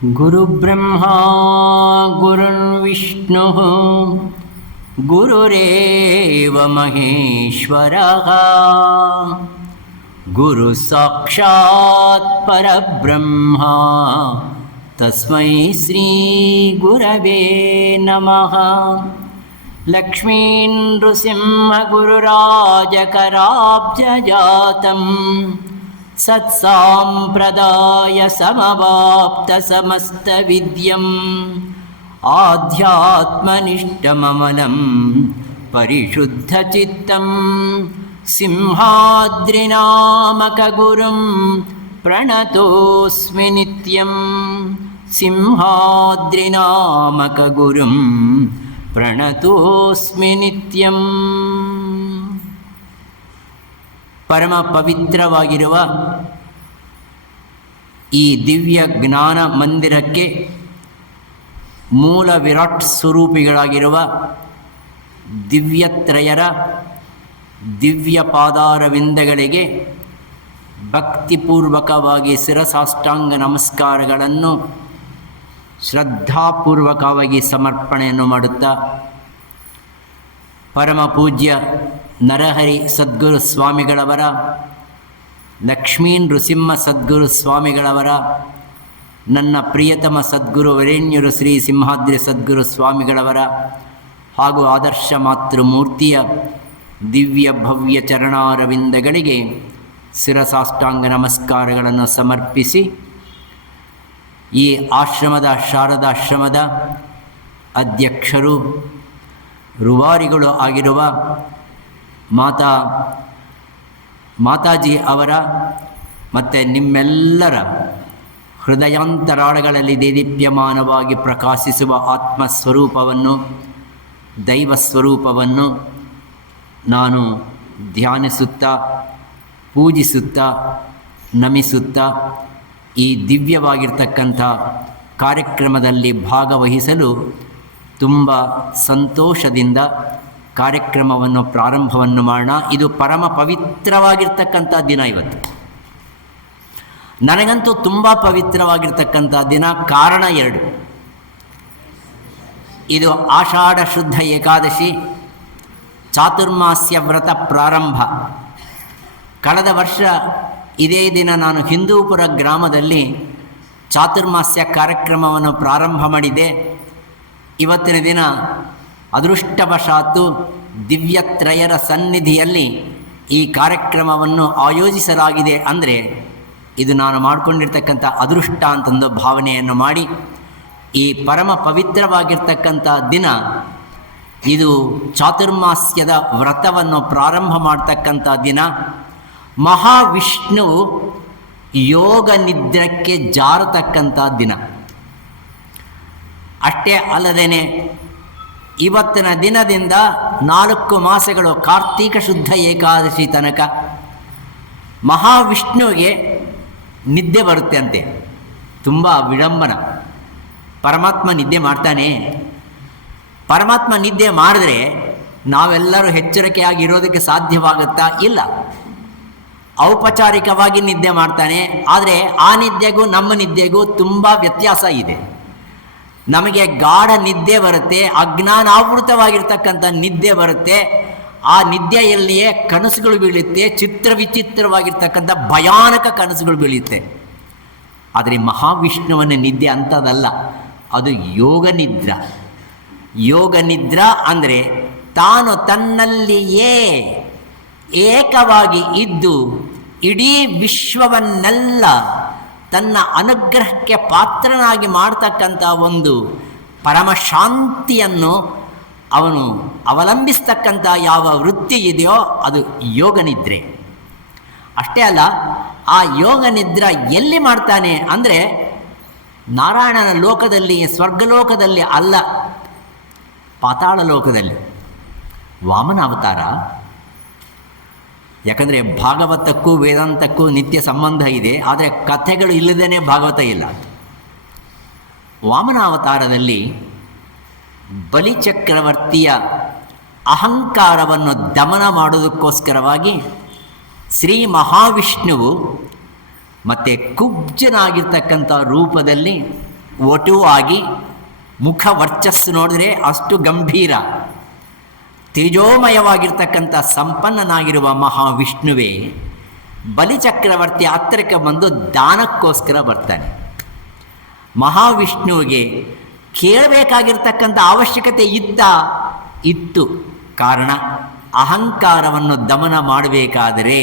ಗುರುಬ್ರಹ್ಮ ಗುರುರ್ವಿಷ್ಣುಃ ಗುರುರೇವ ಮಹೇಶ್ವರಃ ಗುರು ಸಾಕ್ಷಾತ್ ಪರಬ್ರಹ್ಮ ತಸ್ಮೈ ಶ್ರೀ ಗುರವೇ ನಮಃ. ಲಕ್ಷ್ಮೀ ನೃಸಿಂಹ ಗುರುರಾಜಕರಾಬ್ಜಜಾತಂ ಸತ್ಸಾಂಪ್ರದಾಯ ಸಮವಾಪ್ತ ಸಮಸ್ತ ವಿದ್ಯಂ ಆಧ್ಯಾತ್ಮನಿಷ್ಠಮಮಲಂ ಪರಿಶುದ್ಧ ಚಿತ್ತಂ ಸಿಂಹಾದ್ರಿನಾಮಕ ಗುರುಂ ಪ್ರಣತೋಸ್ಮಿ ನಿತ್ಯಂ. ಸಿಂಹಾದ್ರಿನಾಮಕ ಗುರುಂ ಪ್ರಣತೋಸ್ಮಿ ನಿತ್ಯಂ. ಪರಮ ಪವಿತ್ರವಾಗಿರುವ ಈ ದಿವ್ಯ ಜ್ಞಾನ ಮಂದಿರಕ್ಕೆ ಮೂಲ ವಿರಾಟ್ ಸ್ವರೂಪಿಗಳಾಗಿರುವ ದಿವ್ಯತ್ರಯರ ದಿವ್ಯ ಪಾದಾರವಿಂದಗಳಿಗೆ ಭಕ್ತಿಪೂರ್ವಕವಾಗಿ ಶಿರಸಾಷ್ಟಾಂಗ ನಮಸ್ಕಾರಗಳನ್ನು ಶ್ರದ್ಧಾಪೂರ್ವಕವಾಗಿ ಸಮರ್ಪಣೆಯನ್ನು ಮಾಡುತ್ತಾ, ಪರಮ ಪೂಜ್ಯ ನರಹರಿ ಸದ್ಗುರು ಸ್ವಾಮಿಗಳವರ, ಲಕ್ಷ್ಮೀ ನೃಸಿಂಹ ಸದ್ಗುರು ಸ್ವಾಮಿಗಳವರ, ನನ್ನ ಪ್ರಿಯತಮ ಸದ್ಗುರು ವರೇಣ್ಯರು ಶ್ರೀ ಸಿಂಹಾದ್ರಿ ಸದ್ಗುರು ಸ್ವಾಮಿಗಳವರ ಹಾಗೂ ಆದರ್ಶ ಮಾತೃಮೂರ್ತಿಯ ದಿವ್ಯ ಭವ್ಯ ಚರಣಾರವಿಂದಗಳಿಗೆ ಶಿರಸಾಷ್ಟಾಂಗ ನಮಸ್ಕಾರಗಳನ್ನು ಸಮರ್ಪಿಸಿ, ಈ ಆಶ್ರಮದ ಶಾರದಾಶ್ರಮದ ಅಧ್ಯಕ್ಷರು ರೂವಾರಿಗಳು ಆಗಿರುವ ಮಾತಾಜಿ ಅವರ ಮತ್ತು ನಿಮ್ಮೆಲ್ಲರ ಹೃದಯಾಂತರಾಳಗಳಲ್ಲಿ ದೇದೀಪ್ಯಮಾನವಾಗಿ ಪ್ರಕಾಶಿಸುವ ಆತ್ಮಸ್ವರೂಪವನ್ನು, ದೈವ ಸ್ವರೂಪವನ್ನು ನಾನು ಧ್ಯಾನಿಸುತ್ತಾ, ಪೂಜಿಸುತ್ತಾ, ನಮಿಸುತ್ತಾ ಈ ದಿವ್ಯವಾಗಿರ್ತಕ್ಕಂಥ ಕಾರ್ಯಕ್ರಮದಲ್ಲಿ ಭಾಗವಹಿಸಲು ತುಂಬ ಸಂತೋಷದಿಂದ ಕಾರ್ಯಕ್ರಮವನ್ನು ಪ್ರಾರಂಭವನ್ನು ಮಾಡೋಣ. ಇದು ಪರಮ ಪವಿತ್ರವಾಗಿರ್ತಕ್ಕಂಥ ದಿನ. ಇವತ್ತು ನನಗಂತೂ ತುಂಬ ಪವಿತ್ರವಾಗಿರ್ತಕ್ಕಂಥ ದಿನ. ಕಾರಣ ಎರಡು. ಇದು ಆಷಾಢ ಶುದ್ಧ ಏಕಾದಶಿ, ಚಾತುರ್ಮಾಸ್ಯ ವ್ರತ ಪ್ರಾರಂಭ. ಕಳೆದ ವರ್ಷ ಇದೇ ದಿನ ನಾನು ಹಿಂದೂಪುರ ಗ್ರಾಮದಲ್ಲಿ ಚಾತುರ್ಮಾಸ್ಯ ಕಾರ್ಯಕ್ರಮವನ್ನು ಪ್ರಾರಂಭ ಮಾಡಿದೆ. ಇವತ್ತಿನ ದಿನ ಅದೃಷ್ಟವಶಾತ್ತು ದಿವ್ಯತ್ರಯರ ಸನ್ನಿಧಿಯಲ್ಲಿ ಈ ಕಾರ್ಯಕ್ರಮವನ್ನು ಆಯೋಜಿಸಲಾಗಿದೆ. ಅಂದರೆ ಇದು ನಾನು ಮಾಡಿಕೊಂಡಿರ್ತಕ್ಕಂಥ ಅದೃಷ್ಟ ಅಂತಂದು ಭಾವನೆಯನ್ನು ಮಾಡಿ, ಈ ಪರಮ ಪವಿತ್ರವಾಗಿರ್ತಕ್ಕಂಥ ದಿನ, ಇದು ಚಾತುರ್ಮಾಸ್ಯದ ವ್ರತವನ್ನು ಪ್ರಾರಂಭ ಮಾಡ್ತಕ್ಕಂಥ ದಿನ. ಮಹಾವಿಷ್ಣುವು ಯೋಗ ನಿದ್ರಕ್ಕೆ ಜಾರತಕ್ಕಂಥ ದಿನ. ಅಷ್ಟೇ ಅಲ್ಲದೇನೆ ಇವತ್ತಿನ ದಿನದಿಂದ 4 ಮಾಸಗಳು ಕಾರ್ತೀಕ ಶುದ್ಧ ಏಕಾದಶಿ ತನಕ ಮಹಾವಿಷ್ಣುವಿಗೆ ನಿದ್ದೆ ಬರುತ್ತೆ ಅಂತೆ. ತುಂಬ ವಿಡಂಬನ. ಪರಮಾತ್ಮ ನಿದ್ದೆ ಮಾಡ್ತಾನೆ. ಪರಮಾತ್ಮ ನಿದ್ದೆ ಮಾಡಿದ್ರೆ ನಾವೆಲ್ಲರೂ ಎಚ್ಚರಿಕೆಯಾಗಿ ಇರೋದಕ್ಕೆ ಸಾಧ್ಯವಾಗುತ್ತಾ? ಇಲ್ಲ. ಔಪಚಾರಿಕವಾಗಿ ನಿದ್ದೆ ಮಾಡ್ತಾನೆ. ಆದರೆ ಆ ನಿದ್ದೆಗೂ ನಮ್ಮ ನಿದ್ದೆಗೂ ತುಂಬ ವ್ಯತ್ಯಾಸ ಇದೆ. ನಮಗೆ ಗಾಢ ನಿದ್ದೆ ಬರುತ್ತೆ, ಅಜ್ಞಾನಾವೃತವಾಗಿರ್ತಕ್ಕಂಥ ನಿದ್ದೆ ಬರುತ್ತೆ. ಆ ನಿದ್ದೆಯಲ್ಲಿಯೇ ಕನಸುಗಳು ಬೀಳುತ್ತೆ, ವಿಚಿತ್ರವಾಗಿರ್ತಕ್ಕಂಥ ಭಯಾನಕ ಕನಸುಗಳು ಬೀಳುತ್ತೆ. ಆದರೆ ಮಹಾವಿಷ್ಣುವನ ನಿದ್ದೆ ಅಂಥದ್ದಲ್ಲ, ಅದು ಯೋಗ ನಿದ್ರಾ. ಯೋಗ ನಿದ್ರಾ ಅಂದರೆ ತಾನು ತನ್ನಲ್ಲಿಯೇ ಏಕವಾಗಿ ಇದ್ದು ಇಡೀ ವಿಶ್ವವನ್ನೆಲ್ಲ ತನ್ನ ಅನುಗ್ರಹಕ್ಕೆ ಪಾತ್ರನಾಗಿ ಮಾಡ್ತಕ್ಕಂಥ ಒಂದು ಪರಮಶಾಂತಿಯನ್ನು ಅವನು ಅವಲಂಬಿಸ್ತಕ್ಕಂಥ ಯಾವ ವೃತ್ತಿ ಇದೆಯೋ ಅದು ಯೋಗ ನಿದ್ರೆ. ಅಷ್ಟೇ ಅಲ್ಲ, ಆ ಯೋಗ ನಿದ್ರೆ ಎಲ್ಲಿ ಮಾಡ್ತಾನೆ ಅಂದರೆ ನಾರಾಯಣನ ಲೋಕದಲ್ಲಿ, ಸ್ವರ್ಗಲೋಕದಲ್ಲಿ ಅಲ್ಲ, ಪಾತಾಳ ಲೋಕದಲ್ಲಿ. ವಾಮನ ಅವತಾರ. ಯಾಕಂದರೆ ಭಾಗವತಕ್ಕೂ ವೇದಾಂತಕ್ಕೂ ನಿತ್ಯ ಸಂಬಂಧ ಇದೆ, ಆದರೆ ಕಥೆಗಳು ಇಲ್ಲದೇ ಭಾಗವತ ಇಲ್ಲ. ವಾಮನ ಅವತಾರದಲ್ಲಿ ಬಲಿಚಕ್ರವರ್ತಿಯ ಅಹಂಕಾರವನ್ನು ದಮನ ಮಾಡೋದಕ್ಕೋಸ್ಕರವಾಗಿ ಶ್ರೀ ಮಹಾವಿಷ್ಣುವು ಮತ್ತು ಕುಬ್ಜನಾಗಿರ್ತಕ್ಕಂಥ ರೂಪದಲ್ಲಿ ಒಟುವಾಗಿ ಮುಖ ವರ್ಚಸ್ಸು ನೋಡಿದ್ರೆ ಅಷ್ಟು ಗಂಭೀರ, ತೇಜೋಮಯವಾಗಿರ್ತಕ್ಕಂಥ ಸಂಪನ್ನನಾಗಿರುವ ಮಹಾವಿಷ್ಣುವೇ ಬಲಿಚಕ್ರವರ್ತಿ ಹತ್ತಿರಕ್ಕೆ ಬಂದು ದಾನಕ್ಕೋಸ್ಕರ ಬರ್ತಾನೆ. ಮಹಾವಿಷ್ಣುವಿಗೆ ಕೇಳಬೇಕಾಗಿರ್ತಕ್ಕಂಥ ಅವಶ್ಯಕತೆ ಇತ್ತು. ಕಾರಣ ಅಹಂಕಾರವನ್ನು ದಮನ ಮಾಡಬೇಕಾದರೆ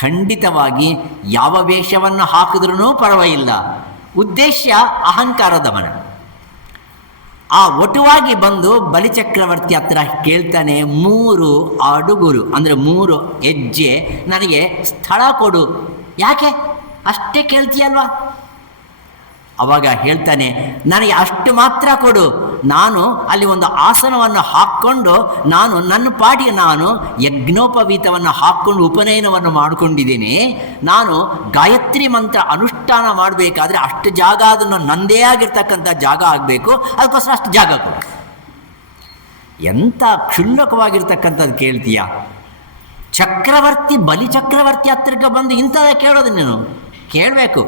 ಖಂಡಿತವಾಗಿ ಯಾವ ವೇಷವನ್ನು ಹಾಕಿದ್ರೂ ಪರವಾಗಿಲ್ಲ, ಉದ್ದೇಶ ಅಹಂಕಾರ ದಮನ. ಆ ಒಟುವಾಗಿ ಬಂದು ಬಲಿಚಕ್ರವರ್ತಿ ಹತ್ರ ಕೇಳ್ತಾನೆ, 3 ಅಡುಗುರು ಅಂದರೆ 3 ಹೆಜ್ಜೆ ನನಗೆ ಸ್ಥಳ ಕೊಡು. ಯಾಕೆ ಅಷ್ಟೇ ಕೇಳ್ತೀಯಲ್ವಾ? ಅವಾಗ ಹೇಳ್ತಾನೆ, ನನಗೆ ಅಷ್ಟು ಮಾತ್ರ ಕೊಡು, ನಾನು ಅಲ್ಲಿ ಒಂದು ಆಸನವನ್ನು ಹಾಕ್ಕೊಂಡು ನಾನು ನನ್ನ ಪಾಡಿಗೆ ನಾನು ಯಜ್ಞೋಪವೀತವನ್ನು ಹಾಕ್ಕೊಂಡು ಉಪನಯನವನ್ನು ಮಾಡಿಕೊಂಡಿದ್ದೀನಿ. ನಾನು ಗಾಯತ್ರಿ ಮಂತ್ರ ಅನುಷ್ಠಾನ ಮಾಡಬೇಕಾದ್ರೆ ಅಷ್ಟು ಜಾಗ ಅದನ್ನು ನಂದೇ ಆಗಿರ್ತಕ್ಕಂಥ ಜಾಗ ಆಗಬೇಕು, ಅದಕ್ಕೋಸ್ಕರ ಅಷ್ಟು ಜಾಗ ಕೊಡು. ಎಂಥ ಕ್ಷುಲ್ಲಕವಾಗಿರ್ತಕ್ಕಂಥದ್ದು ಕೇಳ್ತೀಯ? ಬಲಿಚಕ್ರವರ್ತಿ ಹತ್ತಿರಕ್ಕೆ ಬಂದು ಇಂಥದೇ ಕೇಳೋದು ನೀನು? ಕೇಳಬೇಕು.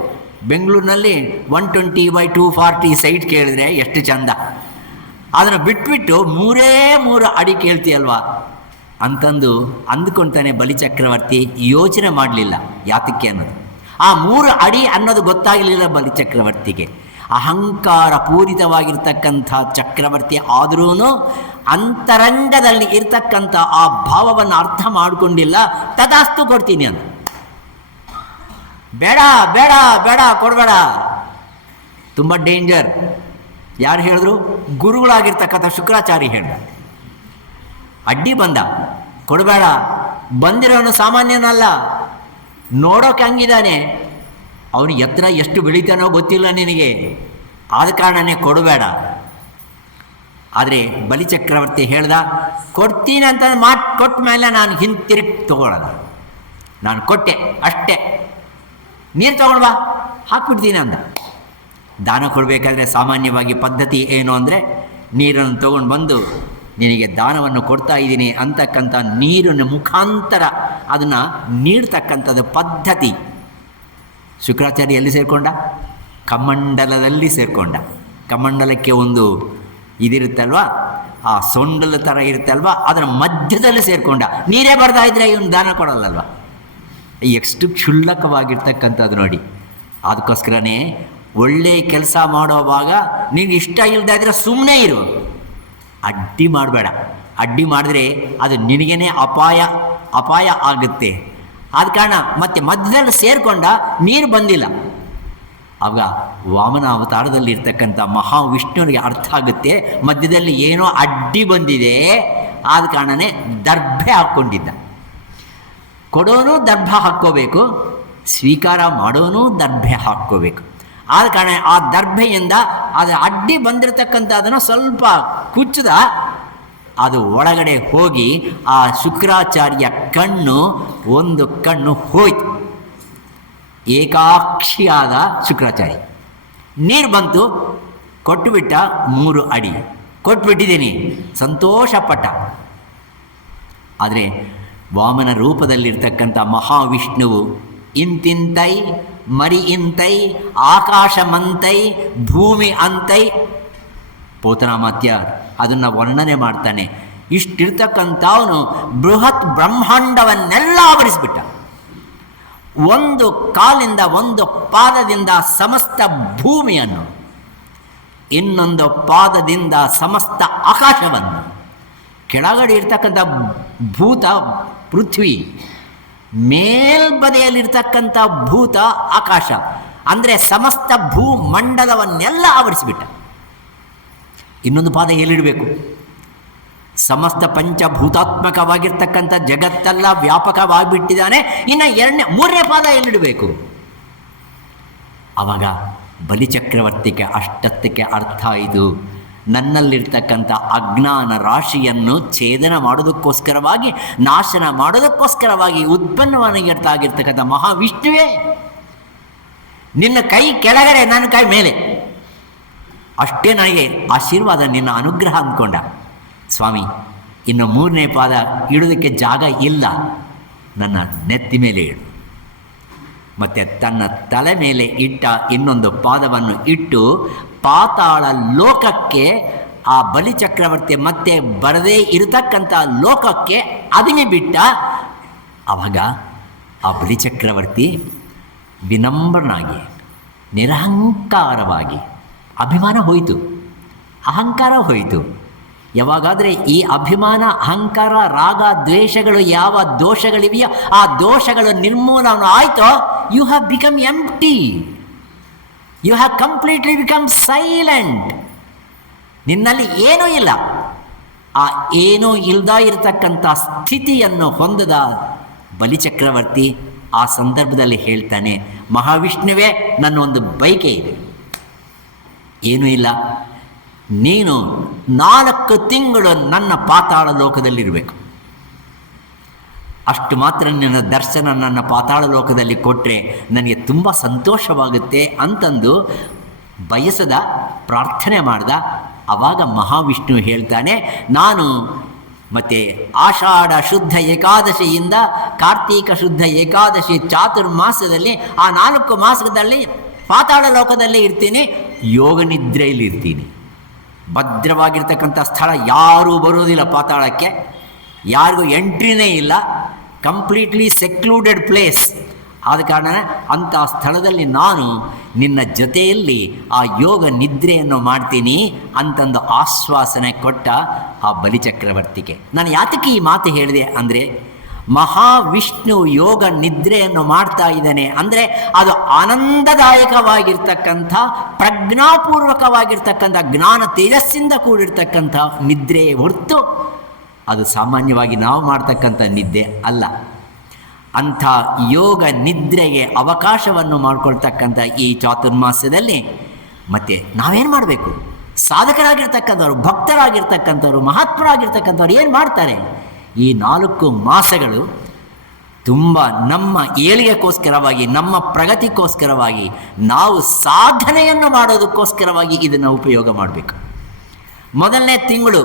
ಬೆಂಗಳೂರಿನಲ್ಲಿ 120/240 ಸೈಟ್ ಕೇಳಿದ್ರೆ ಎಷ್ಟು ಚಂದ. ಅದನ್ನು ಬಿಟ್ಬಿಟ್ಟು 3 ಅಡಿ ಕೇಳ್ತೀಯಲ್ವಾ ಅಂತಂದು ಅಂದ್ಕೊಳ್ತಾನೆ ಬಲಿಚಕ್ರವರ್ತಿ. ಯೋಚನೆ ಮಾಡಲಿಲ್ಲ ಯಾತಕ್ಕೆ ಅನ್ನೋದು. ಆ 3 ಅಡಿ ಅನ್ನೋದು ಗೊತ್ತಾಗಲಿಲ್ಲ ಬಲಿಚಕ್ರವರ್ತಿಗೆ. ಅಹಂಕಾರ ಪೂರಿತವಾಗಿರ್ತಕ್ಕಂಥ ಚಕ್ರವರ್ತಿ ಆದ್ರೂ ಅಂತರಂಗದಲ್ಲಿ ಇರ್ತಕ್ಕಂಥ ಆ ಭಾವವನ್ನು ಅರ್ಥ ಮಾಡಿಕೊಂಡಿಲ್ಲ. ತದಾಸ್ತು ಕೊಡ್ತೀನಿ ಅಂತ. ಬೇಡ ಬೇಡ ಬೇಡ ಕೊಡಬೇಡ, ತುಂಬ ಡೇಂಜರ್. ಯಾರು ಹೇಳಿದ್ರು? ಗುರುಗಳಾಗಿರ್ತಕ್ಕಂಥ ಶುಕ್ರಾಚಾರ್ಯ ಹೇಳ್ದ. ಅಡ್ಡಿ ಬಂದ, ಕೊಡಬೇಡ. ಬಂದಿರೋನು ಸಾಮಾನ್ಯನಲ್ಲ, ನೋಡೋಕೆ ಹಂಗಿದ್ದಾನೆ, ಅವನು ಎತ್ತರ ಎಷ್ಟು ಬೆಳೀತಾನೋ ಗೊತ್ತಿಲ್ಲ ನಿನಗೆ, ಆದ ಕಾರಣನೇ ಕೊಡಬೇಡ. ಆದರೆ ಬಲಿಚಕ್ರವರ್ತಿ ಹೇಳ್ದ, ಕೊಡ್ತೀನಿ ಅಂತ ಕೊಟ್ಟ ಮೇಲೆ ನಾನು ಹಿಂತಿರುಗಿ ತಗೊಳ್ಳೋಣ. ನಾನು ಕೊಟ್ಟೆ ಅಷ್ಟೇ, ನೀರು ತಗೊಂಡು ಬಾ, ಹಾಕ್ಬಿಡ್ತೀನಿ ಅಂದ. ದಾನ ಕೊಡಬೇಕಾದ್ರೆ ಸಾಮಾನ್ಯವಾಗಿ ಪದ್ಧತಿ ಏನು ಅಂದರೆ, ನೀರನ್ನು ತಗೊಂಡು ಬಂದು ನಿನಗೆ ದಾನವನ್ನು ಕೊಡ್ತಾ ಇದ್ದೀನಿ ಅಂತಕ್ಕಂಥ ನೀರಿನ ಮುಖಾಂತರ ಅದನ್ನು ನೀಡ್ತಕ್ಕಂಥದ್ದು ಪದ್ಧತಿ. ಶುಕ್ರಾಚಾರ್ಯ ಎಲ್ಲಿ ಸೇರಿಕೊಂಡ? ಕಮಂಡಲದಲ್ಲಿ ಸೇರಿಕೊಂಡ. ಕಮಂಡಲಕ್ಕೆ ಒಂದು ಇದಿರುತ್ತಲ್ವ, ಆ ಸೊಂಡಲ ಥರ ಇರುತ್ತಲ್ವ, ಅದರ ಮಧ್ಯದಲ್ಲಿ ಸೇರಿಕೊಂಡ. ನೀರೇ ಬರ್ತಾ ಇದ್ರೆ ಇವನು ದಾನ ಕೊಡಲ್ಲಲ್ವ. ಎಷ್ಟು ಕ್ಷುಲ್ಲಕವಾಗಿರ್ತಕ್ಕಂಥದ್ದು ನೋಡಿ. ಅದಕ್ಕೋಸ್ಕರನೇ ಒಳ್ಳೆಯ ಕೆಲಸ ಮಾಡೋವಾಗ ನೀನು ಇಷ್ಟ ಇಲ್ಲದೆ ಇದ್ರೆ ಸುಮ್ಮನೆ ಇರು, ಅಡ್ಡಿ ಮಾಡಬೇಡ. ಅಡ್ಡಿ ಮಾಡಿದ್ರೆ ಅದು ನಿನಗೇನೆ ಅಪಾಯ ಆಗುತ್ತೆ. ಆದ ಕಾರಣ ಮತ್ತೆ ಮಧ್ಯದಲ್ಲಿ ಸೇರಿಕೊಂಡ, ನೀರು ಬಂದಿಲ್ಲ. ಆಗ ವಾಮನ ಅವತಾರದಲ್ಲಿ ಇರ್ತಕ್ಕಂಥ ಮಹಾವಿಷ್ಣುವಿಗೆ ಅರ್ಥ ಆಗುತ್ತೆ, ಮಧ್ಯದಲ್ಲಿ ಏನೋ ಅಡ್ಡಿ ಬಂದಿದೆ. ಆದ ಕಾರಣನೇ ದರ್ಭೆ ಹಾಕ್ಕೊಂಡಿದ್ದ. ಕೊಡೋನು ದರ್ಭ ಹಾಕ್ಕೋಬೇಕು, ಸ್ವೀಕಾರ ಮಾಡೋನು ದರ್ಭೆ ಹಾಕ್ಕೋಬೇಕು. ಆದ ಕಾರಣ ಆ ದರ್ಭೆಯಿಂದ ಅದು ಅಡ್ಡಿ ಬಂದಿರತಕ್ಕಂಥದ್ದನ್ನು ಸ್ವಲ್ಪ ಕುಚ್ಚದ, ಅದು ಒಳಗಡೆ ಹೋಗಿ ಆ ಶುಕ್ರಾಚಾರ್ಯ ಒಂದು ಕಣ್ಣು ಹೋಯ್ತು. ಏಕಾಕ್ಷಿಯಾದ ಶುಕ್ರಾಚಾರ್ಯ. ನೀರು ಬಂತು, ಕೊಟ್ಟುಬಿಟ್ಟ. 3 ಅಡಿ ಕೊಟ್ಬಿಟ್ಟಿದ್ದೀನಿ, ಸಂತೋಷಪಟ್ಟ. ಆದರೆ ವಾಮನ ರೂಪದಲ್ಲಿರ್ತಕ್ಕಂಥ ಮಹಾವಿಷ್ಣುವು ಇಂತಿಂತೈ ಮರಿ ಇಂತೈ ಆಕಾಶಮಂತೈ ಭೂಮಿ ಅಂತೈ, ಪೋತನಾಮಾತ್ಯ ಅದನ್ನು ವರ್ಣನೆ ಮಾಡ್ತಾನೆ. ಇಷ್ಟಿರ್ತಕ್ಕಂಥವನು ಬೃಹತ್ ಬ್ರಹ್ಮಾಂಡವನ್ನೆಲ್ಲ ಆವರಿಸಿಬಿಟ್ಟ. ಒಂದು ಕಾಲಿಂದ ಒಂದು ಪಾದದಿಂದ ಸಮಸ್ತ ಭೂಮಿಯನ್ನು, ಇನ್ನೊಂದು ಪಾದದಿಂದ ಸಮಸ್ತ ಆಕಾಶವನ್ನು, ಕೆಳಗಡೆ ಇರ್ತಕ್ಕಂಥ ಭೂತ ಪೃಥ್ವಿ, ಮೇಲ್ಬದಿಯಲ್ಲಿರ್ತಕ್ಕಂಥ ಭೂತ ಆಕಾಶ, ಅಂದರೆ ಸಮಸ್ತ ಭೂಮಂಡಲವನ್ನೆಲ್ಲ ಆವರಿಸಿಬಿಟ್ಟ. ಇನ್ನೊಂದು ಪಾದ ಎಲ್ಲಿಡಬೇಕು? ಸಮಸ್ತ ಪಂಚಭೂತಾತ್ಮಕವಾಗಿರ್ತಕ್ಕಂಥ ಜಗತ್ತೆಲ್ಲ ವ್ಯಾಪಕವಾಗಿಬಿಟ್ಟಿದ್ದಾನೆ. ಇನ್ನು 3ನೇ ಪಾದ ಎಲ್ಲಿಡಬೇಕು? ಆವಾಗ ಬಲಿಚಕ್ರವರ್ತಿಗೆ ಅಷ್ಟಕ್ಕೆ ಅರ್ಥ ಆಯಿತು. ನನ್ನಲ್ಲಿರ್ತಕ್ಕಂಥ ಅಜ್ಞಾನ ರಾಶಿಯನ್ನು ಛೇದನ ಮಾಡೋದಕ್ಕೋಸ್ಕರವಾಗಿ, ನಾಶನ ಮಾಡೋದಕ್ಕೋಸ್ಕರವಾಗಿ ಉತ್ಪನ್ನವಾಗಿರ್ತಾಗಿರ್ತಕ್ಕಂಥ ಮಹಾವಿಷ್ಣುವೇ, ನಿನ್ನ ಕೈ ಕೆಳಗಡೆ, ನನ್ನ ಕೈ ಮೇಲೆ, ಅಷ್ಟೇ ನನಗೆ ಆಶೀರ್ವಾದ, ನಿನ್ನ ಅನುಗ್ರಹ ಅಂದ್ಕೊಂಡ. ಸ್ವಾಮಿ, ಇನ್ನು 3ನೇ ಪಾದ ಇಡೋದಕ್ಕೆ ಜಾಗ ಇಲ್ಲ, ನನ್ನ ನೆತ್ತಿ ಮೇಲೆ ಇಡು. ಮತ್ತು ತನ್ನ ತಲೆ ಮೇಲೆ ಇಟ್ಟ ಇನ್ನೊಂದು ಪಾದವನ್ನು ಇಟ್ಟು ಪಾತಾಳ ಲೋಕಕ್ಕೆ, ಆ ಬಲಿಚಕ್ರವರ್ತಿ ಮತ್ತೆ ಬರದೇ ಇರತಕ್ಕಂಥ ಲೋಕಕ್ಕೆ ಅದಿಮಿ ಬಿಟ್ಟ. ಆವಾಗ ಆ ಬಲಿಚಕ್ರವರ್ತಿ ವಿನಮ್ರನಾಗಿ, ನಿರಹಂಕಾರವಾಗಿ, ಅಭಿಮಾನ ಹೋಯಿತು, ಅಹಂಕಾರ ಹೋಯಿತು. ಯಾವಾಗಾದರೆ ಈ ಅಭಿಮಾನ, ಅಹಂಕಾರ, ರಾಗ, ದ್ವೇಷಗಳು ಯಾವ ದೋಷಗಳಿವೆಯೋ ಆ ದೋಷಗಳು ನಿರ್ಮೂಲನ ಆಯಿತೋ, you have become empty, you have completely become silent. ನಿನ್ನಲ್ಲಿ ಏನೂ ಇಲ್ಲ. ಆ ಏನೂ ಇಲ್ದ ಇರತಕ್ಕಂಥ ಸ್ಥಿತಿಯನ್ನು ಹೊಂದದ ಬಲಿಚಕ್ರವರ್ತಿ ಆ ಸಂದರ್ಭದಲ್ಲಿ ಹೇಳ್ತಾನೆ, ಮಹಾವಿಷ್ಣುವೇ, ನನ್ನ ಒಂದು ಬಯಕೆ ಇದೆ, ಏನೂ ಇಲ್ಲ, ನೀನು 4 ತಿಂಗಳು ನನ್ನ ಪಾತಾಳ ಲೋಕದಲ್ಲಿರಬೇಕು, ಅಷ್ಟು ಮಾತ್ರ ನಿನ್ನ ದರ್ಶನ ನನ್ನ ಪಾತಾಳ ಲೋಕದಲ್ಲಿ ಕೊಟ್ಟರೆ ನನಗೆ ತುಂಬ ಸಂತೋಷವಾಗುತ್ತೆ ಅಂತಂದು ಬಯಸದ ಪ್ರಾರ್ಥನೆ ಮಾಡ್ದ. ಆವಾಗ ಮಹಾವಿಷ್ಣು ಹೇಳ್ತಾನೆ, ನಾನು ಮತ್ತು ಆಷಾಢ ಶುದ್ಧ ಏಕಾದಶಿಯಿಂದ ಕಾರ್ತೀಕ ಶುದ್ಧ ಏಕಾದಶಿ ಚಾತುರ್ಮಾಸದಲ್ಲಿ ಆ 4 ಮಾಸದಲ್ಲಿ ಪಾತಾಳ ಲೋಕದಲ್ಲೇ ಇರ್ತೀನಿ, ಯೋಗ ನಿದ್ರೆಯಲ್ಲಿ ಇರ್ತೀನಿ. ಭದ್ರವಾಗಿರ್ತಕ್ಕಂಥ ಸ್ಥಳ, ಯಾರೂ ಬರೋದಿಲ್ಲ ಪಾತಾಳಕ್ಕೆ, ಯಾರಿಗೂ ಎಂಟ್ರಿನೇ ಇಲ್ಲ, ಕಂಪ್ಲೀಟ್ಲಿ ಸೆಕ್ಲೂಡೆಡ್ ಪ್ಲೇಸ್. ಆದ ಕಾರಣ ಅಂಥ ಸ್ಥಳದಲ್ಲಿ ನಾನು ನಿನ್ನ ಜೊತೆಯಲ್ಲಿ ಆ ಯೋಗ ನಿದ್ರೆಯನ್ನು ಮಾಡ್ತೀನಿ ಅಂತಂದು ಆಶ್ವಾಸನೆ ಕೊಟ್ಟ ಆ ಬಲಿಚಕ್ರವರ್ತಿಗೆ. ನಾನು ಯಾತಕ್ಕೆ ಈ ಮಾತು ಹೇಳಿದೆ ಅಂದರೆ, ಮಹಾವಿಷ್ಣು ಯೋಗ ನಿದ್ರೆಯನ್ನು ಮಾಡ್ತಾ ಇದ್ದಾನೆ ಅಂದರೆ ಅದು ಆನಂದದಾಯಕವಾಗಿರ್ತಕ್ಕಂಥ, ಪ್ರಜ್ಞಾಪೂರ್ವಕವಾಗಿರ್ತಕ್ಕಂಥ, ಜ್ಞಾನ ತೇಜಸ್ಸಿಂದ ಕೂಡಿರ್ತಕ್ಕಂಥ ನಿದ್ರೆ ಹೊರತು ಅದು ಸಾಮಾನ್ಯವಾಗಿ ನಾವು ಮಾಡ್ತಕ್ಕಂಥ ನಿದ್ದೆ ಅಲ್ಲ. ಅಂಥ ಯೋಗ ನಿದ್ರೆಗೆ ಅವಕಾಶವನ್ನು ಮಾಡಿಕೊಳ್ತಕ್ಕಂಥ ಈ ಚಾತುರ್ಮಾಸ್ಯದಲ್ಲಿ ಮತ್ತೆ ನಾವೇನು ಮಾಡಬೇಕು? ಸಾಧಕರಾಗಿರ್ತಕ್ಕಂಥವ್ರು, ಭಕ್ತರಾಗಿರ್ತಕ್ಕಂಥವ್ರು, ಮಹಾತ್ಮರಾಗಿರ್ತಕ್ಕಂಥವ್ರು ಏನು ಮಾಡ್ತಾರೆ? ಈ 4 ಮಾಸಗಳು ತುಂಬ ನಮ್ಮ ಏಳಿಗೆಗೋಸ್ಕರವಾಗಿ, ನಮ್ಮ ಪ್ರಗತಿಗೋಸ್ಕರವಾಗಿ, ನಾವು ಸಾಧನೆಯನ್ನು ಮಾಡೋದಕ್ಕೋಸ್ಕರವಾಗಿ ಇದನ್ನು ಉಪಯೋಗ ಮಾಡಬೇಕು. ಮೊದಲನೇ ತಿಂಗಳು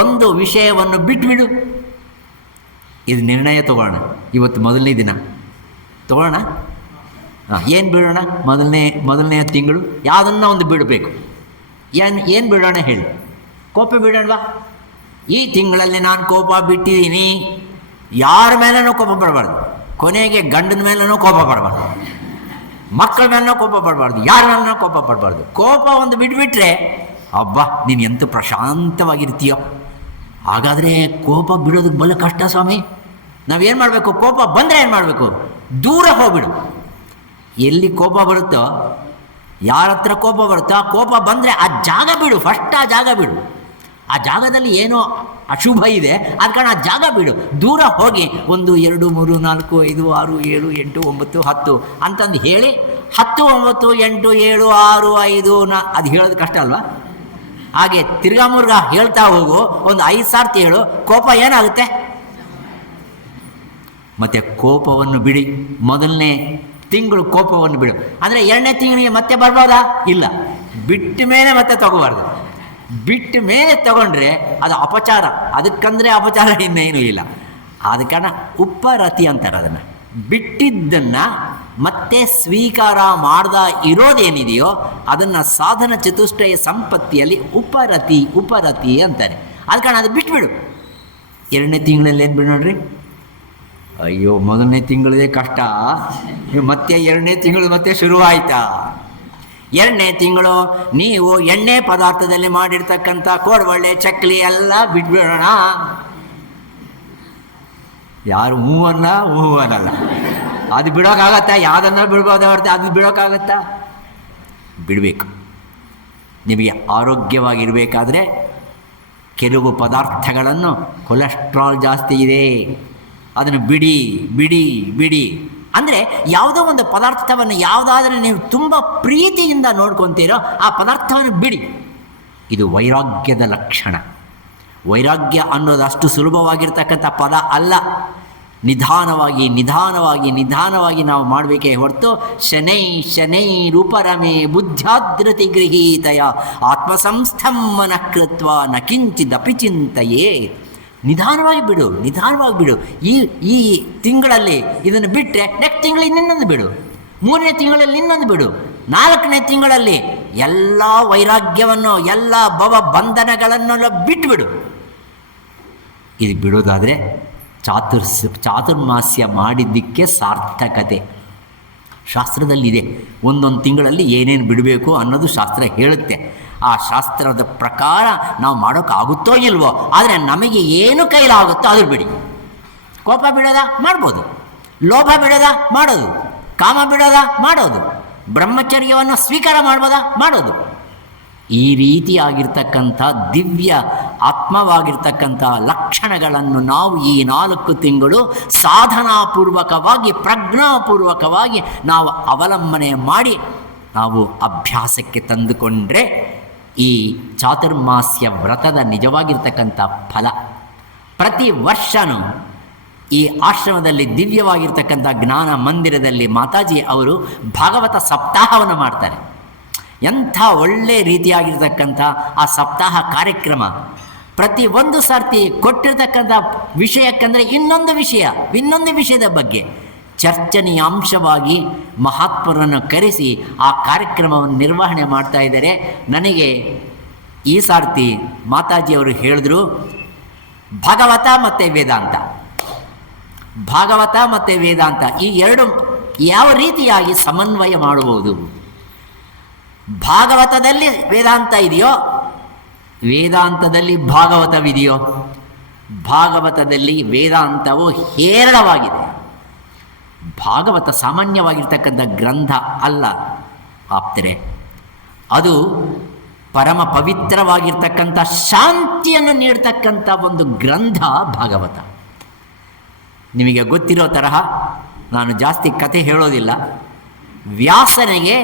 ಒಂದು ವಿಷಯವನ್ನು ಬಿಟ್ಬಿಡು. ಇದು ನಿರ್ಣಯ ತಗೊಳ್ಳೋಣ. ಇವತ್ತು ಮೊದಲನೇ ದಿನ ತಗೊಳ್ಳೋಣ. ಏನು ಬಿಡೋಣ? ಮೊದಲನೇ ತಿಂಗಳು ಯಾವುದನ್ನ ಒಂದು ಬಿಡಬೇಕು. ಏನು ಬಿಡೋಣ ಹೇಳಿ? ಕೋಪ ಬಿಡೋಣವಾ? ಈ ತಿಂಗಳಲ್ಲಿ ನಾನು ಕೋಪ ಬಿಟ್ಟಿದ್ದೀನಿ. ಯಾರ ಮೇಲೂ ಕೋಪ ಪಡಬಾರ್ದು. ಕೊನೆಗೆ ಗಂಡನ ಮೇಲೂ ಕೋಪ ಪಡಬಾರ್ದು, ಮಕ್ಕಳ ಮೇಲೂ ಕೋಪ ಪಡಬಾರ್ದು, ಯಾರ ಮೇಲೂ ಕೋಪ ಪಡಬಾರ್ದು. ಕೋಪ ಒಂದು ಬಿಟ್ಬಿಟ್ರೆ ಅಬ್ಬಾ ನೀನು ಎಂತ ಪ್ರಶಾಂತವಾಗಿರ್ತೀಯೋ. ಹಾಗಾದರೆ ಕೋಪ ಬಿಡೋದಕ್ಕೆ ಬಲ ಕಷ್ಟ ಸ್ವಾಮಿ. ನಾವೇನು ಮಾಡಬೇಕು? ಕೋಪ ಬಂದರೆ ಏನು ಮಾಡಬೇಕು? ದೂರ ಹೋಗ್ಬಿಡು. ಎಲ್ಲಿ ಕೋಪ ಬರುತ್ತೋ, ಯಾರ ಹತ್ರ ಕೋಪ ಬರುತ್ತೋ ಆ ಕೋಪ ಬಂದರೆ ಆ ಜಾಗ ಬಿಡು. ಫಸ್ಟ್ ಆ ಜಾಗ ಬಿಡು. ಆ ಜಾಗದಲ್ಲಿ ಏನೋ ಅಶುಭ ಇದೆ, ಆದ ಕಾರಣ ಆ ಜಾಗ ಬಿಡು. ದೂರ ಹೋಗಿ 1 2 3 4 5 6 7 8 9 10 ಅಂತಂದು ಹೇಳಿ 10 9 8 7 6 5 ಅದು ಹೇಳೋದು ಕಷ್ಟ ಅಲ್ವಾ? ಹಾಗೆ ತಿರ್ಗಾ ಮುರ್ಗಾ ಹೇಳ್ತಾ ಹೋಗು. ಒಂದು 5 ಸಾರ್ತಿ ಹೇಳು. ಕೋಪ ಏನಾಗುತ್ತೆ? ಮತ್ತು ಕೋಪವನ್ನು ಬಿಡಿ. ಮೊದಲನೇ ತಿಂಗಳು ಕೋಪವನ್ನು ಬಿಡು. ಅಂದರೆ 2ನೇ ತಿಂಗಳಿಗೆ ಮತ್ತೆ ಬರ್ಬೋದಾ? ಇಲ್ಲ. ಬಿಟ್ಟ ಮೇಲೆ ಮತ್ತೆ ತಗೋಬಾರ್ದು. ಬಿಟ್ಟ ಮೇಲೆ ತಗೊಂಡ್ರೆ ಅದು ಅಪಚಾರ. ಅದಕ್ಕಂದರೆ ಅಪಚಾರ ಇನ್ನೇನೂ ಇಲ್ಲ. ಆದ ಕಾರಣ ಉಪರತಿ ಅಂತಾರೆ ಅದನ್ನು. ಬಿಟ್ಟಿದ್ದನ್ನು ಮತ್ತೆ ಸ್ವೀಕಾರ ಮಾಡ್ದ ಇರೋದೇನಿದೆಯೋ ಅದನ್ನು ಸಾಧನ ಚತುಷ್ಟಯ ಸಂಪತ್ತಿಯಲ್ಲಿ ಉಪರತಿ ಅಂತಾರೆ. ಆದ ಕಾರಣ ಅದು ಬಿಟ್ಬಿಡು. 2ನೇ ತಿಂಗಳಲ್ಲಿ ಏನು ಬಿಡು ನೋಡ್ರಿ. ಅಯ್ಯೋ, ಮೊದಲನೇ ತಿಂಗಳದೇ ಕಷ್ಟ, ಮತ್ತೆ 2ನೇ ತಿಂಗಳು ಮತ್ತೆ ಶುರುವಾಯ್ತಾ? 2ನೇ ತಿಂಗಳು ನೀವು ಎಣ್ಣೆ ಪದಾರ್ಥದಲ್ಲಿ ಮಾಡಿರ್ತಕ್ಕಂಥ ಕೋಡ್ಬಳ್ಳೆ, ಚಕ್ಲಿ ಎಲ್ಲ ಬಿಟ್ಬಿಡೋಣ. ಯಾರು ಹೂ ಅನ್ನಲ್ಲ. ಅದು ಬಿಡೋಕ್ಕಾಗತ್ತಾ? ಯಾವುದನ್ನ ಬಿಡ್ಬೋದು ಹೊರತು ಅದು ಬಿಡೋಕ್ಕಾಗತ್ತಾ? ಬಿಡಬೇಕು. ನಿಮಗೆ ಆರೋಗ್ಯವಾಗಿರಬೇಕಾದ್ರೆ ಕೆಲವು ಪದಾರ್ಥಗಳನ್ನು ಕೊಲೆಸ್ಟ್ರಾಲ್ ಜಾಸ್ತಿ ಇದೆ, ಅದನ್ನು ಬಿಡಿ. ಅಂದರೆ ಯಾವುದೋ ಒಂದು ಪದಾರ್ಥವನ್ನು ಯಾವುದಾದ್ರೂ ನೀವು ತುಂಬ ಪ್ರೀತಿಯಿಂದ ನೋಡ್ಕೊತೀರೋ ಆ ಪದಾರ್ಥವನ್ನು ಬಿಡಿ. ಇದು ವೈರಾಗ್ಯದ ಲಕ್ಷಣ. ವೈರಾಗ್ಯ ಅನ್ನೋದು ಅಷ್ಟು ಸುಲಭವಾಗಿರ್ತಕ್ಕಂಥ ಪದ ಅಲ್ಲ. ನಿಧಾನವಾಗಿ ನಾವು ಮಾಡಬೇಕೇ ಹೊರತು ಶನೈರುಪರಮೇ ಬುದ್ಧ್ಯಾದ್ರತಿ ಗೃಹೀತಯ ಆತ್ಮಸಂಸ್ಥಂ ಮನಃ ಕೃತ್ವ ನ ಕಿಂಚಿದಪಿ ಚಿಂತೆಯೇ. ನಿಧಾನವಾಗಿ ಬಿಡು, ನಿಧಾನವಾಗಿ ಬಿಡು. ಈ ತಿಂಗಳಲ್ಲಿ ಇದನ್ನು ಬಿಟ್ಟರೆ ನೆಕ್ಸ್ಟ್ ತಿಂಗಳಿಗೆ ಇನ್ನೊಂದು ಬಿಡು, 3ನೇ ತಿಂಗಳಲ್ಲಿ ಇನ್ನೊಂದು ಬಿಡು, 4ನೇ ತಿಂಗಳಲ್ಲಿ ಎಲ್ಲ ವೈರಾಗ್ಯವನ್ನು, ಎಲ್ಲ ಭವ ಬಂಧನಗಳನ್ನೆಲ್ಲ ಬಿಟ್ಟುಬಿಡು. ಇದು ಬಿಡೋದಾದರೆ ಚಾತುರ್ಮಾಸ್ಯ ಮಾಡಿದ್ದಕ್ಕೆ ಸಾರ್ಥಕತೆ. ಶಾಸ್ತ್ರದಲ್ಲಿದೆ, ಒಂದೊಂದು ತಿಂಗಳಲ್ಲಿ ಏನೇನು ಬಿಡಬೇಕು ಅನ್ನೋದು ಶಾಸ್ತ್ರ ಹೇಳುತ್ತೆ. ಆ ಶಾಸ್ತ್ರದ ಪ್ರಕಾರ ನಾವು ಮಾಡೋಕ್ಕಾಗುತ್ತೋ ಇಲ್ವೋ, ಆದರೆ ನಮಗೆ ಏನು ಕೈಲಾಗುತ್ತೋ ಅದು ಬಿಡಿ. ಕೋಪ ಬಿಡೋದ ಮಾಡ್ಬೋದು, ಲೋಭ ಬಿಡೋದ ಮಾಡೋದು, ಕಾಮ ಬಿಡೋದ ಮಾಡೋದು, ಬ್ರಹ್ಮಚರ್ಯವನ್ನು ಸ್ವೀಕಾರ ಮಾಡ್ಬೋದಾ ಮಾಡೋದು. ಈ ರೀತಿಯಾಗಿರ್ತಕ್ಕಂಥ ದಿವ್ಯ ಆತ್ಮವಾಗಿರ್ತಕ್ಕಂಥ ಲಕ್ಷಣಗಳನ್ನು ನಾವು ಈ 4 ತಿಂಗಳು ಸಾಧನಾಪೂರ್ವಕವಾಗಿ, ಪ್ರಜ್ಞಾಪೂರ್ವಕವಾಗಿ ನಾವು ಅವಲಂಬನೆ ಮಾಡಿ ನಾವು ಅಭ್ಯಾಸಕ್ಕೆ ತಂದುಕೊಂಡ್ರೆ ಈ ಚಾತುರ್ಮಾಸ್ಯ ವ್ರತದ ನಿಜವಾಗಿರ್ತಕ್ಕಂಥ ಫಲ. ಪ್ರತಿ ವರ್ಷವೂ ಈ ಆಶ್ರಮದಲ್ಲಿ ದಿವ್ಯವಾಗಿರ್ತಕ್ಕಂಥ ಜ್ಞಾನ ಮಂದಿರದಲ್ಲಿ ಮಾತಾಜಿ ಅವರು ಭಾಗವತ ಸಪ್ತಾಹವನ್ನು ಮಾಡ್ತಾರೆ. ಎಂಥ ಒಳ್ಳೆಯ ರೀತಿಯಾಗಿರ್ತಕ್ಕಂಥ ಆ ಸಪ್ತಾಹ ಕಾರ್ಯಕ್ರಮ. ಪ್ರತಿ ಒಂದು ಸರ್ತಿ ಕೊಟ್ಟಿರ್ತಕ್ಕಂಥ ವಿಷಯಕ್ಕಂದರೆ ಇನ್ನೊಂದು ವಿಷಯದ ಬಗ್ಗೆ ಚರ್ಚನೀಯಾಂಶವಾಗಿ ಮಹಾತ್ಮರನ್ನು ಕರೆಸಿ ಆ ಕಾರ್ಯಕ್ರಮವನ್ನು ನಿರ್ವಹಣೆ ಮಾಡ್ತಾ ಇದ್ದಾರೆ. ನನಗೆ ಈ ಸಾರ್ತಿ ಮಾತಾಜಿಯವರು ಹೇಳಿದ್ರು, ಭಾಗವತ ಮತ್ತು ವೇದಾಂತ ಈ ಎರಡು ಯಾವ ರೀತಿಯಾಗಿ ಸಮನ್ವಯ ಮಾಡಬಹುದು. ಭಾಗವತದಲ್ಲಿ ವೇದಾಂತ ಇದೆಯೋ, ವೇದಾಂತದಲ್ಲಿ ಭಾಗವತವಿದೆಯೋ? ಭಾಗವತದಲ್ಲಿ ವೇದಾಂತವು ಹೇರಳವಾಗಿದೆ. ಭಾಗವತ ಸಾಮಾನ್ಯವಾಗಿರ್ತಕ್ಕಂಥ ಗ್ರಂಥ ಅಲ್ಲ ಆಪ್ತರೆ, ಅದು ಪರಮ ಪವಿತ್ರವಾಗಿರ್ತಕ್ಕಂಥ ಶಾಂತಿಯನ್ನು ನೀಡ್ತಕ್ಕಂಥ ಒಂದು ಗ್ರಂಥ ಭಾಗವತ. ನಿಮಗೆ ಗೊತ್ತಿರೋ ತರಹ ನಾನು ಜಾಸ್ತಿ ಕಥೆ ಹೇಳೋದಿಲ್ಲ. ವ್ಯಾಸನಿಗೆ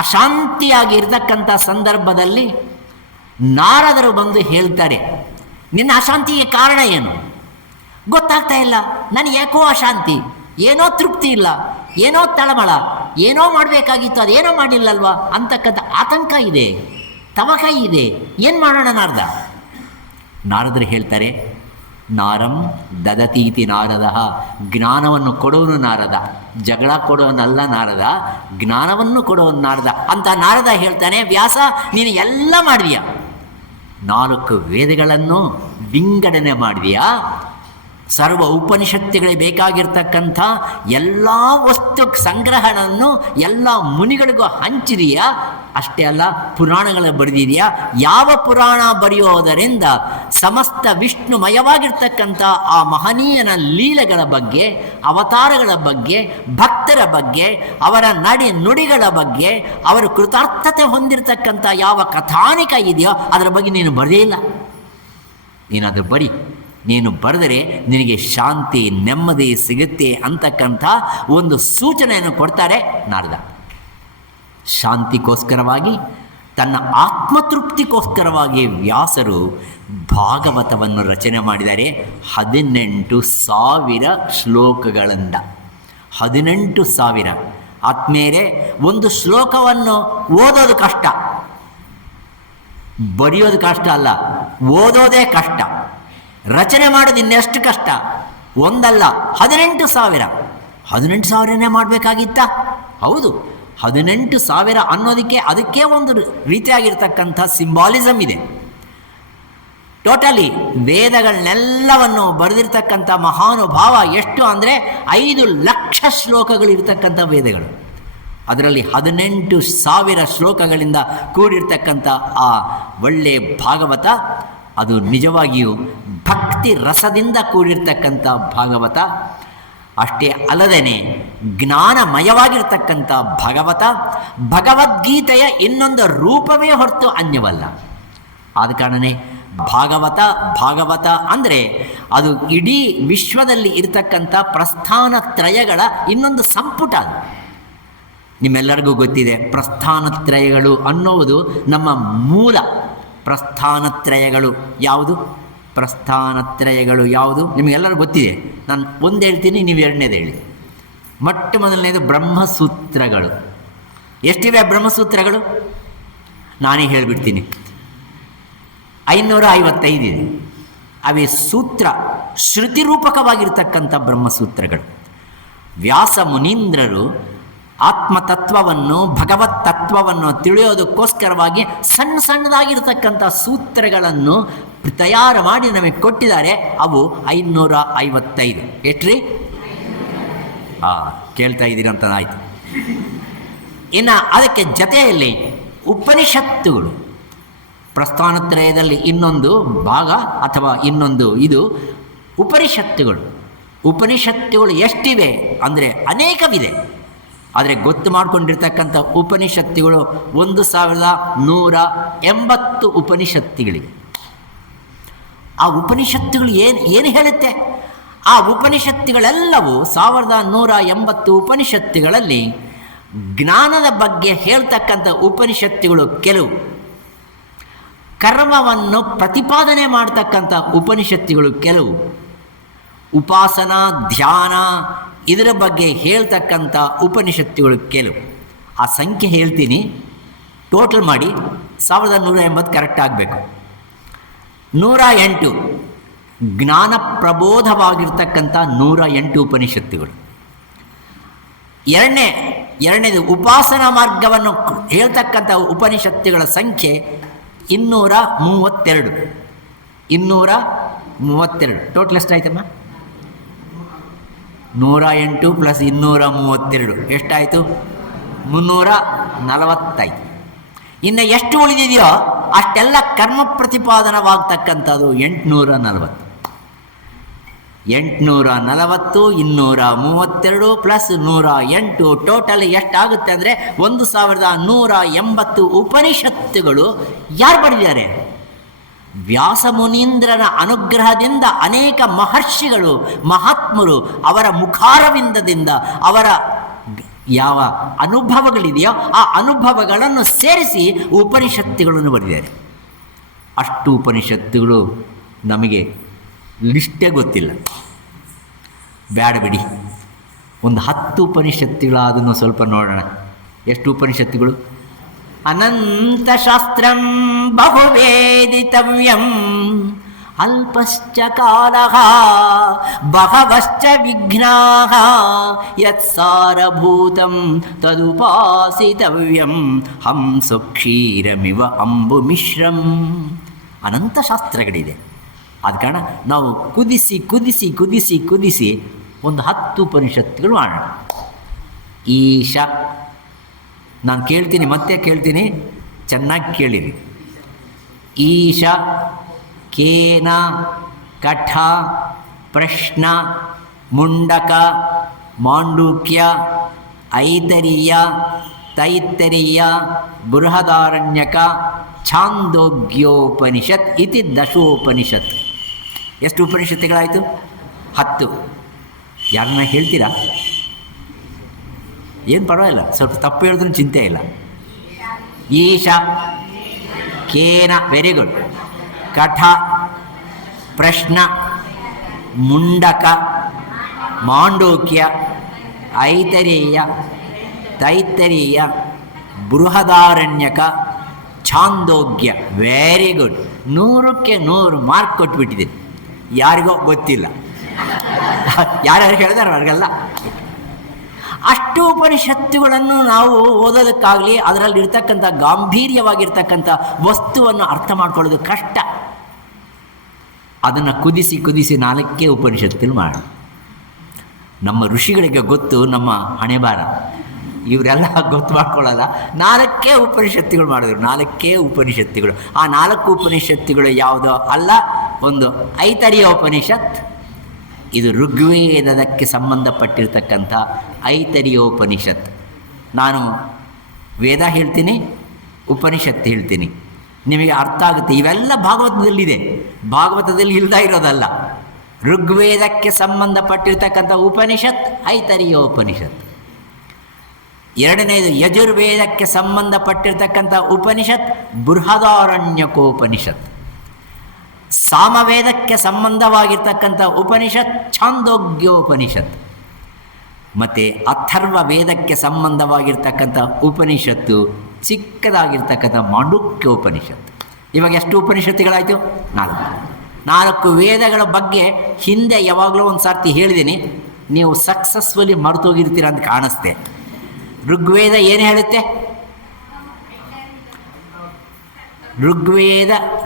ಅಶಾಂತಿಯಾಗಿರ್ತಕ್ಕಂಥ ಸಂದರ್ಭದಲ್ಲಿ ನಾರದರು ಬಂದು ಹೇಳ್ತಾರೆ, ನಿನ್ನ ಅಶಾಂತಿಗೆ ಕಾರಣ ಏನು? ಗೊತ್ತಾಗ್ತಾ ಇಲ್ಲ, ನನಗೆ ಯಾಕೋ ಅಶಾಂತಿ, ಏನೋ ತೃಪ್ತಿ ಇಲ್ಲ, ಏನೋ ತಳಮಳ, ಏನೋ ಮಾಡಬೇಕಾಗಿತ್ತು ಅದೇನೋ ಮಾಡಿಲ್ಲಲ್ವಾ ಅಂತಕ್ಕಂಥ ಆತಂಕ ಇದೆ, ತವಕ ಇದೆ, ಏನು ಮಾಡೋಣ ನಾರದರು ಹೇಳ್ತಾರೆ, ನಾರಂ ದದತೀತಿ ನಾರದ, ಜ್ಞಾನವನ್ನು ಕೊಡೋನು ನಾರದ, ಜಗಳ ಕೊಡೋನಲ್ಲ ನಾರದ, ಜ್ಞಾನವನ್ನು ಕೊಡೋನು ನಾರದ ಅಂತ ನಾರದ ಹೇಳ್ತಾನೆ. ವ್ಯಾಸ, ನೀನು ಎಲ್ಲ ಮಾಡಿದೀಯ, 4 ವೇದಗಳನ್ನು ವಿಂಗಡಣೆ ಮಾಡಿದೀಯಾ, ಸರ್ವ ಉಪನಿಷತ್ತುಗಳಿಗೆ ಬೇಕಾಗಿರ್ತಕ್ಕಂಥ ಎಲ್ಲ ವಸ್ತು ಸಂಗ್ರಹಣವನ್ನು ಎಲ್ಲ ಮುನಿಗಳಿಗೂ ಹಂಚಿದೆಯಾ. ಅಷ್ಟೇ ಅಲ್ಲ, ಪುರಾಣಗಳನ್ನು ಬರೆದಿದೆಯಾ. ಯಾವ ಪುರಾಣ ಬರೆಯೋದರಿಂದ ಸಮಸ್ತ ವಿಷ್ಣುಮಯವಾಗಿರ್ತಕ್ಕಂಥ ಆ ಮಹನೀಯನ ಲೀಲೆಗಳ ಬಗ್ಗೆ, ಅವತಾರಗಳ ಬಗ್ಗೆ, ಭಕ್ತರ ಬಗ್ಗೆ, ಅವರ ನುಡಿಗಳ ಬಗ್ಗೆ, ಅವರು ಕೃತಾರ್ಥತೆ ಹೊಂದಿರತಕ್ಕಂಥ ಯಾವ ಕಥಾನಿಕ ಇದೆಯೋ ಅದರ ಬಗ್ಗೆ ನೀನು ಬರೆದೇ ಇಲ್ಲ. ನೀನಾದರೂ ಬರಿ, ನೀನು ಬರೆದರೆ ನಿನಗೆ ಶಾಂತಿ ನೆಮ್ಮದಿ ಸಿಗುತ್ತೆ ಅಂತಕ್ಕಂಥ ಒಂದು ಸೂಚನೆಯನ್ನು ಕೊಡ್ತಾರೆ ನಾರದ. ಶಾಂತಿಗೋಸ್ಕರವಾಗಿ, ತನ್ನ ಆತ್ಮತೃಪ್ತಿಗೋಸ್ಕರವಾಗಿ ವ್ಯಾಸರು ಭಾಗವತವನ್ನು ರಚನೆ ಮಾಡಿದ್ದಾರೆ. 18,000 ಶ್ಲೋಕಗಳಿಂದ. 18,000 ಆತ್ಮೇಲೆ ಒಂದು ಶ್ಲೋಕವನ್ನು ಓದೋದು ಕಷ್ಟ, ಬರೆಯೋದು ಕಷ್ಟ ಅಲ್ಲ, ಓದೋದೇ ಕಷ್ಟ. ರಚನೆ ಮಾಡೋದು ಇನ್ನೆಷ್ಟು ಕಷ್ಟ. ಒಂದಲ್ಲ 18,000. 18,000ನೇ ಮಾಡಬೇಕಾಗಿತ್ತ? ಹೌದು, 18,000 ಅನ್ನೋದಕ್ಕೆ ಅದಕ್ಕೆ ಒಂದು ರೀತಿಯಾಗಿರ್ತಕ್ಕಂಥ ಸಿಂಬಾಲಿಸಮ್ ಇದೆ. ಟೋಟಲಿ ವೇದಗಳನ್ನೆಲ್ಲವನ್ನು ಬರೆದಿರ್ತಕ್ಕಂಥ ಮಹಾನುಭಾವ ಎಷ್ಟು ಅಂದರೆ 5 ಲಕ್ಷ ಶ್ಲೋಕಗಳಿರ್ತಕ್ಕಂಥ ವೇದಗಳು. ಅದರಲ್ಲಿ 18,000 ಶ್ಲೋಕಗಳಿಂದ ಕೂಡಿರ್ತಕ್ಕಂಥ ಆ ಒಳ್ಳೆಯ ಭಾಗವತ, ಅದು ನಿಜವಾಗಿಯೂ ಭಕ್ತಿ ರಸದಿಂದ ಕೂಡಿರ್ತಕ್ಕಂಥ ಭಾಗವತ. ಅಷ್ಟೇ ಅಲ್ಲದೇ ಜ್ಞಾನಮಯವಾಗಿರ್ತಕ್ಕಂಥ ಭಾಗವತ, ಭಗವದ್ಗೀತೆಯ ಇನ್ನೊಂದು ರೂಪವೇ ಹೊರತು ಅನ್ಯವಲ್ಲ. ಆದ ಕಾರಣವೇ ಭಾಗವತ ಅಂದರೆ ಅದು ಇಡೀ ವಿಶ್ವದಲ್ಲಿ ಇರತಕ್ಕಂಥ ಪ್ರಸ್ಥಾನತ್ರಯಗಳ ಇನ್ನೊಂದು ಸಂಪುಟ. ಅದು ನಿಮ್ಮೆಲ್ಲರಿಗೂ ಗೊತ್ತಿದೆ. ಪ್ರಸ್ಥಾನತ್ರಯಗಳು ಅನ್ನುವುದು ನಮ್ಮ ಮೂಲ. ಪ್ರಸ್ಥಾನತ್ರಯಗಳು ಯಾವುದು ನಿಮಗೆಲ್ಲರೂ ಗೊತ್ತಿದೆ. ನಾನು ಒಂದು ಹೇಳ್ತೀನಿ, ನೀವು ಎರಡನೇದು ಹೇಳಿ. ಮೊಟ್ಟ ಮೊದಲನೇದು ಬ್ರಹ್ಮಸೂತ್ರಗಳು. ಎಷ್ಟಿವೆ ಬ್ರಹ್ಮಸೂತ್ರಗಳು? ನಾನೇ ಹೇಳಿಬಿಡ್ತೀನಿ, 555 ಇದೆ. ಅವೇ ಸೂತ್ರ ಶ್ರುತಿರೂಪಕವಾಗಿರ್ತಕ್ಕಂಥ ಬ್ರಹ್ಮಸೂತ್ರಗಳು. ವ್ಯಾಸ ಮುನೀಂದ್ರರು ಆತ್ಮತತ್ವವನ್ನು ಭಗವತ್ ತತ್ವವನ್ನು ತಿಳಿಯೋದಕ್ಕೋಸ್ಕರವಾಗಿ ಸಣ್ಣ ಸಣ್ಣದಾಗಿರ್ತಕ್ಕಂಥ ಸೂತ್ರಗಳನ್ನು ತಯಾರು ಮಾಡಿ ನಮಗೆ ಕೊಟ್ಟಿದ್ದಾರೆ. ಅವು 555. ಎಷ್ಟ್ರಿ? ಕೇಳ್ತಾ ಇದ್ದೀರಂತ ಆಯಿತು. ಇನ್ನು ಅದಕ್ಕೆ ಜೊತೆಯಲ್ಲಿ ಉಪನಿಷತ್ತುಗಳು, ಪ್ರಸ್ಥಾನತ್ರಯದಲ್ಲಿ ಇನ್ನೊಂದು ಭಾಗ ಅಥವಾ ಇನ್ನೊಂದು ಇದು ಉಪನಿಷತ್ತುಗಳು. ಉಪನಿಷತ್ತುಗಳು ಎಷ್ಟಿವೆ ಅಂದರೆ ಅನೇಕವಿದೆ. ಆದರೆ ಗೊತ್ತು ಮಾಡಿಕೊಂಡಿರ್ತಕ್ಕಂಥ ಉಪನಿಷತ್ತುಗಳು 1180 ಉಪನಿಷತ್ತುಗಳಿವೆ. ಆ ಉಪನಿಷತ್ತುಗಳು ಏನು ಹೇಳುತ್ತೆ? ಆ ಉಪನಿಷತ್ತುಗಳೆಲ್ಲವೂ 1180 ಉಪನಿಷತ್ತುಗಳಲ್ಲಿ ಜ್ಞಾನದ ಬಗ್ಗೆ ಹೇಳ್ತಕ್ಕಂಥ ಉಪನಿಷತ್ತುಗಳು ಕೆಲವು, ಕರ್ಮವನ್ನು ಪ್ರತಿಪಾದನೆ ಮಾಡ್ತಕ್ಕಂಥ ಉಪನಿಷತ್ತುಗಳು ಕೆಲವು, ಉಪಾಸನಾ ಧ್ಯಾನ ಇದರ ಬಗ್ಗೆ ಹೇಳ್ತಕ್ಕಂಥ ಉಪನಿಷತ್ತುಗಳು ಕೆಲವು. ಆ ಸಂಖ್ಯೆ ಹೇಳ್ತೀನಿ, ಟೋಟಲ್ ಮಾಡಿ 1180 ಕರೆಕ್ಟ್ ಆಗಬೇಕು. 108 ಜ್ಞಾನ ಪ್ರಬೋಧವಾಗಿರ್ತಕ್ಕಂಥ 108 ಉಪನಿಷತ್ತುಗಳು. ಎರಡನೇದು ಉಪಾಸನಾ ಮಾರ್ಗವನ್ನು ಹೇಳ್ತಕ್ಕಂಥ ಉಪನಿಷತ್ತುಗಳ ಸಂಖ್ಯೆ 232. 232 ಟೋಟಲ್ ಎಷ್ಟಾಯ್ತಮ್ಮ? 108 + 232 ಎಷ್ಟಾಯಿತು? 340 ಇನ್ನು ಎಷ್ಟು ಉಳಿದಿದೆಯೋ ಅಷ್ಟೆಲ್ಲ ಕರ್ಮ ಪ್ರತಿಪಾದನವಾಗ್ತಕ್ಕಂಥದ್ದು 840. 840 232 + 108 ಟೋಟಲ್ ಎಷ್ಟಾಗುತ್ತೆ ಅಂದರೆ 1180 ಉಪನಿಷತ್ತುಗಳು ಯಾರು ಬರೆದಿದ್ದಾರೆ? ವ್ಯಾಸ ಮುನೀಂದ್ರನ ಅನುಗ್ರಹದಿಂದ ಅನೇಕ ಮಹರ್ಷಿಗಳು ಮಹಾತ್ಮರು ಅವರ ಮುಖಾರವಿಂದದಿಂದ ಅವರ ಯಾವ ಅನುಭವಗಳಿದೆಯೋ ಆ ಅನುಭವಗಳನ್ನು ಸೇರಿಸಿ ಉಪನಿಷತ್ತುಗಳನ್ನು ಬರೆದಿದ್ದಾರೆ. ಅಷ್ಟು ಉಪನಿಷತ್ತುಗಳು ನಮಗೆ ಲಿಸ್ಟೇ ಗೊತ್ತಿಲ್ಲ. ಬೇಡ ಬಿಡಿ, ಒಂದು 10 ಉಪನಿಷತ್ತುಗಳಾದನ್ನು ಸ್ವಲ್ಪ ನೋಡೋಣ. ಎಷ್ಟು ಉಪನಿಷತ್ತುಗಳು? ಅನಂತ ಶಾಸ್ತ್ರಂ ಬಹುವೇದಿತವ್ಯಂ ಅಲ್ಪಶ್ಚ ಕಾಲಃ ಬಹವಶ್ಚ ವಿಘ್ನಾಃ ಯತ್ಸಾರಭೂತಂ ತದುಪಾಸಿತವ್ಯಂ ಹಂಸೋ ಕ್ಷೀರಮಿವ ಅಂಬು ಮಿಶ್ರಂ. ಅನಂತ ಶಾಸ್ತ್ರಗಳಿದೆ. ಆದ ಕಾರಣ ನಾವು ಕುದಿಸಿ ಕುದಿಸಿ ಕುದಿಸಿ ಕುದಿಸಿ ಒಂದು 10 ಉಪನಿಷತ್ತುಗಳು ಮಾಡೋಣ. ಈಶ ನಾನು ಕೇಳ್ತೀನಿ, ಮತ್ತೆ ಕೇಳ್ತೀನಿ, ಚೆನ್ನಾಗಿ ಕೇಳಿರಿ. ಈಶ ಕೇನ ಕಠ ಪ್ರಶ್ನ ಮುಂಡಕ ಮಾಂಡೂಕ್ಯ ಐತರೀಯ ತೈತ್ತರೀಯ ಬೃಹದಾರಣ್ಯಕ ಛಾಂದೋಗ್ಯೋಪನಿಷತ್ ಇತಿ ದಶೋಪನಿಷತ್. ಎಷ್ಟು ಉಪನಿಷತ್ತುಗಳಾಯಿತು? 10. ಯಾರನ್ನ ಹೇಳ್ತೀರಾ? ಏನು ಪರವಾಗಿಲ್ಲ, ಸ್ವಲ್ಪ ತಪ್ಪು ಹೇಳಿದ್ರೂ ಚಿಂತೆ ಇಲ್ಲ. ಈಶ ಕೇನ very good, Katha Prashna Mundaka Mandukya Aitareya Taittiriya Brihadaranyaka Chandogya. Very good, 100ಕ್ಕೆ 100 ಮಾರ್ಕ್ ಕೊಟ್ಬಿಟ್ಟಿದ್ದೀನಿ. ಯಾರಿಗೋ ಗೊತ್ತಿಲ್ಲ, ಯಾರ್ಯಾರು ಹೇಳಿದಾರೆ ಅವ್ರಿಗೆಲ್ಲ. ಅಷ್ಟು ಉಪನಿಷತ್ತುಗಳನ್ನು ನಾವು ಓದೋದಕ್ಕಾಗಲಿ ಅದರಲ್ಲಿರ್ತಕ್ಕಂಥ ಗಾಂಭೀರ್ಯವಾಗಿರ್ತಕ್ಕಂಥ ವಸ್ತುವನ್ನು ಅರ್ಥ ಮಾಡ್ಕೊಳ್ಳೋದು ಕಷ್ಟ. ಅದನ್ನು ಕುದಿಸಿ ಕುದಿಸಿ 4 ಉಪನಿಷತ್ತುಗಳು ಮಾಡಿ. ನಮ್ಮ ಋಷಿಗಳಿಗೆ ಗೊತ್ತು ನಮ್ಮ ಹಣೆಬಾರ, ಇವರೆಲ್ಲ ಗೊತ್ತು ಮಾಡ್ಕೊಳ್ಳೋಲ್ಲ. 4 ಉಪನಿಷತ್ತುಗಳು ಮಾಡಿದ್ರು, 4 ಉಪನಿಷತ್ತುಗಳು. ಆ 4 ಉಪನಿಷತ್ತುಗಳು ಯಾವುದೋ ಅಲ್ಲ, ಒಂದು ಐತರೀಯ ಉಪನಿಷತ್, ಇದು ಋಗ್ವೇದಕ್ಕೆ ಸಂಬಂಧಪಟ್ಟಿರ್ತಕ್ಕಂಥ ಐತರೀಯೋಪನಿಷತ್. ನಾನು ವೇದ ಹೇಳ್ತೀನಿ, ಉಪನಿಷತ್ತು ಹೇಳ್ತೀನಿ, ನಿಮಗೆ ಅರ್ಥ ಆಗುತ್ತೆ. ಇವೆಲ್ಲ ಭಾಗವತದಲ್ಲಿದೆ, ಭಾಗವತದಲ್ಲಿ ಇಲ್ಲದ ಇರೋದಲ್ಲ. ಋಗ್ವೇದಕ್ಕೆ ಸಂಬಂಧಪಟ್ಟಿರ್ತಕ್ಕಂಥ ಉಪನಿಷತ್ ಐತರೀಯೋಪನಿಷತ್. ಎರಡನೇದು ಯಜುರ್ವೇದಕ್ಕೆ ಸಂಬಂಧಪಟ್ಟಿರ್ತಕ್ಕಂಥ ಉಪನಿಷತ್ ಬೃಹದಾರಣ್ಯಕೋಪನಿಷತ್. ಸಾಮವೇದಕ್ಕೆ ಸಂಬಂಧವಾಗಿರ್ತಕ್ಕಂಥ ಉಪನಿಷತ್ ಛಾಂದೋಗ್ಯೋಪನಿಷತ್. ಮತ್ತು ಅಥರ್ವ ವೇದಕ್ಕೆ ಸಂಬಂಧವಾಗಿರ್ತಕ್ಕಂಥ ಉಪನಿಷತ್ತು ಚಿಕ್ಕದಾಗಿರ್ತಕ್ಕಂಥ ಮಾಂಡುಕ್ಯೋಪನಿಷತ್. ಇವಾಗ ಎಷ್ಟು ಉಪನಿಷತ್ತುಗಳಾಯಿತು? 4. 4 ವೇದಗಳ ಬಗ್ಗೆ ಹಿಂದೆ ಯಾವಾಗಲೂ ಒಂದು ಸರ್ತಿ ಹೇಳಿದ್ದೀನಿ, ನೀವು ಸಕ್ಸಸ್ಫುಲಿ ಮರೆತೋಗಿರ್ತೀರ ಅಂತ ಕಾಣಿಸ್ತೆ. ಋಗ್ವೇದ ಏನು ಹೇಳುತ್ತೆ?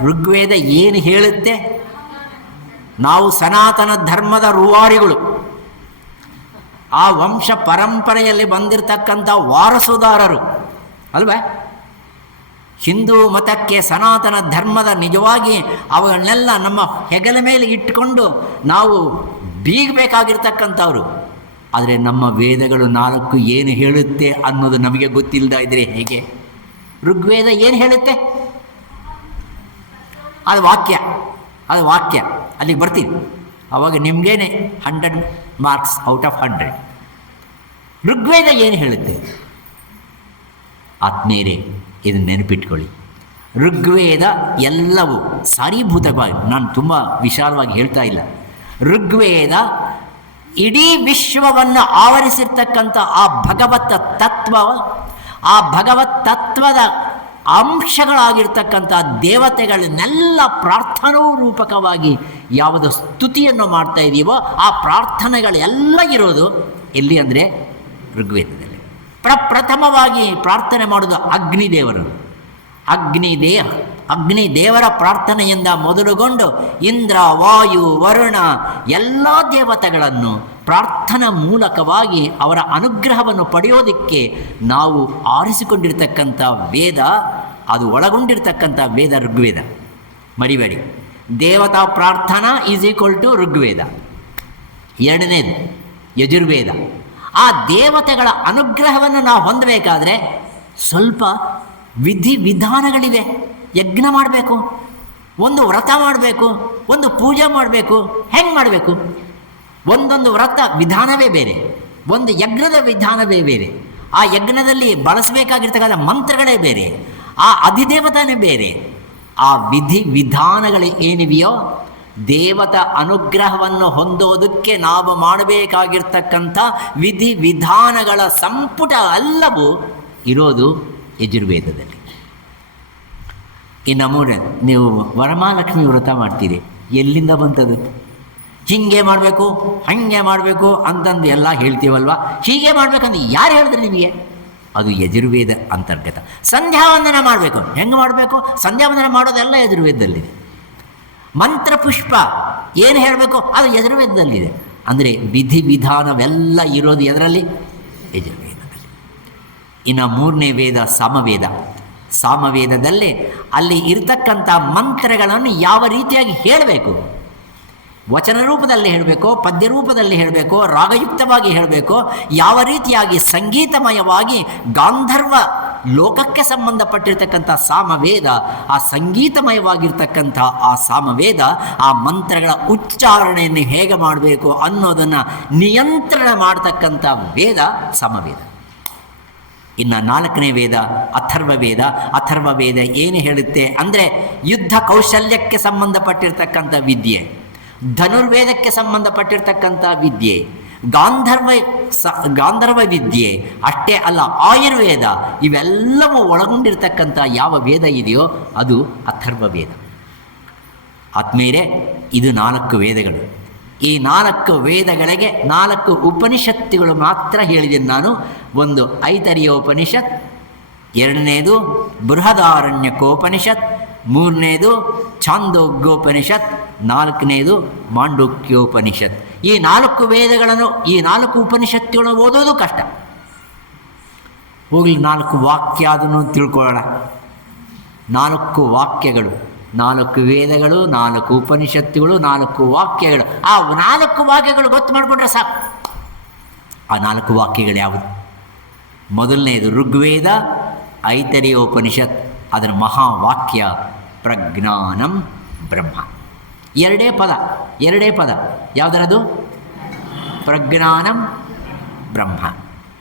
ಋಗ್ವೇದ ಏನು ಹೇಳುತ್ತೆ? ನಾವು ಸನಾತನ ಧರ್ಮದ ರೂವಾರಿಗಳು, ಆ ವಂಶ ಪರಂಪರೆಯಲ್ಲಿ ಬಂದಿರತಕ್ಕಂಥ ವಾರಸುದಾರರು ಅಲ್ವೇ? ಹಿಂದೂ ಮತಕ್ಕೆ, ಸನಾತನ ಧರ್ಮದ ನಿಜವಾಗಿ ಅವುಗಳನ್ನೆಲ್ಲ ನಮ್ಮ ಹೆಗಲ ಮೇಲೆ ಇಟ್ಕೊಂಡು ನಾವು ಬೀಗಬೇಕಾಗಿರ್ತಕ್ಕಂಥವ್ರು. ಆದರೆ ನಮ್ಮ ವೇದಗಳು 4 ಏನು ಹೇಳುತ್ತೆ ಅನ್ನೋದು ನಮಗೆ ಗೊತ್ತಿಲ್ಲದ ಇದ್ದರೆ ಹೇಗೆ? ಋಗ್ವೇದ ಏನು ಹೇಳುತ್ತೆ? ಅದು ವಾಕ್ಯ ಅಲ್ಲಿಗೆ ಬರ್ತೀನಿ. ಅವಾಗ ನಿಮಗೇನೆ 100 ಮಾರ್ಕ್ಸ್ ಔಟ್ ಆಫ್ 100. ಋಗ್ವೇದ ಏನು ಹೇಳುತ್ತೆ? ಆತ್ಮೀಯರೇ, ಇದನ್ನು ನೆನಪಿಟ್ಕೊಳ್ಳಿ. ಋಗ್ವೇದ ಎಲ್ಲವೂ ಸಾರೀಭೂತವಾಗಿ, ನಾನು ತುಂಬ ವಿಶಾಲವಾಗಿ ಹೇಳ್ತಾ ಇಲ್ಲ, ಋಗ್ವೇದ ಇಡೀ ವಿಶ್ವವನ್ನು ಆವರಿಸಿರ್ತಕ್ಕಂಥ ಆ ಭಗವತ್ ತತ್ವದ ಅಂಶಗಳಾಗಿರ್ತಕ್ಕಂಥ ದೇವತೆಗಳನ್ನೆಲ್ಲ ಪ್ರಾರ್ಥನಾ ರೂಪಕವಾಗಿ ಯಾವುದು ಸ್ತುತಿಯನ್ನು ಮಾಡ್ತಾ ಇದೀವೋ ಆ ಪ್ರಾರ್ಥನೆಗಳೆಲ್ಲ ಇರೋದು ಎಲ್ಲಿ ಅಂದರೆ ಋಗ್ವೇದದಲ್ಲಿ. ಪ್ರಥಮವಾಗಿ ಪ್ರಾರ್ಥನೆ ಮಾಡೋದು ಅಗ್ನಿದೇವರ ಪ್ರಾರ್ಥನೆಯಿಂದ ಮೊದಲುಗೊಂಡು ಇಂದ್ರ, ವಾಯು, ವರುಣ ಎಲ್ಲ ದೇವತೆಗಳನ್ನು ಪ್ರಾರ್ಥನಾ ಮೂಲಕವಾಗಿ ಅವರ ಅನುಗ್ರಹವನ್ನು ಪಡೆಯೋದಕ್ಕೆ ನಾವು ಆರಿಸಿಕೊಂಡಿರ್ತಕ್ಕಂಥ ವೇದ, ಅದು ಒಳಗೊಂಡಿರ್ತಕ್ಕಂಥ ವೇದ ಋಗ್ವೇದ. ಮರಿಬೇಡಿ, ದೇವತಾ ಪ್ರಾರ್ಥನಾ ಈಸ್ ಈಕ್ವಲ್ ಟು ಋಗ್ವೇದ. ಎರಡನೇದು ಯಜುರ್ವೇದ. ಆ ದೇವತೆಗಳ ಅನುಗ್ರಹವನ್ನು ನಾವು ಹೊಂದಬೇಕಾದ್ರೆ ಸ್ವಲ್ಪ ವಿಧಾನಗಳಿವೆ. ಯಜ್ಞ ಮಾಡಬೇಕು, ಒಂದು ವ್ರತ ಮಾಡಬೇಕು, ಒಂದು ಪೂಜೆ ಮಾಡಬೇಕು. ಹೆಂಗೆ ಮಾಡಬೇಕು? ಒಂದೊಂದು ವ್ರತ ವಿಧಾನವೇ ಬೇರೆ, ಒಂದು ಯಜ್ಞದ ವಿಧಾನವೇ ಬೇರೆ, ಆ ಯಜ್ಞದಲ್ಲಿ ಬಳಸಬೇಕಾಗಿರ್ತಕ್ಕಂಥ ಮಂತ್ರಗಳೇ ಬೇರೆ, ಆ ಅಧಿದೇವತಾನೇ ಬೇರೆ. ಆ ವಿಧಾನಗಳು ಏನಿವೆಯೋ ದೇವತಾ ಅನುಗ್ರಹವನ್ನು ಹೊಂದೋದಕ್ಕೆ ನಾವು ಮಾಡಬೇಕಾಗಿರ್ತಕ್ಕಂಥ ವಿಧಾನಗಳ ಸಂಪುಟ ಎಲ್ಲವೂ ಇರೋದು ಯಜುರ್ವೇದದಲ್ಲಿ. ಇನ್ನು ಮೂರನೇದು, ನೀವು ವರಮಹಾಲಕ್ಷ್ಮಿ ವ್ರತ ಮಾಡ್ತೀರಿ, ಎಲ್ಲಿಂದ ಬಂತದು? ಹೀಗೆ ಮಾಡಬೇಕು, ಹಾಗೆ ಮಾಡಬೇಕು ಅಂತಂದು ಎಲ್ಲ ಹೇಳ್ತೀವಲ್ವ. ಹೀಗೆ ಮಾಡಬೇಕಂದ್ರೆ ಯಾರು ಹೇಳಿದ್ರೆ ನಿಮಗೆ? ಅದು ಯಜುರ್ವೇದ ಅಂತರ್ಗತ. ಸಂಧ್ಯಾವಂದನ ಮಾಡಬೇಕು, ಹೆಂಗೆ ಮಾಡಬೇಕು? ಸಂಧ್ಯಾವಂದನ ಮಾಡೋದೆಲ್ಲ ಯಜುರ್ವೇದದಲ್ಲಿದೆ. ಮಂತ್ರಪುಷ್ಪ ಏನು ಹೇಳಬೇಕು? ಅದು ಯಜುರ್ವೇದದಲ್ಲಿದೆ. ಅಂದರೆ ವಿಧಾನವೆಲ್ಲ ಇರೋದು ಎದರಲ್ಲಿ? ಯಜುರ್ವೇದದಲ್ಲಿ. ಇನ್ನು ಮೂರನೇ ವೇದ ಸಾಮವೇದದಲ್ಲಿ ಅಲ್ಲಿ ಇರ್ತಕ್ಕಂಥ ಮಂತ್ರಗಳನ್ನು ಯಾವ ರೀತಿಯಾಗಿ ಹೇಳಬೇಕು, ವಚನ ರೂಪದಲ್ಲಿ ಹೇಳಬೇಕು, ಪದ್ಯ ರೂಪದಲ್ಲಿ ಹೇಳಬೇಕು, ರಾಗಯುಕ್ತವಾಗಿ ಹೇಳಬೇಕು, ಯಾವ ರೀತಿಯಾಗಿ ಸಂಗೀತಮಯವಾಗಿ ಗಾಂಧರ್ವ ಲೋಕಕ್ಕೆ ಸಂಬಂಧಪಟ್ಟಿರ್ತಕ್ಕಂಥ ಸಾಮವೇದ, ಆ ಸಂಗೀತಮಯವಾಗಿರ್ತಕ್ಕಂಥ ಆ ಸಾಮವೇದ ಆ ಮಂತ್ರಗಳ ಉಚ್ಚಾರಣೆಯನ್ನು ಹೇಗೆ ಮಾಡಬೇಕು ಅನ್ನೋದನ್ನು ನಿಯಂತ್ರಣ ಮಾಡ್ತಕ್ಕಂಥ ವೇದ ಸಾಮವೇದ. ಇನ್ನು ನಾಲ್ಕನೇ ವೇದ ಅಥರ್ವವೇದ ಏನು ಹೇಳುತ್ತೆ ಅಂದರೆ ಯುದ್ಧ ಕೌಶಲ್ಯಕ್ಕೆ ಸಂಬಂಧಪಟ್ಟಿರ್ತಕ್ಕಂಥ ವಿದ್ಯೆ, ಧನುರ್ವೇದಕ್ಕೆ ಸಂಬಂಧಪಟ್ಟಿರ್ತಕ್ಕಂಥ ವಿದ್ಯೆ, ಗಾಂಧರ್ವ ವಿದ್ಯೆ ಅಷ್ಟೇ ಅಲ್ಲ, ಆಯುರ್ವೇದ, ಇವೆಲ್ಲವೂ ಒಳಗೊಂಡಿರ್ತಕ್ಕಂಥ ಯಾವ ವೇದ ಇದೆಯೋ ಅದು ಅಥರ್ವವೇದ. ಆತ್ಮೀಯರೇ, ಇದು 4 ವೇದಗಳು. ಈ 4 ವೇದಗಳಿಗೆ 4 ಉಪನಿಷತ್ತುಗಳು ಮಾತ್ರ ಹೇಳಿದ್ದೀನಿ ನಾನು. ಒಂದು ಐತರಿಯ ಉಪನಿಷತ್, ಎರಡನೇದು ಬೃಹದಾರಣ್ಯಕೋಪನಿಷತ್, ಮೂರನೇದು ಛಾಂದೋಗ್ಯೋಪನಿಷತ್, ನಾಲ್ಕನೇದು ಮಾಂಡುಕ್ಯೋಪನಿಷತ್. ಈ 4 ವೇದಗಳನ್ನು, ಈ 4 ಉಪನಿಷತ್ತುಗಳನ್ನು ಓದೋದು ಕಷ್ಟ. ಹೋಗಲಿ, 4 ವಾಕ್ಯ ಅದನ್ನು ತಿಳ್ಕೊಳ್ಳೋಣ. 4 ವಾಕ್ಯಗಳು, 4 ವೇದಗಳು, 4 ಉಪನಿಷತ್ತುಗಳು, 4 ವಾಕ್ಯಗಳು. ಆ 4 ವಾಕ್ಯಗಳು ಗೊತ್ತು ಮಾಡಿಕೊಂಡ್ರೆ ಸಾಕು. ಆ 4 ವಾಕ್ಯಗಳು ಯಾವುದು? ಮೊದಲನೇದು ಋಗ್ವೇದ ಐತರೇಯೋಪನಿಷತ್, ಅದರ ಮಹಾವಾಕ್ಯ ಪ್ರಜ್ಞಾನಂ ಬ್ರಹ್ಮ. ಎರಡೇ ಪದ ಯಾವುದರದು? ಪ್ರಜ್ಞಾನಂ ಬ್ರಹ್ಮ.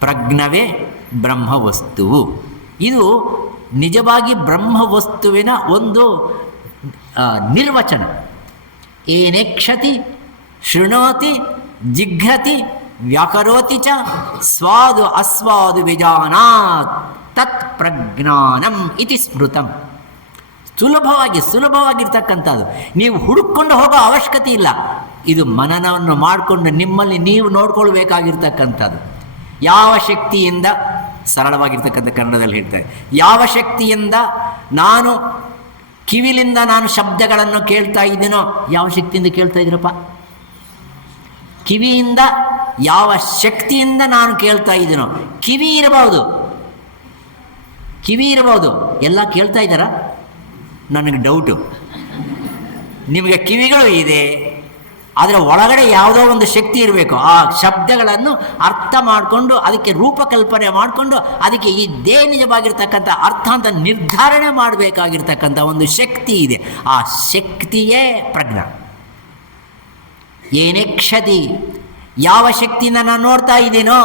ಪ್ರಜ್ಞವೇ ಬ್ರಹ್ಮವಸ್ತುವು. ಇದು ನಿಜವಾಗಿ ಬ್ರಹ್ಮವಸ್ತುವಿನ ಒಂದು ನಿರ್ವಚನ. ಏನೇಕ್ಷತಿ ಶೃಣೋತಿ ಜಿಘ್ರತಿ ವ್ಯಾಕರೋತಿ ಚ ಸ್ವಾದು ಅಸ್ವಾದು ವಿಜಾನಾತ್ ತತ್ ಪ್ರಜ್ಞಾನಂ ಇತಿ ಸ್ಮೃತಂ. ಸುಲಭವಾಗಿರ್ತಕ್ಕಂಥದ್ದು. ನೀವು ಹುಡುಕೊಂಡು ಹೋಗೋ ಅವಶ್ಯಕತೆ ಇಲ್ಲ. ಇದು ಮನನವನ್ನು ಮಾಡಿಕೊಂಡು ನಿಮ್ಮಲ್ಲಿ ನೀವು ನೋಡ್ಕೊಳ್ಬೇಕಾಗಿರ್ತಕ್ಕಂಥದ್ದು. ಯಾವ ಶಕ್ತಿಯಿಂದ, ಸರಳವಾಗಿರ್ತಕ್ಕಂಥ ಕನ್ನಡದಲ್ಲಿ ಹೇಳ್ತಾರೆ, ಯಾವ ಶಕ್ತಿಯಿಂದ ನಾನು ಕಿವಿಲಿಂದ ನಾನು ಶಬ್ದಗಳನ್ನು ಕೇಳ್ತಾ ಇದ್ದೀನೋ, ಯಾವ ಶಕ್ತಿಯಿಂದ ಕೇಳ್ತಾ ಇದ್ದೀರಪ್ಪ? ಕಿವಿಯಿಂದ, ಯಾವ ಶಕ್ತಿಯಿಂದ ನಾನು ಕೇಳ್ತಾ ಇದ್ದೀನೋ. ಕಿವಿ ಇರಬಹುದು, ಎಲ್ಲ ಕೇಳ್ತಾ ಇದ್ದಾರಾ? ನನಗೆ ಡೌಟು. ನಿಮಗೆ ಕಿವಿಗಳು ಇದೆ, ಅದರ ಒಳಗಡೆ ಯಾವುದೋ ಒಂದು ಶಕ್ತಿ ಇರಬೇಕು. ಆ ಶಬ್ದಗಳನ್ನು ಅರ್ಥ ಮಾಡಿಕೊಂಡು ಅದಕ್ಕೆ ರೂಪಕಲ್ಪನೆ ಮಾಡಿಕೊಂಡು ಅದಕ್ಕೆ ಇದೇ ನಿಜವಾಗಿರ್ತಕ್ಕಂಥ ಅರ್ಥ ಅಂತ ನಿರ್ಧಾರಣೆ ಮಾಡಬೇಕಾಗಿರ್ತಕ್ಕಂಥ ಒಂದು ಶಕ್ತಿ ಇದೆ. ಆ ಶಕ್ತಿಯೇ ಪ್ರಜ್ಞಾ. ಏನೇಕ್ಷತಿ, ಯಾವ ಶಕ್ತಿಯಿಂದ ನಾನು ನೋಡ್ತಾ ಇದ್ದೀನೋ.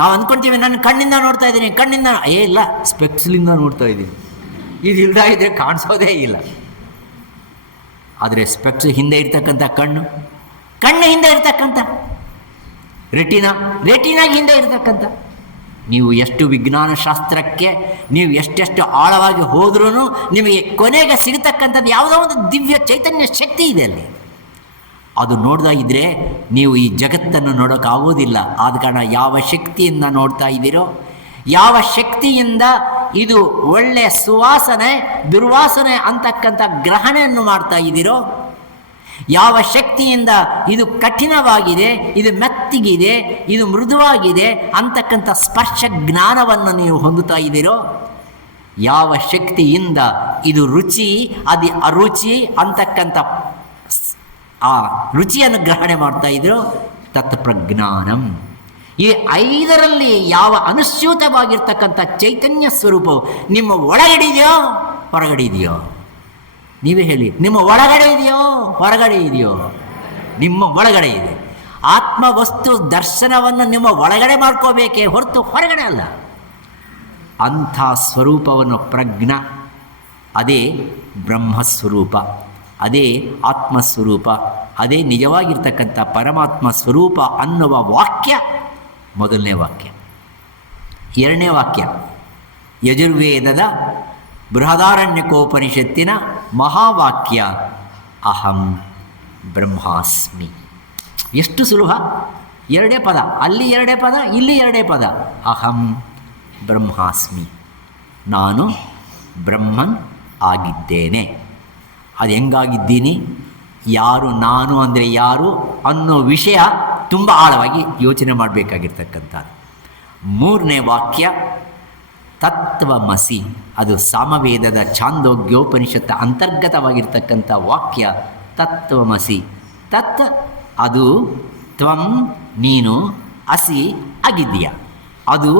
ನಾವು ಅಂದ್ಕೊಳ್ತೀವಿ ನನ್ನ ಕಣ್ಣಿಂದ ನೋಡ್ತಾ ಇದ್ದೀನಿ, ಕಣ್ಣಿಂದ ಇಲ್ಲ, ಸ್ಪೆಕ್ಸ್ಲಿಂದ ನೋಡ್ತಾ ಇದ್ದೀನಿ. ಇದು ಇಲ್ದ ಇದ್ರೆ ಕಾಣಿಸೋದೇ ಇಲ್ಲ. ಆದರೆ ಸ್ಪೆಕ್ಸ್ ಹಿಂದೆ ಇರ್ತಕ್ಕಂಥ ಕಣ್ಣು ಹಿಂದೆ ಇರ್ತಕ್ಕಂಥ ರೆಟಿನಾಗಿ ಹಿಂದೆ ಇರ್ತಕ್ಕಂಥ. ನೀವು ಎಷ್ಟು ವಿಜ್ಞಾನ ಶಾಸ್ತ್ರಕ್ಕೆ ನೀವು ಎಷ್ಟೆಷ್ಟು ಆಳವಾಗಿ ಹೋದ್ರೂ ನಿಮಗೆ ಕೊನೆಗೆ ಸಿಗತಕ್ಕಂಥದ್ದು ಯಾವುದೋ ಒಂದು ದಿವ್ಯ ಚೈತನ್ಯ ಶಕ್ತಿ ಇದೆ ಅಲ್ಲಿ. ಅದು ನೋಡ್ತಾ ಇದ್ದರೆ ನೀವು ಈ ಜಗತ್ತನ್ನು ನೋಡೋಕ್ಕಾಗೋದಿಲ್ಲ. ಆದ ಕಾರಣ ಯಾವ ಶಕ್ತಿಯಿಂದ ನೋಡ್ತಾ ಇದ್ದೀರೋ, ಯಾವ ಶಕ್ತಿಯಿಂದ ಇದು ಒಳ್ಳೆಯ ಸುವಾಸನೆ ದುರ್ವಾಸನೆ ಅಂತಕ್ಕಂಥ ಗ್ರಹಣೆಯನ್ನು ಮಾಡ್ತಾ ಇದ್ದೀರೋ, ಯಾವ ಶಕ್ತಿಯಿಂದ ಇದು ಕಠಿಣವಾಗಿದೆ, ಇದು ಮೆತ್ತಿಗಿದೆ, ಇದು ಮೃದುವಾಗಿದೆ ಅಂತಕ್ಕಂಥ ಸ್ಪರ್ಶ ಜ್ಞಾನವನ್ನು ನೀವು ಹೊಂದುತ್ತಾ ಇದ್ದೀರೋ, ಯಾವ ಶಕ್ತಿಯಿಂದ ಇದು ರುಚಿ ಅದು ಅರುಚಿ ಅಂತಕ್ಕಂಥ ಆ ರುಚಿಯನ್ನು ಗ್ರಹಣೆ ಮಾಡ್ತಾ ಇದ್ದೀರೋ, ತತ್ಪ್ರಜ್ಞಾನಂ. ಈ 5ರಲ್ಲಿ ಯಾವ ಅನುಸ್ಯೂತವಾಗಿರ್ತಕ್ಕಂಥ ಚೈತನ್ಯ ಸ್ವರೂಪವು ನಿಮ್ಮ ಒಳಗಡೆ ಇದೆಯೋ ಹೊರಗಡೆ ಇದೆಯೋ? ನೀವೇ ಹೇಳಿ. ನಿಮ್ಮ ಒಳಗಡೆ ಇದೆಯೋ ಹೊರಗಡೆ ಇದೆಯೋ? ನಿಮ್ಮ ಒಳಗಡೆ ಇದೆ. ಆತ್ಮವಸ್ತು ದರ್ಶನವನ್ನು ನಿಮ್ಮ ಒಳಗಡೆ ಮಾಡ್ಕೋಬೇಕೇ ಹೊರತು ಹೊರಗಡೆ ಅಲ್ಲ. ಅಂಥ ಸ್ವರೂಪವನ್ನು ಪ್ರಜ್ಞಾ, ಅದೇ ಬ್ರಹ್ಮಸ್ವರೂಪ, ಅದೇ ಆತ್ಮಸ್ವರೂಪ, ಅದೇ ನಿಜವಾಗಿರ್ತಕ್ಕಂಥ ಪರಮಾತ್ಮ ಸ್ವರೂಪ ಅನ್ನುವ ವಾಕ್ಯ ಮೊದಲನೇ ವಾಕ್ಯ. ಎರಡನೇ ವಾಕ್ಯ ಯಜುರ್ವೇದದ ಬೃಹದಾರಣ್ಯಕೋಪನಿಷತ್ತಿನ ಮಹಾವಾಕ್ಯ ಅಹಂ ಬ್ರಹ್ಮಾಸ್ಮಿ. ಎಷ್ಟು ಸುಲಭ! ಎರಡೇ ಪದ, ಅಲ್ಲಿ ಎರಡೇ ಪದ, ಇಲ್ಲಿ ಎರಡೇ ಪದ. ಅಹಂ ಬ್ರಹ್ಮಾಸ್ಮಿ, ನಾನು ಬ್ರಹ್ಮನ್ ಆಗಿದ್ದೇನೆ. ಅದು ಹೆಂಗಾಗಿದ್ದೀನಿ, ಯಾರು ನಾನು ಅಂದರೆ ಯಾರು ಅನ್ನೋ ವಿಷಯ ತುಂಬ ಆಳವಾಗಿ ಯೋಚನೆ ಮಾಡಬೇಕಾಗಿರ್ತಕ್ಕಂಥದ್ದು. ಮೂರನೇ ವಾಕ್ಯ ತತ್ವಮಸಿ, ಅದು ಸಾಮವೇದದ ಛಾಂದೋಗ್ಯೋಪನಿಷತ್ತ ಅಂತರ್ಗತವಾಗಿರ್ತಕ್ಕಂಥ ವಾಕ್ಯ. ತತ್ವಮಸಿ, ತತ್ ಅದು, ತ್ವಂ ನೀನು, ಅಸಿ ಆಗಿದ್ದೀಯ, ಅದು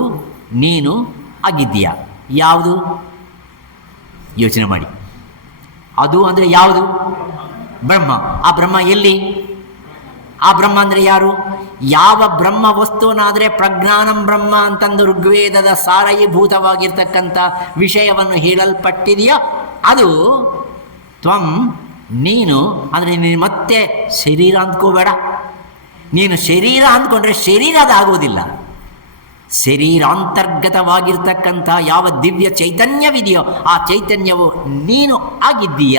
ನೀನು ಆಗಿದ್ದೀಯ. ಯಾವುದು? ಯೋಚನೆ ಮಾಡಿ. ಅದು ಅಂದರೆ ಯಾವುದು? ಬ್ರಹ್ಮ. ಆ ಬ್ರಹ್ಮ ಎಲ್ಲಿ? ಆ ಬ್ರಹ್ಮ ಅಂದರೆ ಯಾರು? ಯಾವ ಬ್ರಹ್ಮ ವಸ್ತುವನಾದರೆ ಪ್ರಜ್ಞಾನಂ ಬ್ರಹ್ಮ ಅಂತಂದು ಋಗ್ವೇದದ ಸಾರಯೀಭೂತವಾಗಿರ್ತಕ್ಕಂಥ ವಿಷಯವನ್ನು ಹೇಳಲ್ಪಟ್ಟಿದೆಯೋ ಅದು ತ್ವಂ ನೀನು. ಅಂದರೆ ನೀನು ಮತ್ತೆ ಶರೀರ ಅಂದ್ಕೋಬೇಡ. ನೀನು ಶರೀರ ಅಂದ್ಕೊಂಡ್ರೆ ಶರೀರ ಅದಾಗೋದಿಲ್ಲ. ಶರೀರಾಂತರ್ಗತವಾಗಿರ್ತಕ್ಕಂಥ ಯಾವ ದಿವ್ಯ ಚೈತನ್ಯವಿದೆಯೋ ಆ ಚೈತನ್ಯವು ನೀನು ಆಗಿದ್ದೀಯ.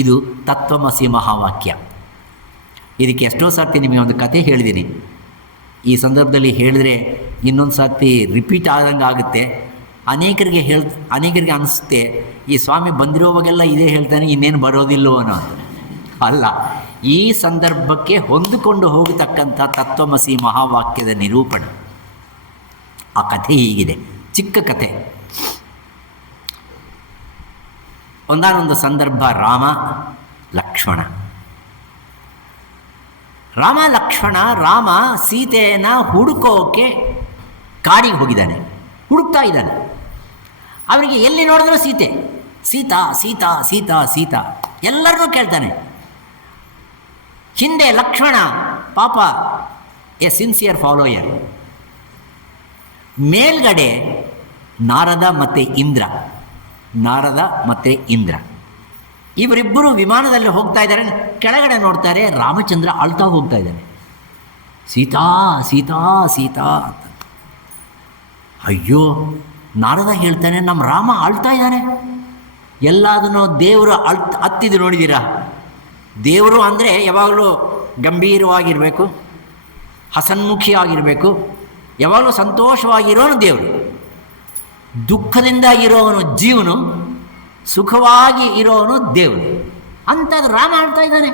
ಇದು ತತ್ವಮಸಿ ಮಹಾವಾಕ್ಯ. ಇದಕ್ಕೆ ಎಷ್ಟೋ ಸರ್ತಿ ನಿಮಗೆ ಒಂದು ಕತೆ ಹೇಳಿದ್ದೀನಿ. ಈ ಸಂದರ್ಭದಲ್ಲಿ ಹೇಳಿದ್ರೆ ಇನ್ನೊಂದು ಸರ್ತಿ ರಿಪೀಟ್ ಆದಂಗೆ ಆಗುತ್ತೆ. ಅನೇಕರಿಗೆ ಅನಿಸುತ್ತೆ ಈ ಸ್ವಾಮಿ ಬಂದಿರೋವಾಗೆಲ್ಲ ಇದೇ ಹೇಳ್ತಾನೆ, ಇನ್ನೇನು ಬರೋದಿಲ್ಲವೋ ಅನ್ನೋ. ಅಲ್ಲ, ಈ ಸಂದರ್ಭಕ್ಕೆ ಹೊಂದಿಕೊಂಡು ಹೋಗತಕ್ಕಂಥ ತತ್ವಮಸಿ ಮಹಾವಾಕ್ಯದ ನಿರೂಪಣೆ. ಆ ಕಥೆ ಹೀಗಿದೆ, ಚಿಕ್ಕ ಕಥೆ. ಒಂದಾನೊಂದು ಸಂದರ್ಭ ರಾಮ ಲಕ್ಷ್ಮಣ ರಾಮ ಸೀತೆಯನ್ನು ಹುಡುಕೋಕೆ ಕಾಡಿಗೆ ಹೋಗಿದ್ದಾನೆ, ಹುಡುಕ್ತಾ ಇದ್ದಾನೆ. ಅವರಿಗೆ ಎಲ್ಲಿ ನೋಡಿದ್ರು ಸೀತೆ, ಸೀತಾ ಸೀತಾ ಸೀತಾ ಸೀತಾ ಎಲ್ಲರನ್ನೂ ಕೇಳ್ತಾನೆ. ಹಿಂದೆ ಲಕ್ಷ್ಮಣ ಪಾಪ ಎ ಸಿನ್ಸಿಯರ್ ಫಾಲೋಯರ್. ಮೇಲ್ಗಡೆ ನಾರದ ಮತ್ತು ಇಂದ್ರ ಇವರಿಬ್ಬರು ವಿಮಾನದಲ್ಲಿ ಹೋಗ್ತಾ ಇದ್ದಾರೆ. ಕೆಳಗಡೆ ನೋಡ್ತಾರೆ, ರಾಮಚಂದ್ರ ಅಳ್ತಾ ಹೋಗ್ತಾ ಇದ್ದಾನೆ, ಸೀತಾ ಸೀತಾ ಸೀತಾ ಅಂತ. ಅಯ್ಯೋ, ನಾರದ ಹೇಳ್ತಾನೆ, ನಮ್ಮ ರಾಮ ಅಳ್ತಾ ಇದ್ದಾನೆ, ಎಲ್ಲದನ್ನು ದೇವರು ಹತ್ತಿದ್ದು ನೋಡಿದ್ದೀರಾ? ದೇವರು ಅಂದರೆ ಯಾವಾಗಲೂ ಗಂಭೀರವಾಗಿರಬೇಕು, ಹಸನ್ಮುಖಿಯಾಗಿರಬೇಕು, ಯಾವಾಗಲೂ ಸಂತೋಷವಾಗಿರೋನು ದೇವರು. ದುಃಖದಿಂದ ಇರೋವನು ಜೀವನು, ಸುಖವಾಗಿ ಇರೋವನು ದೇವರು. ಅಂಥದ್ದು ರಾಮ ಆಡ್ತಾ ಇದ್ದಾನೆ.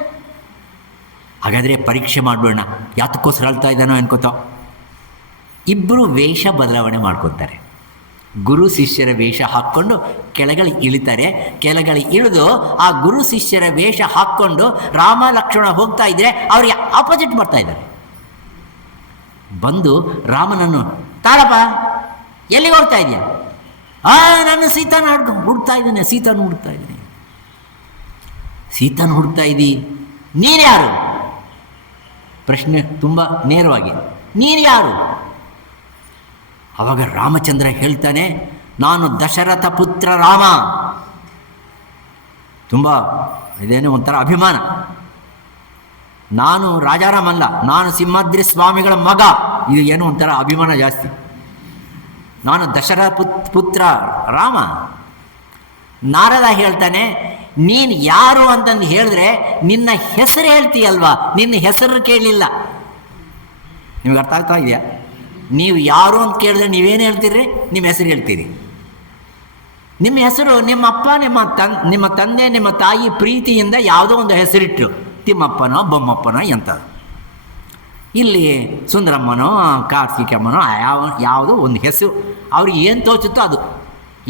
ಹಾಗಾದರೆ ಪರೀಕ್ಷೆ ಮಾಡಬೇಡ, ಯಾತಕ್ಕೋಸ್ಕರ ಆಳ್ತಾ ಇದ್ದಾನೋ ಅನ್ಕೋತಾವ. ಇಬ್ಬರು ವೇಷ ಬದಲಾವಣೆ ಮಾಡ್ಕೊತಾರೆ. ಗುರು ಶಿಷ್ಯರ ವೇಷ ಹಾಕ್ಕೊಂಡು ಕೆಳಗಡೆ ಇಳಿತಾರೆ. ಕೆಳಗಡೆ ಇಳಿದು ಆ ಗುರು ಶಿಷ್ಯರ ವೇಷ ಹಾಕ್ಕೊಂಡು ರಾಮ ಲಕ್ಷ್ಮಣ ಹೋಗ್ತಾ ಇದ್ದರೆ ಅವ್ರಿಗೆ ಆಪೋಸಿಟ್ ಬರ್ತಾ ಇದ್ದಾರೆ. ಬಂದು ರಾಮನನ್ನು, ತಾಳಪ್ಪ ಎಲ್ಲಿಗೆ ಹೋಗ್ತಾ ಇದೆಯಾ? ನಾನು ಸೀತಾನ ಹುಡ್ತಾ ಇದ್ದೇನೆ, ಸೀತಾನ ಹುಡ್ತಾ ಇದ್ದೀನಿ. ಸೀತಾನ ಹುಡ್ತಾ ಇದ್ದೀ, ನೀನು ಯಾರು? ಪ್ರಶ್ನೆ ತುಂಬ ನೇರವಾಗಿ, ನೀನು ಯಾರು? ಆವಾಗ ರಾಮಚಂದ್ರ ಹೇಳ್ತಾನೆ, ನಾನು ದಶರಥ ಪುತ್ರ ರಾಮ. ತುಂಬ ಇದೇನು ಒಂಥರ ಅಭಿಮಾನ. ನಾನು ರಾಜಾರಾಮ ಅಲ್ಲ, ನಾನು ಸಿಂಹಾದ್ರಿ ಸ್ವಾಮಿಗಳ ಮಗ. ಇದು ಏನೋ ಒಂಥರ ಅಭಿಮಾನ ಜಾಸ್ತಿ. ನಾನು ದಶರಥ ಪುತ್ರ ರಾಮ. ನಾರದ ಹೇಳ್ತಾನೆ, ನೀನು ಯಾರು ಅಂತಂದು ಹೇಳಿದ್ರೆ ನಿನ್ನ ಹೆಸರು ಹೇಳ್ತೀಯಲ್ವಾ, ನಿನ್ನ ಹೆಸರು ಕೇಳಲಿಲ್ಲ. ನಿಮ್ಗೆ ಅರ್ಥ ಆಗ್ತಾ ಇದೆಯಾ? ನೀವು ಯಾರು ಅಂತ ಕೇಳಿದ್ರೆ ನೀವೇನು ಹೇಳ್ತೀರಿ? ನಿಮ್ಮ ಹೆಸರು ಹೇಳ್ತೀರಿ. ನಿಮ್ಮ ಹೆಸರು ನಿಮ್ಮ ಅಪ್ಪ ನಿಮ್ಮ ತಂದೆ ನಿಮ್ಮ ತಾಯಿ ಪ್ರೀತಿಯಿಂದ ಯಾವುದೋ ಒಂದು ಹೆಸರಿಟ್ಟರು, ತಿಮ್ಮಪ್ಪನೋ ಬೊಮ್ಮಪ್ಪನೋ ಎಂಥದ್ದು. ಇಲ್ಲಿ ಸುಂದರಮ್ಮನೋ ಕಾರ್ತಿಕಮ್ಮನೋ ಯಾವುದೋ ಒಂದು ಹೆಸರು ಅವ್ರಿಗೆ ಏನು ತೋಚುತ್ತೋ ಅದು.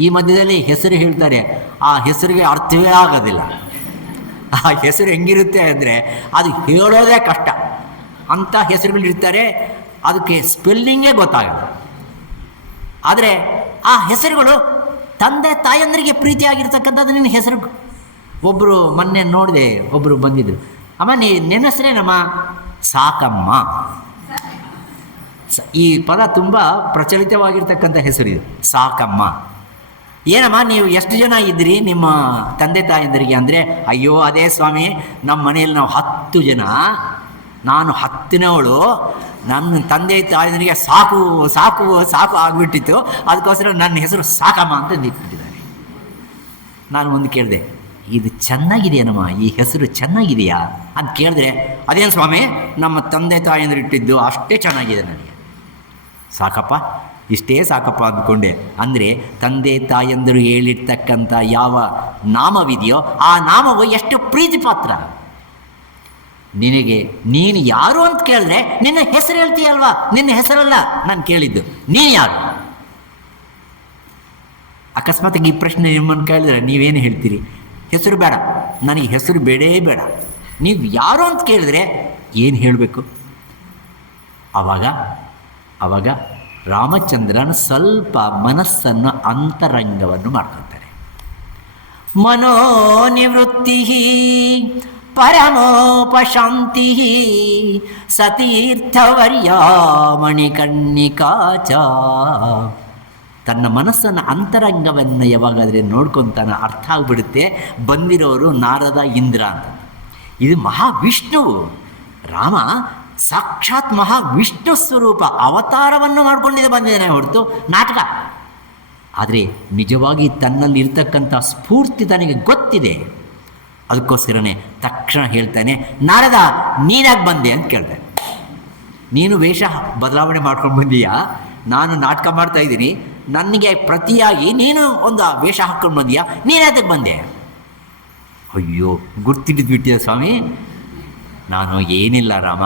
ಈ ಮಧ್ಯದಲ್ಲಿ ಹೆಸರು ಹೇಳ್ತಾರೆ, ಆ ಹೆಸರಿಗೆ ಅರ್ಥವೇ ಆಗೋದಿಲ್ಲ. ಆ ಹೆಸರು ಹೆಂಗಿರುತ್ತೆ ಅಂದರೆ ಅದು ಹೇಳೋದೇ ಕಷ್ಟ. ಅಂಥ ಹೆಸರುಗಳಿರ್ತಾರೆ, ಅದಕ್ಕೆ ಸ್ಪೆಲ್ಲಿಂಗೇ ಗೊತ್ತಾಗಲ್ಲ. ಆದರೆ ಆ ಹೆಸರುಗಳು ತಂದೆ ತಾಯಂದರಿಗೆ ಪ್ರೀತಿಯಾಗಿರ್ತಕ್ಕಂಥದ್ದು ನಿನ್ನ ಹೆಸರು. ಒಬ್ಬರು ಮೊನ್ನೆ ನೋಡಿದೆ, ಒಬ್ಬರು ಬಂದಿದ್ರು, ಅಮ್ಮ ನಿನ್ನ ಹೆಸರೇನಮ್ಮ? ಸಾಕಮ್ಮ. ಈ ಪದ ತುಂಬ ಪ್ರಚಲಿತವಾಗಿರ್ತಕ್ಕಂಥ ಹೆಸರು ಇದು, ಸಾಕಮ್ಮ. ಏನಮ್ಮ ನೀವು ಎಷ್ಟು ಜನ ಇದ್ದೀರಿ ನಿಮ್ಮ ತಂದೆ ತಾಯಂದರಿಗೆ ಅಂದರೆ, ಅಯ್ಯೋ ಅದೇ ಸ್ವಾಮಿ, ನಮ್ಮ ಮನೆಯಲ್ಲಿ ನಾವು 10 ಜನ, ನಾನು 10ನೇವಳು. ನನ್ನ ತಂದೆ ತಾಯಂದರಿಗೆ ಸಾಕು ಸಾಕು ಸಾಕು ಆಗಿಬಿಟ್ಟಿತ್ತು, ಅದಕ್ಕೋಸ್ಕರ ನನ್ನ ಹೆಸರು ಸಾಕಮ್ಮ ಅಂತ ನಿಂತಿದ್ದಾರೆ. ನಾನು ಒಂದು ಕೇಳಿದೆ, ಇದು ಚೆನ್ನಾಗಿದೆಯೇನಮ್ಮ, ಈ ಹೆಸರು ಚೆನ್ನಾಗಿದೆಯಾ ಅಂತ ಕೇಳಿದ್ರೆ, ಅದೇನು ಸ್ವಾಮಿ ನಮ್ಮ ತಂದೆ ತಾಯಂದ್ರು ಇಟ್ಟಿದ್ದು ಅಷ್ಟೇ ಚೆನ್ನಾಗಿದೆ ನನಗೆ, ಸಾಕಪ್ಪ, ಇಷ್ಟೇ ಸಾಕಪ್ಪ ಅಂದ್ಕೊಂಡೆ. ಅಂದರೆ ತಂದೆ ತಾಯಂದರು ಹೇಳಿರ್ತಕ್ಕಂಥ ಯಾವ ನಾಮವಿದೆಯೋ ಆ ನಾಮವು ಎಷ್ಟು ಪ್ರೀತಿ ಪಾತ್ರ. ನಿನಗೆ ನೀನು ಯಾರು ಅಂತ ಕೇಳಿದ್ರೆ ನಿನ್ನ ಹೆಸರು ಹೇಳ್ತೀಯಲ್ವಾ, ನಿನ್ನ ಹೆಸರಲ್ಲ ನಾನು ಕೇಳಿದ್ದು, ನೀನು ಯಾರು? ಅಕಸ್ಮಾತಾಗಿ ಈ ಪ್ರಶ್ನೆ ನಿಮ್ಮನ್ನು ಕೇಳಿದ್ರೆ ನೀವೇನು ಹೇಳ್ತೀರಿ? ಹೆಸರು ಬೇಡ, ನನಗೆ ಹೆಸರು ಬೇಡೇ ಬೇಡ, ನೀವು ಯಾರು ಅಂತ ಕೇಳಿದ್ರೆ ಏನು ಹೇಳಬೇಕು? ಆವಾಗ ರಾಮಚಂದ್ರನ ಸ್ವಲ್ಪ ಮನಸ್ಸನ್ನು ಅಂತರಂಗವನ್ನು ಮಾಡ್ಕೊಳ್ತಾರೆ. ಮನೋನಿವೃತ್ತಿ ಪರಮೋಪಶಾಂತಿ ಸತೀರ್ಥವರ್ಯ ಮಣಿಕರ್ಣಿಕಾಚ. ತನ್ನ ಮನಸ್ಸನ್ನು ಅಂತರಂಗವನ್ನು ಯಾವಾಗಾದರೆ ನೋಡ್ಕೊತಾನೆ ಅರ್ಥ ಆಗಿಬಿಡುತ್ತೆ, ಬಂದಿರೋರು ನಾರದ ಇಂದ್ರ ಅಂತ. ಇದು ಮಹಾವಿಷ್ಣುವು, ರಾಮ ಸಾಕ್ಷಾತ್ ಮಹಾವಿಷ್ಣು ಸ್ವರೂಪ ಅವತಾರವನ್ನು ಮಾಡಿಕೊಂಡಿದೆ ಬಂದಿದ್ದಾನೆ ಹೊರತು ನಾಟಕ. ಆದರೆ ನಿಜವಾಗಿ ತನ್ನಲ್ಲಿ ಇರ್ತಕ್ಕಂಥ ಸ್ಫೂರ್ತಿ ತನಗೆ ಗೊತ್ತಿದೆ. ಅದಕ್ಕೋಸ್ಕರನೇ ತಕ್ಷಣ ಹೇಳ್ತಾನೆ, ನಾರದ ನೀನಾಗಿ ಬಂದೆ ಅಂತ ಕೇಳ್ತಾನೆ. ನೀನು ವೇಷ ಬದಲಾವಣೆ ಮಾಡ್ಕೊಂಡು ಬಂದೀಯಾ, ನಾನು ನಾಟಕ ಮಾಡ್ತಾ ಇದ್ದೀನಿ, ನನಗೆ ಪ್ರತಿಯಾಗಿ ನೀನು ಒಂದು ವೇಷ ಹಾಕ್ಕೊಂಡು ಬಂದೀಯಾ, ನೀನಾದಕ್ಕೆ ಬಂದೆ? ಅಯ್ಯೋ ಗುರ್ತಿಡಿದ್ಬಿಟ್ಟಿದೆ ಸ್ವಾಮಿ. ನಾನು ಏನಿಲ್ಲ ರಾಮ,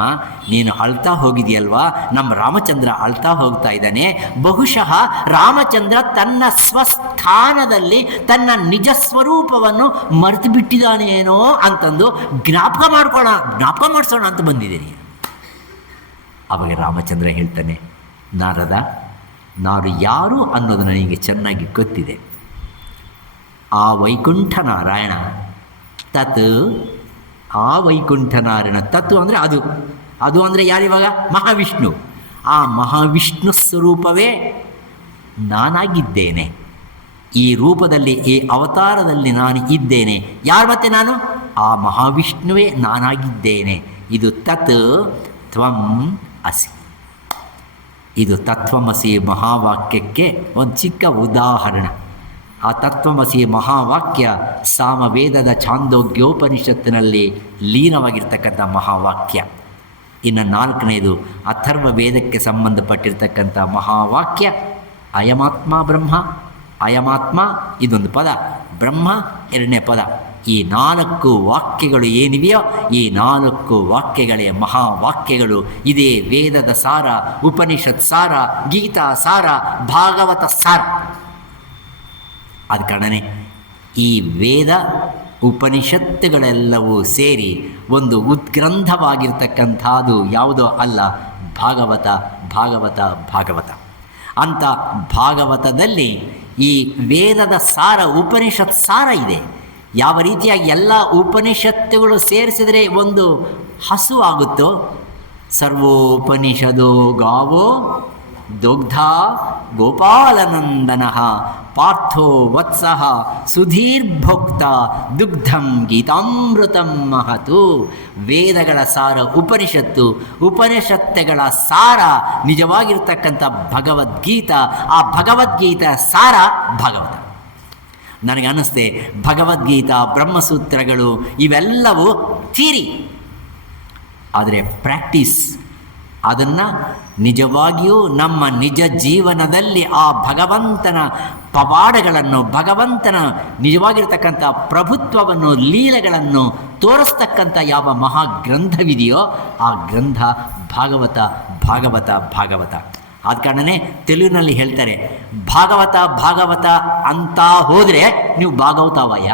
ನೀನು ಅಳ್ತಾ ಹೋಗಿದೆಯಲ್ವಾ, ನಮ್ಮ ರಾಮಚಂದ್ರ ಅಳ್ತಾ ಹೋಗ್ತಾ ಇದ್ದಾನೆ. ಬಹುಶಃ ರಾಮಚಂದ್ರ ತನ್ನ ಸ್ವಸ್ಥಾನದಲ್ಲಿ ತನ್ನ ನಿಜ ಸ್ವರೂಪವನ್ನು ಮರೆತು ಬಿಟ್ಟಿದ್ದಾನೇನೋ ಅಂತಂದು ಜ್ಞಾಪಕ ಮಾಡಿಸೋಣ ಅಂತ ಬಂದಿದ್ದೀನಿ. ಅವಾಗ ರಾಮಚಂದ್ರ ಹೇಳ್ತಾನೆ, ನಾರದ, ನಾನು ಯಾರು ಅನ್ನೋದು ನನಗೆ ಚೆನ್ನಾಗಿ ಗೊತ್ತಿದೆ. ಆ ವೈಕುಂಠ ನಾರಾಯಣ ತತ್, ಆ ವೈಕುಂಠ ನಾರಾಯಣ ತತ್ವ ಅಂದರೆ ಅದು ಅಂದರೆ ಯಾರಿವಾಗ? ಮಹಾವಿಷ್ಣು. ಆ ಮಹಾವಿಷ್ಣು ಸ್ವರೂಪವೇ ನಾನಾಗಿದ್ದೇನೆ. ಈ ರೂಪದಲ್ಲಿ, ಈ ಅವತಾರದಲ್ಲಿ ನಾನು ಇದ್ದೇನೆ. ಯಾರು ಮತ್ತೆ ನಾನು? ಆ ಮಹಾವಿಷ್ಣುವೇ ನಾನಾಗಿದ್ದೇನೆ. ಇದು ತತ್ ತ್ವಂ ಅಸಿ. ಇದು ತತ್ವಮಸಿ ಮಹಾವಾಕ್ಯಕ್ಕೆ ಒಂದು ಚಿಕ್ಕ ಉದಾಹರಣೆ. ಆ ತತ್ವಮಸಿ ಮಹಾವಾಕ್ಯ ಸಾಮವೇದದ ಛಾಂದೋಗ್ಯೋಪನಿಷತ್ತಿನಲ್ಲಿ ಲೀನವಾಗಿರ್ತಕ್ಕಂಥ ಮಹಾವಾಕ್ಯ. ಇನ್ನು 4ನೇದು ಅಥರ್ವ ವೇದಕ್ಕೆ ಸಂಬಂಧಪಟ್ಟಿರ್ತಕ್ಕಂಥ ಮಹಾವಾಕ್ಯ ಅಯಮಾತ್ಮ ಬ್ರಹ್ಮ. ಅಯಮಾತ್ಮ ಇದೊಂದು ಪದ, ಬ್ರಹ್ಮ 2ನೇ ಪದ. ಈ 4 ವಾಕ್ಯಗಳು ಏನಿವೆಯೋ ಈ 4 ವಾಕ್ಯಗಳೇ ಮಹಾವಾಕ್ಯಗಳು. ಇದೇ ವೇದದ ಸಾರ, ಉಪನಿಷತ್ ಸಾರ, ಗೀತಾ ಸಾರ, ಭಾಗವತ ಸಾರ. ಆದ ಕಾರಣನೇ ಈ ವೇದ ಉಪನಿಷತ್ತುಗಳೆಲ್ಲವೂ ಸೇರಿ ಒಂದು ಉದ್ಗ್ರಂಥವಾಗಿರ್ತಕ್ಕಂಥದ್ದು ಯಾವುದೋ ಅಲ್ಲ, ಭಾಗವತ ಭಾಗವತ ಭಾಗವತ. ಅಂಥ ಭಾಗವತದಲ್ಲಿ ಈ ವೇದದ ಸಾರ, ಉಪನಿಷತ್ ಸಾರ ಇದೆ. ಯಾವ ರೀತಿಯಾಗಿ ಎಲ್ಲ ಉಪನಿಷತ್ತುಗಳು ಸೇರಿಸಿದರೆ ಒಂದು ಹಸು ಆಗುತ್ತೋ, ಸರ್ವೋಪನಿಷದೋ ಗಾವೋ ದುಗ್ಧ ಗೋಪಾಲನಂದನ ಪಾರ್ಥೋ ವತ್ಸಃ ಸುಧೀರ್ಭೋಕ್ತ ದುಗ್ಧಂ ಗೀತಾಮೃತಂ ಮಹತು. ವೇದಗಳ ಸಾರ ಉಪನಿಷತ್ತು, ಉಪನಿಷತ್ತುಗಳ ಸಾರ ನಿಜವಾಗಿರ್ತಕ್ಕಂಥ ಭಗವದ್ಗೀತಾ, ಆ ಭಗವದ್ಗೀತಾ ಸಾರ ಭಾಗವತ. ನನಗೆ ಅನ್ನಿಸ್ತೆ ಭಗವದ್ಗೀತಾ, ಬ್ರಹ್ಮಸೂತ್ರಗಳು ಇವೆಲ್ಲವೂ ಥಿಯರಿ, ಆದರೆ ಪ್ರಾಕ್ಟೀಸ್ ಅದನ್ನು ನಿಜವಾಗಿಯೂ ನಮ್ಮ ನಿಜ ಜೀವನದಲ್ಲಿ ಆ ಭಗವಂತನ ಪವಾಡಗಳನ್ನು, ಭಗವಂತನ ನಿಜವಾಗಿರ್ತಕ್ಕಂಥ ಪ್ರಭುತ್ವವನ್ನು, ಲೀಲೆಗಳನ್ನು ತೋರಿಸ್ತಕ್ಕಂಥ ಯಾವ ಮಹಾಗ್ರಂಥವಿದೆಯೋ ಆ ಗ್ರಂಥ ಭಾಗವತ ಭಾಗವತ ಭಾಗವತ. ಆದ ಕಾರಣನೇ ತೆಲುಗಿನಲ್ಲಿ ಹೇಳ್ತಾರೆ, ಭಾಗವತ ಭಾಗವತ ಅಂತ ಹೋದರೆ ನೀವು ಭಾಗವತವಯ್ಯ,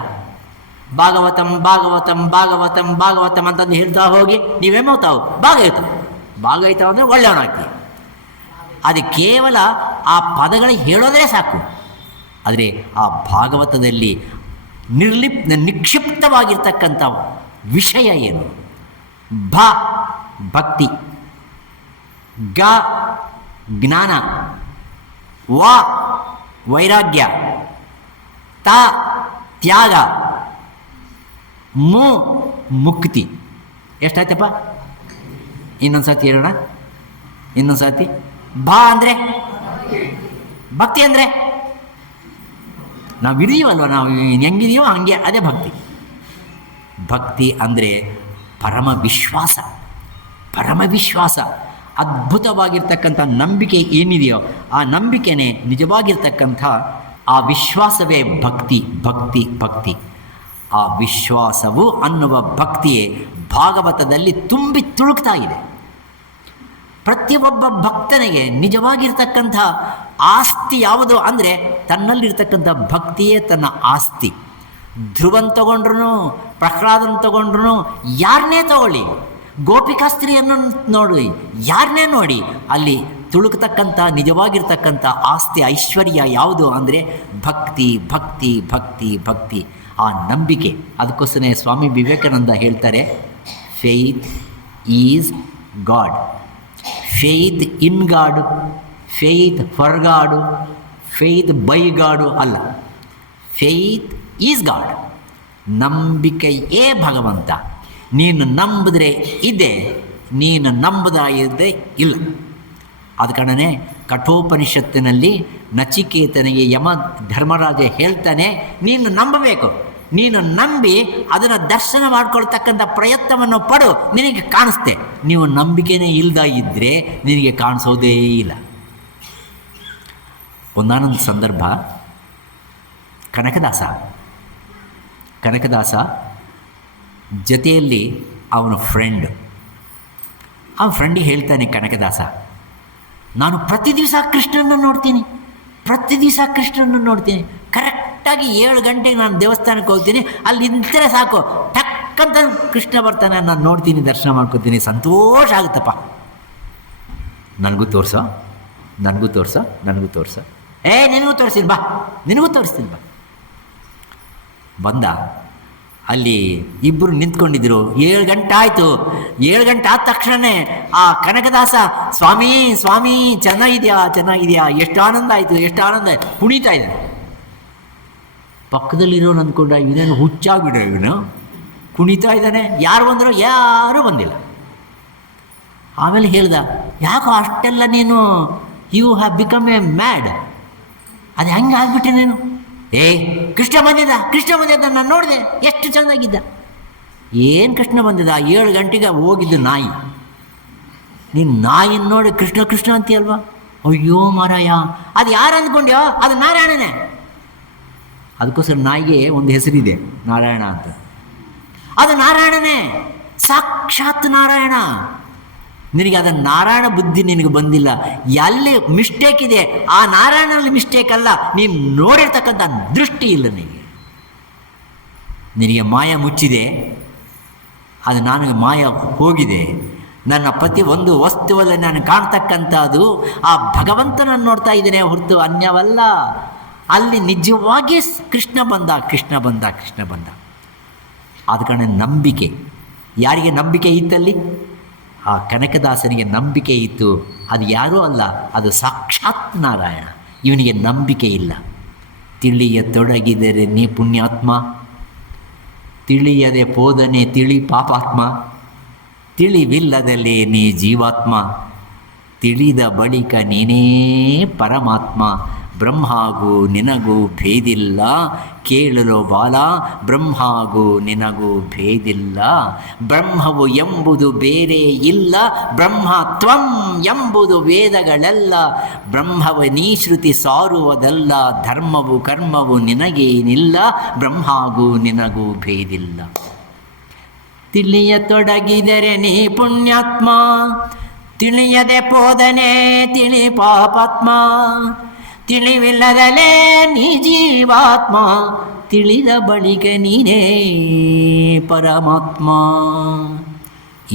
ಭಾಗವತಂ ಭಾಗವತಂ ಭಾಗವತಂ ಭಾಗವತಂ ಅಂತಂದು ಹೇಳ್ತಾ ಹೋಗಿ ನೀವೇಮೋತಾವು ಭಾಗವತ ಅಂದರೆ ಒಳ್ಳೆಯವನಾಗ್ತೀವಿ. ಅದು ಕೇವಲ ಆ ಪದಗಳಿಗೆ ಹೇಳೋದೇ ಸಾಕು. ಆದರೆ ಆ ಭಾಗವತದಲ್ಲಿ ನಿಕ್ಷಿಪ್ತವಾಗಿರ್ತಕ್ಕಂಥ ವಿಷಯ ಏನು? ಭಕ್ತಿ, ಗ ಜ್ಞಾನ, ವೈರಾಗ್ಯ, ತ್ಯಾಗ, ಮುಕ್ತಿ. ಎಷ್ಟಾಯ್ತಪ್ಪ? ಇನ್ನೊಂದು ಸರ್ತಿ ಹೇಳೋಣ, ಇನ್ನೊಂದು ಸರ್ತಿ. ಅಂದರೆ ಭಕ್ತಿ ಅಂದರೆ ನಾವು ಇದೀವಲ್ವ, ನಾವು ಹೆಂಗಿದೀವೋ ಹಂಗೆ, ಅದೇ ಭಕ್ತಿ. ಭಕ್ತಿ ಅಂದರೆ ಪರಮ ವಿಶ್ವಾಸ, ಅದ್ಭುತವಾಗಿರ್ತಕ್ಕಂಥ ನಂಬಿಕೆ ಏನಿದೆಯೋ ಆ ನಂಬಿಕೆನೇ ನಿಜವಾಗಿರ್ತಕ್ಕಂಥ ಆ ವಿಶ್ವಾಸವೇ ಭಕ್ತಿ. ಆ ವಿಶ್ವಾಸವು ಅನ್ನುವ ಭಕ್ತಿಯೇ ಭಾಗವತದಲ್ಲಿ ತುಂಬಿ ತುಳುಕ್ತಾ ಇದೆ. ಪ್ರತಿಯೊಬ್ಬ ಭಕ್ತನಿಗೆ ನಿಜವಾಗಿರ್ತಕ್ಕಂಥ ಆಸ್ತಿ ಯಾವುದು ಅಂದರೆ ತನ್ನಲ್ಲಿರ್ತಕ್ಕಂಥ ಭಕ್ತಿಯೇ ತನ್ನ ಆಸ್ತಿ. ಧ್ರುವನ್ ತಗೊಂಡ್ರು, ಪ್ರಹ್ಲಾದನ್ ತಗೊಂಡ್ರು, ಯಾರನ್ನೇ ತಗೊಳ್ಳಿ, ಗೋಪಿಕಾಸ್ತ್ರೀಯನ್ನು ನೋಡಿ, ಯಾರನ್ನೇ ನೋಡಿ, ಅಲ್ಲಿ ತುಳುಕ್ತಕ್ಕಂಥ ನಿಜವಾಗಿರ್ತಕ್ಕಂಥ ಆಸ್ತಿ, ಐಶ್ವರ್ಯ ಯಾವುದು ಅಂದರೆ ಭಕ್ತಿ ಭಕ್ತಿ ಭಕ್ತಿ ಭಕ್ತಿ, ಆ ನಂಬಿಕೆ. ಅದಕ್ಕೋಸ್ಕರ ಸ್ವಾಮಿ ವಿವೇಕಾನಂದ ಹೇಳ್ತಾರೆ, faith is God. Faith in God, faith for God, faith by God ಅಲ್ಲ, ಫೇತ್ ಈಸ್ ಗಾಡ್. ನಂಬಿಕೆಯೇ ಭಗವಂತ. ನೀನು ನಂಬಿದ್ರೆ ಇದೆ, ನೀನು ನಂಬದಾಯಿದ್ರೆ ಇಲ್ಲ. ಆದ ಕಾರಣನೇ ಕಠೋಪನಿಷತ್ತಿನಲ್ಲಿ ನಚಿಕೇತನಿಗೆ ಯಮ ಧರ್ಮರಾಜ ಹೇಳ್ತಾನೆ, ನೀನು ನಂಬಬೇಕು, ನೀನು ನಂಬಿ ಅದನ್ನು ದರ್ಶನ ಮಾಡ್ಕೊಳ್ತಕ್ಕಂಥ ಪ್ರಯತ್ನವನ್ನು ಪಡು, ನಿನಗೆ ಕಾಣಿಸ್ತೆ. ನೀವು ನಂಬಿಕೆನೇ ಇಲ್ಲದ ಇದ್ದರೆ ನಿನಗೆ ಕಾಣಿಸೋದೇ ಇಲ್ಲ. ಒಂದಾನೊಂದು ಸಂದರ್ಭ, ಕನಕದಾಸ ಜೊತೆಯಲ್ಲಿ ಅವನ ಫ್ರೆಂಡಿಗೆ ಹೇಳ್ತಾನೆ ಕನಕದಾಸ, ನಾನು ಪ್ರತಿ ದಿವಸ ಕೃಷ್ಣನ ನೋಡ್ತೀನಿ, ಕರೆಕ್ಟಾಗಿ 7 ಗಂಟೆಗೆ ನಾನು ದೇವಸ್ಥಾನಕ್ಕೆ ಹೋಗ್ತೀನಿ, ಅಲ್ಲಿ ನಿಂತರೆ ಸಾಕು, ಟಕ್ಕಂತ ಕೃಷ್ಣ ಬರ್ತಾನೆ, ನಾನು ನೋಡ್ತೀನಿ, ದರ್ಶನ ಮಾಡ್ಕೊತೀನಿ, ಸಂತೋಷ ಆಗುತ್ತಪ್ಪ. ನನಗೂ ತೋರಿಸೋ ನಿನಗೂ ತೋರಿಸ್ತೀನಿ ಬಾ. ಬಂದ, ಅಲ್ಲಿ ಇಬ್ಬರು ನಿಂತ್ಕೊಂಡಿದ್ರು. 7 ಗಂಟೆ ಆಯಿತು. 7 ಗಂಟೆ ಆದ ತಕ್ಷಣವೇ ಆ ಕನಕದಾಸ, ಸ್ವಾಮಿ ಚೆನ್ನಾಗಿದೆಯಾ, ಎಷ್ಟು ಆನಂದ ಆಯಿತು, ಕುಣಿತಾ ಇದ್ದಾನೆ. ಪಕ್ಕದಲ್ಲಿರೋನು ಅಂದ್ಕೊಂಡ, ಇವನೇನು ಹುಚ್ಚಾಗ್ಬಿಡ, ಇವನು ಕುಣಿತಾ ಇದ್ದಾನೆ. ಯಾರು ಬಂದರು? ಯಾರೂ ಬಂದಿಲ್ಲ. ಆಮೇಲೆ ಹೇಳ್ದ, ಯಾಕೋ ಅಷ್ಟೆಲ್ಲ ನೀನು you have become a mad, ಅದು ಹೆಂಗೆ ಆಗ್ಬಿಟ್ಟೆ ನೀನು? ಏ ಕೃಷ್ಣ ಬಂದಿದ್ದ ನಾನು ನೋಡಿದೆ, ಎಷ್ಟು ಚೆನ್ನಾಗಿದ್ದ. ಏನು ಕೃಷ್ಣ ಬಂದಿದ್ದ? 7 ಗಂಟೆಗೆ ಹೋಗಿದ್ದು ನಾಯಿ. ನೀನು ನಾಯಿನ ನೋಡಿ ಕೃಷ್ಣ ಕೃಷ್ಣ ಅಂತೀಯಲ್ವಾ? ಅಯ್ಯೋ ಮಾರಾಯ, ಅದು ಯಾರು ಅಂದ್ಕೊಂಡ್ಯೋ? ಅದು ನಾರಾಯಣನೇ. ಅದಕ್ಕೋಸ್ಕರ ನಾಯಿಗೆ ಒಂದು ಹೆಸರಿದೆ, ನಾರಾಯಣ ಅಂತ. ಅದು ನಾರಾಯಣನೇ, ಸಾಕ್ಷಾತ್ ನಾರಾಯಣ. ನಿನಗೆ ಅದನ್ನು ನಾರಾಯಣ ಬುದ್ಧಿ ನಿನಗೆ ಬಂದಿಲ್ಲ. ಎಲ್ಲಿ ಮಿಸ್ಟೇಕ್ ಇದೆ, ಆ ನಾರಾಯಣನಲ್ಲಿ ಮಿಸ್ಟೇಕ್ ಅಲ್ಲ, ನೀನು ನೋಡಿರ್ತಕ್ಕಂಥ ದೃಷ್ಟಿ ಇಲ್ಲ ನಿನಗೆ ಮಾಯ ಮುಚ್ಚಿದೆ. ಅದು ನನಗೆ ಮಾಯ ಹೋಗಿದೆ. ನನ್ನ ಪ್ರತಿ ಒಂದು ವಸ್ತುವಲ್ಲಿ ನಾನು ಕಾಣ್ತಕ್ಕಂಥದ್ದು ಆ ಭಗವಂತನನ್ನು ನೋಡ್ತಾ ಇದ್ದೇನೆ ಹೊರತು ಅನ್ಯವಲ್ಲ. ಅಲ್ಲಿ ನಿಜವಾಗಿ ಕೃಷ್ಣ ಬಂದ. ಆದ ಕಾರಣ ನಂಬಿಕೆ. ಯಾರಿಗೆ ನಂಬಿಕೆ ಇತ್ತಲ್ಲಿ? ಆ ಕನಕದಾಸನಿಗೆ ನಂಬಿಕೆ ಇತ್ತು. ಅದು ಯಾರೂ ಅಲ್ಲ, ಅದು ಸಾಕ್ಷಾತ್ ನಾರಾಯಣ. ಇವನಿಗೆ ನಂಬಿಕೆ ಇಲ್ಲ. ತಿಳಿಯತೊಡಗಿದರೆ ನೀ ಪುಣ್ಯಾತ್ಮ, ತಿಳಿಯದೆ ಪೋದನೆ ತಿಳಿ ಪಾಪಾತ್ಮ, ತಿಳಿವಿಲ್ಲದಲೇ ನೀ ಜೀವಾತ್ಮ, ತಿಳಿದ ಬಳಿಕ ನೀನೇ ಪರಮಾತ್ಮ. ಬ್ರಹ್ಮಾಗೂ ನಿನಗೂ ಭೇದಿಲ್ಲ, ಕೇಳಲು ಬಾಲ, ಬ್ರಹ್ಮಾಗೂ ನಿನಗೂ ಭೇದಿಲ್ಲ. ಬ್ರಹ್ಮವು ಎಂಬುದು ಬೇರೆ ಇಲ್ಲ, ಬ್ರಹ್ಮ ತ್ವಂ ಎಂಬುದು ವೇದಗಳೆಲ್ಲ. ಬ್ರಹ್ಮವ ನೀ ಶ್ರುತಿ ಸಾರುವುದಲ್ಲ, ಧರ್ಮವು ಕರ್ಮವು ನಿನಗೇನಿಲ್ಲ, ಬ್ರಹ್ಮಾಗೂ ನಿನಗೂ ಭೇದಿಲ್ಲ. ತಿಳಿಯತೊಡಗಿದರೆ ನೀ ಪುಣ್ಯಾತ್ಮ, ತಿಳಿಯದೆ ಪೋದನೆ ತಿಳಿ ಪಾಪಾತ್ಮ, ತಿಳಿವಿಲ್ಲದಲೇ ನೀ ಜೀವಾತ್ಮ, ತಿಳಿದ ಬಳಿಕ ನೀನೇ ಪರಮಾತ್ಮ.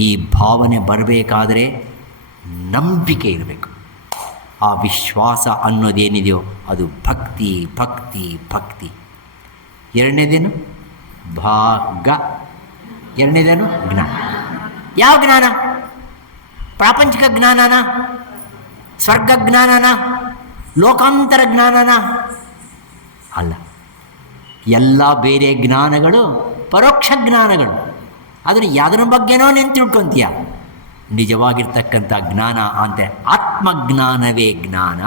ಈ ಭಾವನೆ ಬರಬೇಕಾದರೆ ನಂಬಿಕೆ ಇರಬೇಕು. ಆ ವಿಶ್ವಾಸ ಅನ್ನೋದೇನಿದೆಯೋ ಅದು ಭಕ್ತಿ ಭಕ್ತಿ ಭಕ್ತಿ. ಎರಡನೇದೇನು? ಭಾಗ. ಎರಡನೇದೇನು? ಜ್ಞಾನ. ಯಾವ ಜ್ಞಾನ? ಪ್ರಾಪಂಚಿಕ ಜ್ಞಾನನ? ಸ್ವರ್ಗ ಜ್ಞಾನನ? ಲೋಕಾಂತರ ಜ್ಞಾನನ? ಅಲ್ಲ. ಎಲ್ಲ ಬೇರೆ ಜ್ಞಾನಗಳು ಪರೋಕ್ಷ ಜ್ಞಾನಗಳು. ಆದರೆ ಯಾವುದ್ರ ಬಗ್ಗೆನೋ ನೀನು ತಿಳ್ಕೊತೀಯ. ನಿಜವಾಗಿರ್ತಕ್ಕಂಥ ಜ್ಞಾನ ಅಂತೆ ಆತ್ಮಜ್ಞಾನವೇ ಜ್ಞಾನ,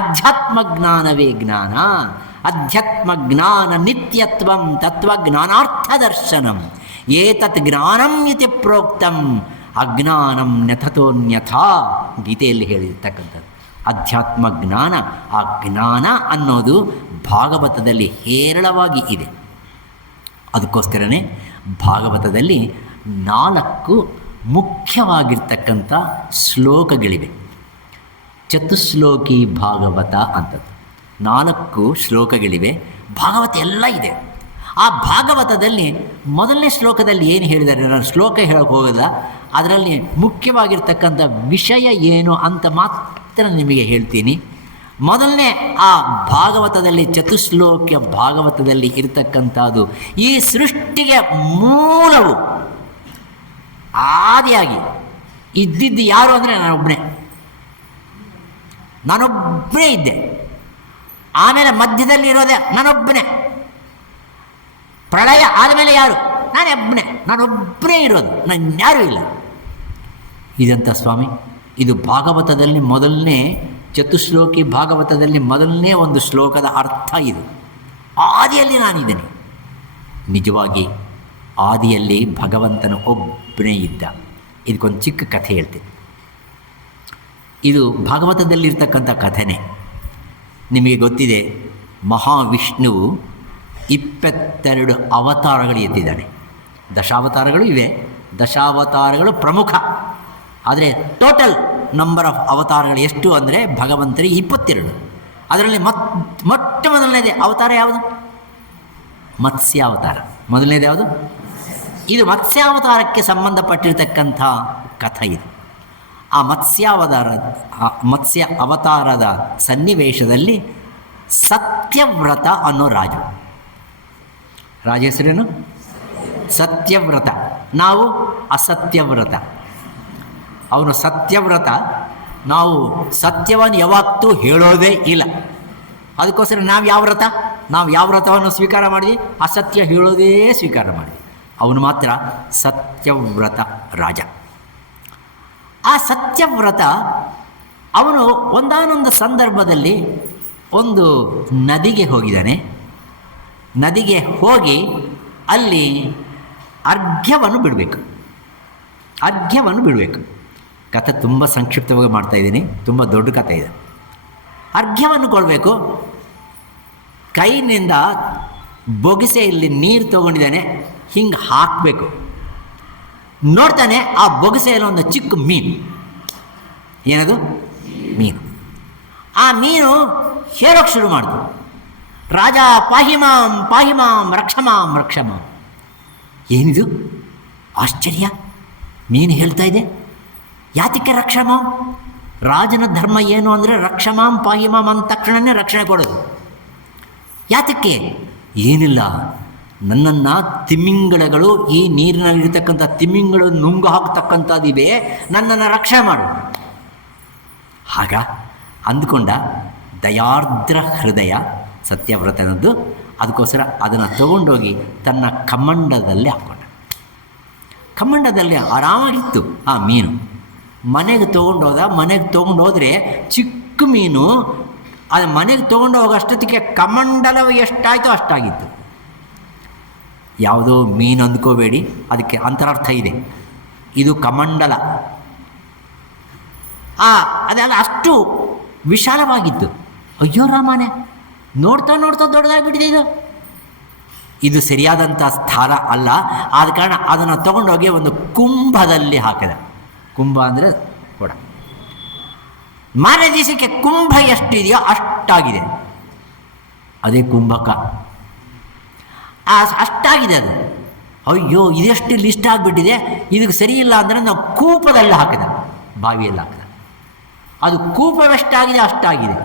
ಅಧ್ಯಾತ್ಮ ಜ್ಞಾನವೇ ಜ್ಞಾನ. ಅಧ್ಯಾತ್ಮ ಜ್ಞಾನ ನಿತ್ಯತ್ವಂ ತತ್ವಜ್ಞಾನಾರ್ಥ ದರ್ಶನಂ ಏತತ್ ಜ್ಞಾನಂ ಇತಿ ಪ್ರೋಕ್ತಂ ಅಜ್ಞಾನಂ ನಥತೋನ್ಯಥಾ. ಗೀತೆಯಲ್ಲಿ ಹೇಳಿರ್ತಕ್ಕಂಥದ್ದು ಅಧ್ಯಾತ್ಮ ಜ್ಞಾನ. ಆ ಜ್ಞಾನ ಅನ್ನೋದು ಭಾಗವತದಲ್ಲಿ ಹೇರಳವಾಗಿ ಇದೆ. ಅದಕ್ಕೋಸ್ಕರನೇ ಭಾಗವತದಲ್ಲಿ 4 ಮುಖ್ಯವಾಗಿರ್ತಕ್ಕಂಥ ಶ್ಲೋಕಗಳಿವೆ. ಚತುಶ್ಲೋಕಿ ಭಾಗವತ ಅಂತದ್ದು 4 ಶ್ಲೋಕಗಳಿವೆ. ಭಾಗವತ ಎಲ್ಲ ಇದೆ. ಆ ಭಾಗವತದಲ್ಲಿ ಮೊದಲನೇ ಶ್ಲೋಕದಲ್ಲಿ ಏನು ಹೇಳಿದ್ದಾರೆ, ನಾನು ಶ್ಲೋಕ ಹೇಳೋಕೆ ಹೋಗಲ್ಲ, ಅದರಲ್ಲಿ ಮುಖ್ಯವಾಗಿರ್ತಕ್ಕಂಥ ವಿಷಯ ಏನು ಅಂತ ಮಾತ್ರ ನಿಮಗೆ ಹೇಳ್ತೀನಿ. ಮೊದಲನೇ ಆ ಭಾಗವತದಲ್ಲಿ, ಚತುಶ್ಲೋಕ್ಯ ಭಾಗವತದಲ್ಲಿ ಇರತಕ್ಕಂಥದ್ದು ಈ ಸೃಷ್ಟಿಗೆ ಮೂಲವು ಆದಿಯಾಗಿ ಇದ್ದಿದ್ದು ಯಾರು ಅಂದರೆ ನಾನೊಬ್ಬನೇ ಇದ್ದೆ. ಆಮೇಲೆ ಮಧ್ಯದಲ್ಲಿ ಇರೋದೇ ನಾನೊಬ್ಬನೇ. ಪ್ರಳಯ ಆದಮೇಲೆ ಯಾರು? ನಾನೊಬ್ಬನೇ ಇರೋದು, ನಾನು ಯಾರೂ ಇಲ್ಲ. ಇದಂತ ಸ್ವಾಮಿ, ಇದು ಭಾಗವತದಲ್ಲಿ ಮೊದಲನೇ ಚತುಶ್ಲೋಕಿ ಭಾಗವತದಲ್ಲಿ ಮೊದಲನೇ ಒಂದು ಶ್ಲೋಕದ ಅರ್ಥ ಇದು. ಆದಿಯಲ್ಲಿ ನಾನಿದ್ದೇನೆ. ನಿಜವಾಗಿ ಆದಿಯಲ್ಲಿ ಭಗವಂತನ ಒಬ್ಬನೇ ಇದ್ದ. ಇದಕ್ಕೊಂದು ಚಿಕ್ಕ ಕಥೆ ಹೇಳ್ತೀನಿ. ಇದು ಭಾಗವತದಲ್ಲಿರ್ತಕ್ಕಂಥ ಕಥೆನೇ. ನಿಮಗೆ ಗೊತ್ತಿದೆ, ಮಹಾವಿಷ್ಣುವು 22 ಅವತಾರಗಳು ಎತ್ತಿದ್ದಾನೆ. ದಶಾವತಾರಗಳು ಇವೆ. ದಶಾವತಾರಗಳು ಪ್ರಮುಖ. ಆದರೆ ಟೋಟಲ್ ನಂಬರ್ ಆಫ್ ಅವತಾರಗಳು ಎಷ್ಟು ಅಂದರೆ ಭಗವಂತನಿಗೆ 22. ಅದರಲ್ಲಿ ಮೊಟ್ಟ ಮೊದಲನೇದೇ ಅವತಾರ ಯಾವುದು? ಮತ್ಸ್ಯಾವತಾರ. ಮೊದಲನೇದು ಯಾವುದು? ಇದು ಮತ್ಸ್ಯಾವತಾರಕ್ಕೆ ಸಂಬಂಧಪಟ್ಟಿರ್ತಕ್ಕಂಥ ಕಥೆ ಇದು. ಆ ಮತ್ಸ್ಯ ಅವತಾರದ ಸನ್ನಿವೇಶದಲ್ಲಿ ಸತ್ಯವ್ರತ ಅನ್ನೋ ರಾಜ ಹೆಸರೇನು? ಸತ್ಯವ್ರತ. ನಾವು ಅಸತ್ಯವ್ರತ. ಅವನು ಸತ್ಯವ್ರತ. ನಾವು ಸತ್ಯವನ್ನು ಯಾವತ್ತೂ ಹೇಳೋದೇ ಇಲ್ಲ. ಅದಕ್ಕೋಸ್ಕರ ನಾವು ಯಾವ ವ್ರತವನ್ನು ಸ್ವೀಕಾರ ಮಾಡಿದ್ವಿ? ಅಸತ್ಯ ಹೇಳೋದೇ ಸ್ವೀಕಾರ ಮಾಡಿದ್ವಿ. ಅವನು ಮಾತ್ರ ಸತ್ಯವ್ರತ ರಾಜ. ಆ ಸತ್ಯವ್ರತ ಅವನು ಒಂದಾನೊಂದು ಸಂದರ್ಭದಲ್ಲಿ ಒಂದು ನದಿಗೆ ಹೋಗಿದ್ದಾನೆ. ನದಿಗೆ ಹೋಗಿ ಅಲ್ಲಿ ಅರ್ಘ್ಯವನ್ನು ಬಿಡಬೇಕು. ಅರ್ಘ್ಯವನ್ನು ಬಿಡಬೇಕು. ಕಥೆ ತುಂಬ ಸಂಕ್ಷಿಪ್ತವಾಗಿ ಮಾಡ್ತಾಯಿದ್ದೀನಿ, ತುಂಬ ದೊಡ್ಡ ಕಥೆ ಇದೆ. ಅರ್ಘ್ಯವನ್ನು ಕೊಡಬೇಕು. ಕೈನಿಂದ ಬೊಗಸೆಯಲ್ಲಿ ನೀರು ತೊಗೊಂಡಿದ್ದಾನೆ, ಹಿಂಗೆ ಹಾಕಬೇಕು. ನೋಡ್ತಾನೆ ಆ ಬೊಗಸೆಯಲ್ಲಿ ಒಂದು ಚಿಕ್ಕ ಮೀನು. ಏನದು? ಮೀನು. ಆ ಮೀನು ಹೇಳೋಕ್ಕೆ ಶುರು ಮಾಡ್ತು, ರಾಜ ಪಾಹಿಮಾಂ ಪಾಹಿಮಾಂ ರಕ್ಷಮಾಂ ರಕ್ಷಮಾಂ. ಏನಿದು ಆಶ್ಚರ್ಯ, ಮೀನು ಹೇಳ್ತಾ ಇದೆ. ಯಾತಕ್ಕೆ ರಕ್ಷಮಾಂ? ರಾಜನ ಧರ್ಮ ಏನು ಅಂದರೆ ರಕ್ಷಮಾಂ ಪಾಹಿಮಾಂ ಅಂದ ತಕ್ಷಣವೇ ರಕ್ಷಣೆ ಕೊಡೋದು. ಯಾತಕ್ಕೆ? ಏನಿಲ್ಲ, ನನ್ನನ್ನು ತಿಮಿಂಗಲಗಳು, ಈ ನೀರಿನಲ್ಲಿರ್ತಕ್ಕಂಥ ತಿಮಿಂಗಳು ನುಂಗು ಹಾಕ್ತಕ್ಕಂಥದ್ದಿವೆ, ನನ್ನನ್ನು ರಕ್ಷಣೆ ಮಾಡು. ಆಗ ಅಂದ್ಕೊಂಡ ದಯಾರ್ದ್ರ ಹೃದಯ ಸತ್ಯವ್ರತನದ್ದು. ಅದಕ್ಕೋಸ್ಕರ ಅದನ್ನು ತಗೊಂಡೋಗಿ ತನ್ನ ಕಮಂಡದಲ್ಲಿ ಹಾಕ್ಕೊಂಡ. ಕಮಂಡದಲ್ಲಿ ಆರಾಮಾಗಿತ್ತು ಆ ಮೀನು. ಮನೆಗೆ ತೊಗೊಂಡೋದ. ಮನೆಗೆ ತೊಗೊಂಡೋದ್ರೆ ಚಿಕ್ಕ ಮೀನು ಅದು ಮನೆಗೆ ತೊಗೊಂಡು ಹೋಗೋಷ್ಟೊತ್ತಿಗೆ ಕಮಂಡಲ ಎಷ್ಟಾಯಿತೋ ಅಷ್ಟಾಗಿತ್ತು. ಯಾವುದೋ ಮೀನು ಅಂದ್ಕೋಬೇಡಿ, ಅದಕ್ಕೆ ಅಂತರಾರ್ಥ ಇದೆ. ಇದು ಕಮಂಡಲ. ಅದೆಲ್ಲ ಅಷ್ಟು ವಿಶಾಲವಾಗಿತ್ತು. ಅಯ್ಯೋ ರಾಮನೇ, ನೋಡ್ತಾ ನೋಡ್ತಾ ದೊಡ್ಡದಾಗಿಬಿಟ್ಟಿದೆ ಇದು. ಇದು ಸರಿಯಾದಂಥ ಸ್ಥಾನ ಅಲ್ಲ. ಆದ ಕಾರಣ ಅದನ್ನು ತೊಗೊಂಡೋಗಿ ಒಂದು ಕುಂಭದಲ್ಲಿ ಹಾಕಿದ. ಕುಂಭ ಅಂದರೆ ಕೊಡ. ಮಾರನೇ ದಿವಸಕ್ಕೆ ಕುಂಭ ಎಷ್ಟಿದೆಯೋ ಅಷ್ಟಾಗಿದೆ. ಅದೇ ಕುಂಭಕ. ಅಷ್ಟಾಗಿದೆ ಅದು. ಅಯ್ಯೋ, ಇದೆಷ್ಟು ಲಿಸ್ಟ್ ಆಗಿಬಿಟ್ಟಿದೆ, ಇದಕ್ಕೆ ಸರಿ ಇಲ್ಲ ಅಂದರೆ ನಾವು ಕೂಪದಲ್ಲಿ ಹಾಕಿದ, ಬಾವಿಯಲ್ಲಿ ಹಾಕಿದ. ಅದು ಕೂಪವೆಷ್ಟಾಗಿದೆ ಅಷ್ಟಾಗಿದೆ.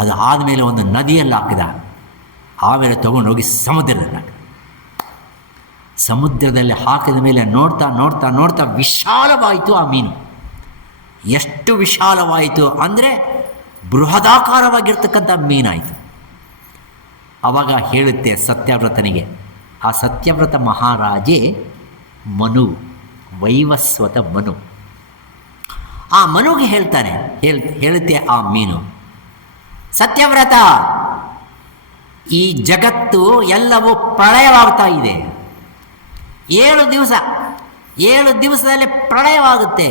ಅದು ಆದಮೇಲೆ ಒಂದು ನದಿಯಲ್ಲಿ ಹಾಕಿದ. ಆಮೇಲೆ ತೊಗೊಂಡೋಗಿ ಸಮುದ್ರದಲ್ಲಿ ಹಾಕಿದ. ಸಮುದ್ರದಲ್ಲಿ ಹಾಕಿದ ಮೇಲೆ ನೋಡ್ತಾ ನೋಡ್ತಾ ನೋಡ್ತಾ ವಿಶಾಲವಾಯಿತು ಆ ಮೀನು. ಎಷ್ಟು ವಿಶಾಲವಾಯಿತು ಅಂದರೆ ಬೃಹದಾಕಾರವಾಗಿರ್ತಕ್ಕಂಥ ಮೀನಾಯಿತು. ಆವಾಗ ಹೇಳುತ್ತೆ ಸತ್ಯವ್ರತನಿಗೆ. ಆ ಸತ್ಯವ್ರತ ಮಹಾರಾಜೇ ಮನು, ವೈವಸ್ವತ ಮನು. ಆ ಮನುಗೆ ಹೇಳ್ತಾನೆ, ಹೇಳುತ್ತೆ ಆ ಮೀನು, ಸತ್ಯವ್ರತ, ಈ ಜಗತ್ತು ಎಲ್ಲವೂ ಪ್ರಳಯವಾಗ್ತಾ ಇದೆ. 7 ದಿವಸದಲ್ಲಿ ಪ್ರಳಯವಾಗುತ್ತೆ.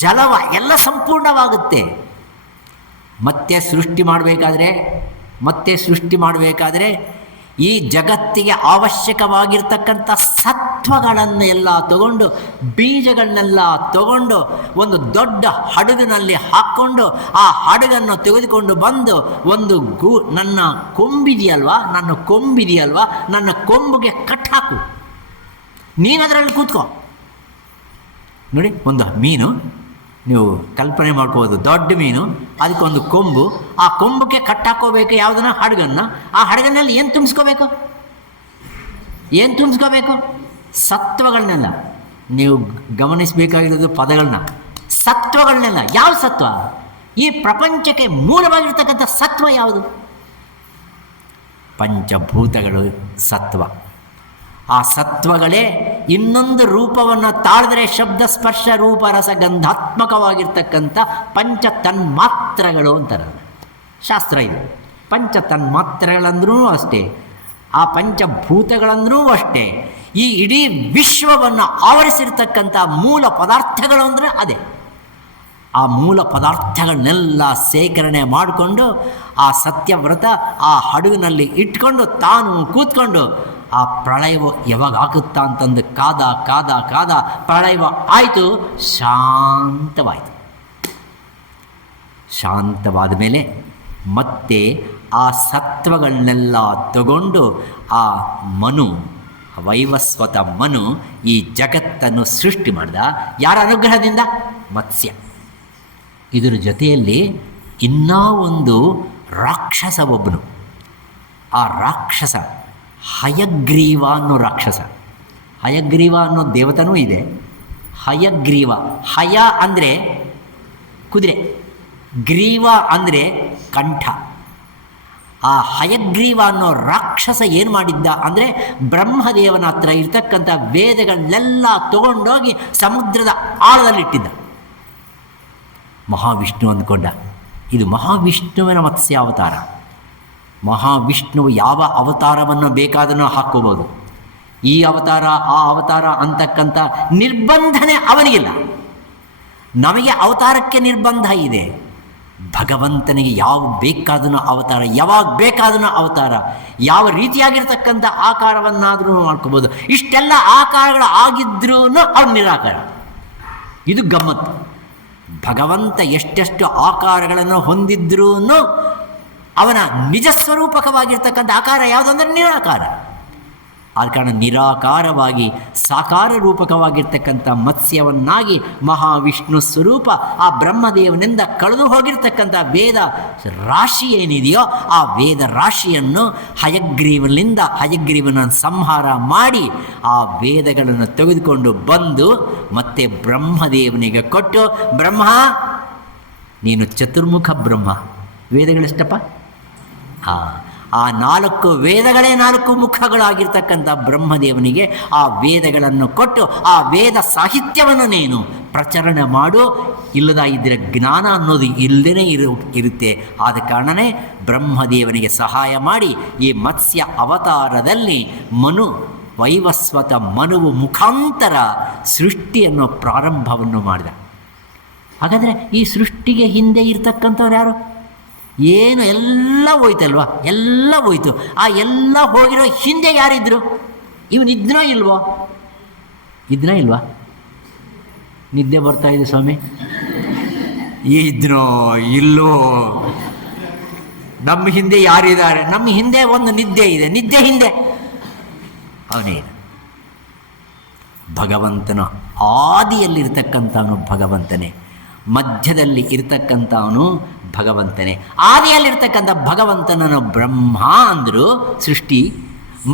ಜಲವ ಎಲ್ಲ ಸಂಪೂರ್ಣವಾಗುತ್ತೆ. ಮತ್ತೆ ಸೃಷ್ಟಿ ಮಾಡಬೇಕಾದ್ರೆ ಈ ಜಗತ್ತಿಗೆ ಅವಶ್ಯಕವಾಗಿರ್ತಕ್ಕಂಥ ಸತ್ವಗಳನ್ನೆಲ್ಲ ತಗೊಂಡು, ಬೀಜಗಳನ್ನೆಲ್ಲ ತಗೊಂಡು ಒಂದು ದೊಡ್ಡ ಹಡಗಿನಲ್ಲಿ ಹಾಕ್ಕೊಂಡು ಆ ಹಡಗನ್ನು ತೆಗೆದುಕೊಂಡು ಬಂದು ಒಂದು ನನ್ನ ಕೊಂಬಿದೆಯಲ್ವಾ, ನನ್ನ ಕೊಂಬಿಗೆ ಕಟ್ಟಾಕು, ನೀನು ಅದರಲ್ಲಿ ಕೂತ್ಕೋ. ನೋಡಿ, ಒಂದು ಮೀನು ನೀವು ಕಲ್ಪನೆ ಮಾಡ್ಕೋಬೋದು, ದೊಡ್ಡ ಮೀನು, ಅದಕ್ಕೊಂದು ಕೊಂಬು. ಆ ಕೊಂಬಕ್ಕೆ ಕಟ್ಟಾಕೋಬೇಕು ಯಾವುದನ್ನ? ಹಡಗನ್ನು. ಆ ಹಡಗನಲ್ಲಿ ಏನು ತುಂಬಿಸ್ಕೋಬೇಕು? ಸತ್ವಗಳನ್ನೆಲ್ಲ. ನೀವು ಗಮನಿಸಬೇಕಾಗಿರೋದು ಪದಗಳನ್ನ, ಸತ್ವಗಳನ್ನೆಲ್ಲ. ಯಾವ ಸತ್ವ? ಈ ಪ್ರಪಂಚಕ್ಕೆ ಮೂಲವಾಗಿರ್ತಕ್ಕಂಥ ಸತ್ವ ಯಾವುದು? ಪಂಚಭೂತಗಳು ಸತ್ವ. ಆ ಸತ್ವಗಳೇ ಇನ್ನೊಂದು ರೂಪವನ್ನು ತಾಳಿದ್ರೆ ಶಬ್ದ ಸ್ಪರ್ಶ ರೂಪ ರಸ ಗಂಧಾತ್ಮಕವಾಗಿರ್ತಕ್ಕಂಥ ಪಂಚ ತನ್ಮಾತ್ರಗಳು ಅಂತಾರೆ. ಶಾಸ್ತ್ರ ಇದು. ಪಂಚ ತನ್ಮಾತ್ರಗಳಂದ್ರೂ ಅಷ್ಟೇ, ಆ ಪಂಚಭೂತಗಳಂದ್ರೂ ಅಷ್ಟೇ. ಈ ಇಡೀ ವಿಶ್ವವನ್ನು ಆವರಿಸಿರ್ತಕ್ಕಂಥ ಮೂಲ ಪದಾರ್ಥಗಳು ಅಂದರೆ ಅದೇ. ಆ ಮೂಲ ಪದಾರ್ಥಗಳನ್ನೆಲ್ಲ ಸೇಕರಣೆ ಮಾಡಿಕೊಂಡು ಆ ಸತ್ಯವ್ರತ ಆ ಹಡಗಿನಲ್ಲಿ ಇಟ್ಕೊಂಡು ತಾನು ಕೂತ್ಕೊಂಡು ಆ ಪ್ರಳಯವು ಯಾವಾಗ ಆಗುತ್ತಾ ಅಂತಂದು ಕಾದ ಪ್ರಳಯವ ಆಯಿತು. ಶಾಂತವಾದ ಮೇಲೆ ಮತ್ತೆ ಆ ಸತ್ವಗಳನ್ನೆಲ್ಲ ತಗೊಂಡು ಆ ಮನು, ವೈವಸ್ವತ ಮನು ಈ ಜಗತ್ತನ್ನು ಸೃಷ್ಟಿ ಮಾಡಿದ. ಯಾರ ಅನುಗ್ರಹದಿಂದ? ಮತ್ಸ್ಯ. ಇದರ ಜೊತೆಯಲ್ಲಿ ಇನ್ನೂ ಒಂದು ರಾಕ್ಷಸ ಒಬ್ಬನು. ಆ ರಾಕ್ಷಸ ಹಯಗ್ರೀವ ಅನ್ನೋ ರಾಕ್ಷಸ. ಹಯಗ್ರೀವ ಅನ್ನೋ ದೇವತನೂ ಇದೆ. ಹಯಗ್ರೀವ, ಹಯ ಅಂದರೆ ಕುದುರೆ, ಗ್ರೀವ ಅಂದರೆ ಕಂಠ. ಆ ಹಯಗ್ರೀವ ಅನ್ನೋ ರಾಕ್ಷಸ ಏನು ಮಾಡಿದ್ದ ಅಂದರೆ ಬ್ರಹ್ಮದೇವನ ಹತ್ರ ಇರ್ತಕ್ಕಂಥ ವೇದಗಳನ್ನೆಲ್ಲ ತಗೊಂಡೋಗಿ ಸಮುದ್ರದ ಆಳದಲ್ಲಿಟ್ಟಿದ್ದ. ಮಹಾವಿಷ್ಣು ಅಂದ್ಕೊಂಡ, ಇದು ಮಹಾವಿಷ್ಣುವಿನ ಮತ್ಸ್ಯಾವತಾರ. ಮಹಾವಿಷ್ಣುವು ಯಾವ ಅವತಾರವನ್ನು ಬೇಕಾದನ್ನು ಹಾಕ್ಕೋಬೋದು. ಈ ಅವತಾರ ಆ ಅವತಾರ ಅಂತಕ್ಕಂಥ ನಿರ್ಬಂಧನೆ ಅವನಿಗಿಲ್ಲ. ನಮಗೆ ಅವತಾರಕ್ಕೆ ನಿರ್ಬಂಧ ಇದೆ. ಭಗವಂತನಿಗೆ ಯಾವ ಬೇಕಾದನೋ ಅವತಾರ, ಯಾವಾಗ ಬೇಕಾದನೋ ಅವತಾರ, ಯಾವ ರೀತಿಯಾಗಿರ್ತಕ್ಕಂಥ ಆಕಾರವನ್ನಾದರೂ ಮಾಡ್ಕೋಬೋದು. ಇಷ್ಟೆಲ್ಲ ಆಕಾರಗಳು ಆಗಿದ್ರೂ ಅವನು ನಿರಾಕಾರ. ಇದು ಗಮ್ಮತ್ತು. ಭಗವಂತ ಎಷ್ಟೆಷ್ಟು ಆಕಾರಗಳನ್ನು ಹೊಂದಿದ್ರೂ ಅವನ ನಿಜ ಸ್ವರೂಪಕವಾಗಿರ್ತಕ್ಕಂಥ ಆಕಾರ ಯಾವುದಂದ್ರೆ ನಿರಾಕಾರ. ಆದ ಕಾರಣ ನಿರಾಕಾರವಾಗಿ ಸಾಕಾರ ರೂಪಕವಾಗಿರ್ತಕ್ಕಂಥ ಮತ್ಸ್ಯವನ್ನಾಗಿ ಮಹಾವಿಷ್ಣು ಸ್ವರೂಪ ಆ ಬ್ರಹ್ಮದೇವನಿಂದ ಕಳೆದು ಹೋಗಿರ್ತಕ್ಕಂಥ ವೇದ ರಾಶಿ ಏನಿದೆಯೋ ಆ ವೇದ ರಾಶಿಯನ್ನು ಹಯಗ್ರೀವನ ಸಂಹಾರ ಮಾಡಿ ಆ ವೇದಗಳನ್ನು ತೆಗೆದುಕೊಂಡು ಬಂದು ಮತ್ತೆ ಬ್ರಹ್ಮದೇವನಿಗೆ ಕೊಟ್ಟು, ಬ್ರಹ್ಮ ನೀನು ಚತುರ್ಮುಖ ಬ್ರಹ್ಮ. ವೇದಗಳೆಷ್ಟಪ್ಪ? ಆ 4 ವೇದಗಳೇ 4 ಮುಖಗಳಾಗಿರ್ತಕ್ಕಂಥ ಬ್ರಹ್ಮದೇವನಿಗೆ ಆ ವೇದಗಳನ್ನು ಕೊಟ್ಟು ಆ ವೇದ ಸಾಹಿತ್ಯವನ್ನು ನೀನು ಪ್ರಚರಣೆ ಮಾಡು. ಇಲ್ಲದ ಇದ್ದರೆ ಜ್ಞಾನ ಅನ್ನೋದು ಇಲ್ಲದೇ ಇರುತ್ತೆ. ಆದ ಕಾರಣವೇ ಬ್ರಹ್ಮದೇವನಿಗೆ ಸಹಾಯ ಮಾಡಿ ಈ ಮತ್ಸ್ಯ ಅವತಾರದಲ್ಲಿ ವೈವಸ್ವತ ಮನುವು ಮುಖಾಂತರ ಸೃಷ್ಟಿಯನ್ನು ಪ್ರಾರಂಭವನ್ನು ಮಾಡಿದ. ಹಾಗಾದರೆ ಈ ಸೃಷ್ಟಿಗೆ ಹಿಂದೆ ಇರ್ತಕ್ಕಂಥವ್ರು ಯಾರು? ಏನು ಎಲ್ಲ ಹೋಯ್ತಲ್ವ, ಎಲ್ಲ ಹೋಯ್ತು. ಆ ಎಲ್ಲ ಹೋಗಿರೋ ಹಿಂದೆ ಯಾರಿದ್ರು? ಇವನಿದ್ನೋ ಇಲ್ವೋ? ಇಲ್ವಾ? ನಿದ್ದೆ ಬರ್ತಾ ಇದೆ ಸ್ವಾಮಿ. ಇದ್ನೋ ಇಲ್ವೋ? ನಮ್ಮ ಹಿಂದೆ ಯಾರಿದ್ದಾರೆ? ನಮ್ಮ ಹಿಂದೆ ಒಂದು ನಿದ್ದೆ ಇದೆ. ನಿದ್ದೆ ಹಿಂದೆ ಅವನೇ. ಭಗವಂತನು ಆದಿಯಲ್ಲಿರ್ತಕ್ಕಂಥವನು ಭಗವಂತನೇ, ಮಧ್ಯದಲ್ಲಿ ಇರ್ತಕ್ಕಂಥವನು ಭಗವಂತನೇ. ಆದಿಯಲ್ಲಿರ್ತಕ್ಕಂಥ ಭಗವಂತನನ್ನು ಬ್ರಹ್ಮ ಅಂದರು ಸೃಷ್ಟಿ,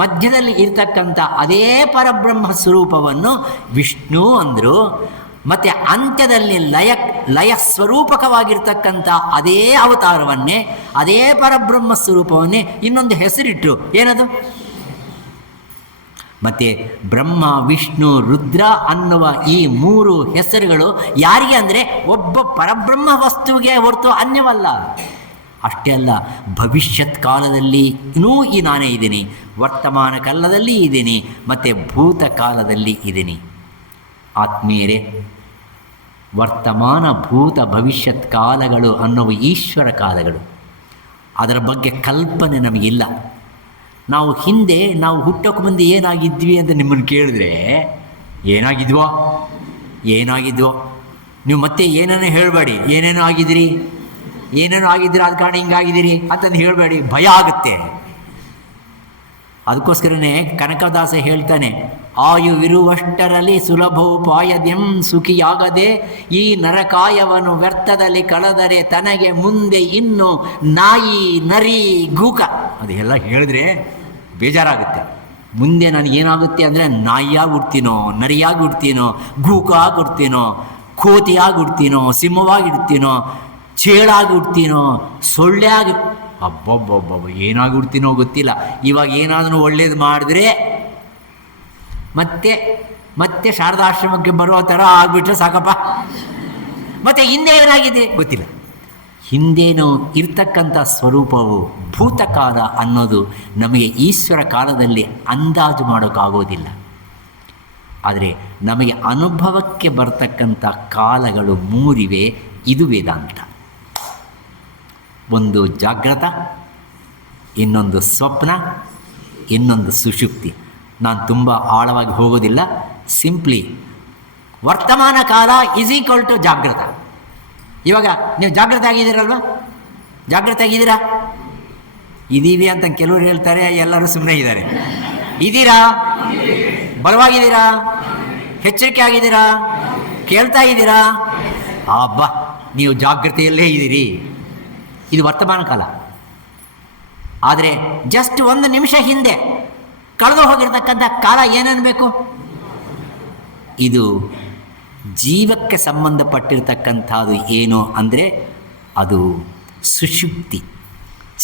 ಮಧ್ಯದಲ್ಲಿ ಇರ್ತಕ್ಕಂಥ ಅದೇ ಪರಬ್ರಹ್ಮ ಸ್ವರೂಪವನ್ನು ವಿಷ್ಣು ಅಂದರು, ಮತ್ತು ಅಂತ್ಯದಲ್ಲಿ ಲಯ ಸ್ವರೂಪಕವಾಗಿರ್ತಕ್ಕಂಥ ಅದೇ ಅವತಾರವನ್ನೇ, ಅದೇ ಪರಬ್ರಹ್ಮ ಸ್ವರೂಪವನ್ನೇ ಇನ್ನೊಂದು ಹೆಸರಿಟ್ಟರು. ಏನದು? ಮತ್ತು ಬ್ರಹ್ಮ ವಿಷ್ಣು ರುದ್ರ ಅನ್ನುವ ಈ 3 ಹೆಸರುಗಳು ಯಾರಿಗೆ ಅಂದರೆ ಒಬ್ಬ ಪರಬ್ರಹ್ಮ ವಸ್ತುವಿಗೆ ಹೊರತು ಅನ್ಯವಲ್ಲ. ಅಷ್ಟೇ ಅಲ್ಲ, ಭವಿಷ್ಯತ್ ಕಾಲದಲ್ಲಿ ಈ ನಾನೇ ಇದ್ದೀನಿ, ವರ್ತಮಾನ ಕಾಲದಲ್ಲಿ ಇದ್ದೀನಿ, ಮತ್ತು ಭೂತ ಕಾಲದಲ್ಲಿ ಇದ್ದೀನಿ. ಆತ್ಮೀಯರೇ, ವರ್ತಮಾನ ಭೂತ ಭವಿಷ್ಯತ್ ಕಾಲಗಳು ಅನ್ನುವ ಈಶ್ವರ ಕಾಲಗಳು. ಅದರ ಬಗ್ಗೆ ಕಲ್ಪನೆ ನಮಗಿಲ್ಲ. ನಾವು ಹಿಂದೆ ನಾವು ಹುಟ್ಟೋಕೆ ಮುಂದೆ ಏನಾಗಿದ್ವಿ ಅಂತ ನಿಮ್ಮನ್ನು ಕೇಳಿದ್ರೆ ಏನಾಗಿದ್ವೋ ನೀವು ಮತ್ತೆ ಏನೇನೋ ಹೇಳಬೇಡಿ. ಏನೇನೋ ಆಗಿದ್ದೀರಿ ಆದ ಕಾರಣ ಹಿಂಗಾಗಿದ್ದೀರಿ ಅಂತಂದು ಹೇಳಬೇಡಿ, ಭಯ ಆಗುತ್ತೆ. ಅದಕ್ಕೋಸ್ಕರನೇ ಕನಕದಾಸ ಹೇಳ್ತಾನೆ, ಆಯುವಿರುವಷ್ಟರಲ್ಲಿ ಸುಲಭೋಪಾಯದ್ಯಂ ಸುಖಿಯಾಗದೆ ಈ ನರಕಾಯವನ್ನು ವ್ಯರ್ಥದಲ್ಲಿ ಕಳೆದರೆ ತನಗೆ ಮುಂದೆ ಇನ್ನು ನಾಯಿ ನರಿ ಗೂಕ. ಅದೆಲ್ಲ ಹೇಳಿದ್ರೆ ಬೇಜಾರಾಗುತ್ತೆ. ಮುಂದೆ ನನಗೇನಾಗುತ್ತೆ ಅಂದರೆ ನಾಯಿಯಾಗಿ ಹುಡ್ತೀನೋ, ನರಿಯಾಗಿ ಹುಡ್ತೀನೋ, ಗೂಕಾಗಿ ಹುಡ್ತೀನೋ, ಕೋತಿಯಾಗಿ ಹುಡ್ತೀನೋ, ಸಿಂಹವಾಗಿ ಹುಡ್ತೀನೋ, ಚೇಳಾಗಿ ಹುಡ್ತೀನೋ, ಸೊಳ್ಳೆಯಾಗಿ, ಅಬ್ಬಬ್ಬಬ್ಬ ಏನಾಗಿ ಹುಡ್ತೀನೋ ಗೊತ್ತಿಲ್ಲ. ಇವಾಗ ಏನಾದರೂ ಒಳ್ಳೇದು ಮಾಡಿದ್ರೆ ಮತ್ತೆ ಶಾರದಾಶ್ರಮಕ್ಕೆ ಬರುವ ಥರ ಆಗಿಬಿಟ್ರೆ ಸಾಕಪ್ಪ. ಮತ್ತು ಹಿಂದೆ ಏನಾಗಿದೆ ಗೊತ್ತಿಲ್ಲ. ಹಿಂದೇನು ಇರ್ತಕ್ಕಂಥ ಸ್ವರೂಪವು ಭೂತಕಾಲ ಅನ್ನೋದು ನಮಗೆ ಈಶ್ವರ ಕಾಲದಲ್ಲಿ ಅಂದಾಜು ಮಾಡೋಕ್ಕಾಗೋದಿಲ್ಲ. ಆದರೆ ನಮಗೆ ಅನುಭವಕ್ಕೆ ಬರ್ತಕ್ಕಂಥ ಕಾಲಗಳು 3 ಇದು ವೇದಾಂತ. ಒಂದು ಜಾಗೃತ, ಇನ್ನೊಂದು ಸ್ವಪ್ನ, ಇನ್ನೊಂದು ಸುಷುಪ್ತಿ. ನಾನು ತುಂಬ ಆಳವಾಗಿ ಹೋಗೋದಿಲ್ಲ. ಸಿಂಪ್ಲಿ ವರ್ತಮಾನ ಕಾಲ = ಜಾಗೃತ. ಇವಾಗ ನೀವು ಜಾಗೃತ ಆಗಿದ್ದೀರಲ್ವ? ಜಾಗೃತ ಆಗಿದ್ದೀರಾ? ಇದ್ದೀವಿ ಅಂತ ಕೆಲವರು ಹೇಳ್ತಾರೆ, ಎಲ್ಲರೂ ಸುಮ್ಮನೆ ಇದ್ದಾರೆ. ಇದ್ದೀರಾ? ಬಲವಾಗಿದ್ದೀರಾ? ಎಚ್ಚರಿಕೆ ಆಗಿದ್ದೀರಾ? ಕೇಳ್ತಾ ಇದ್ದೀರಾ? ಅಬ್ಬಾ, ನೀವು ಜಾಗೃತೆಯಲ್ಲೇ ಇದ್ದೀರಿ. ಇದು ವರ್ತಮಾನ ಕಾಲ. ಆದರೆ ಜಸ್ಟ್ 1 ನಿಮಿಷ ಹಿಂದೆ ಕಳೆದು ಹೋಗಿರ್ತಕ್ಕಂಥ ಕಾಲ ಏನನ್ನಬೇಕು? ಇದು ಜೀವಕ್ಕೆ ಸಂಬಂಧಪಟ್ಟಿರ್ತಕ್ಕಂಥದ್ದು ಏನು ಅಂದರೆ ಅದು ಸುಷುಪ್ತಿ.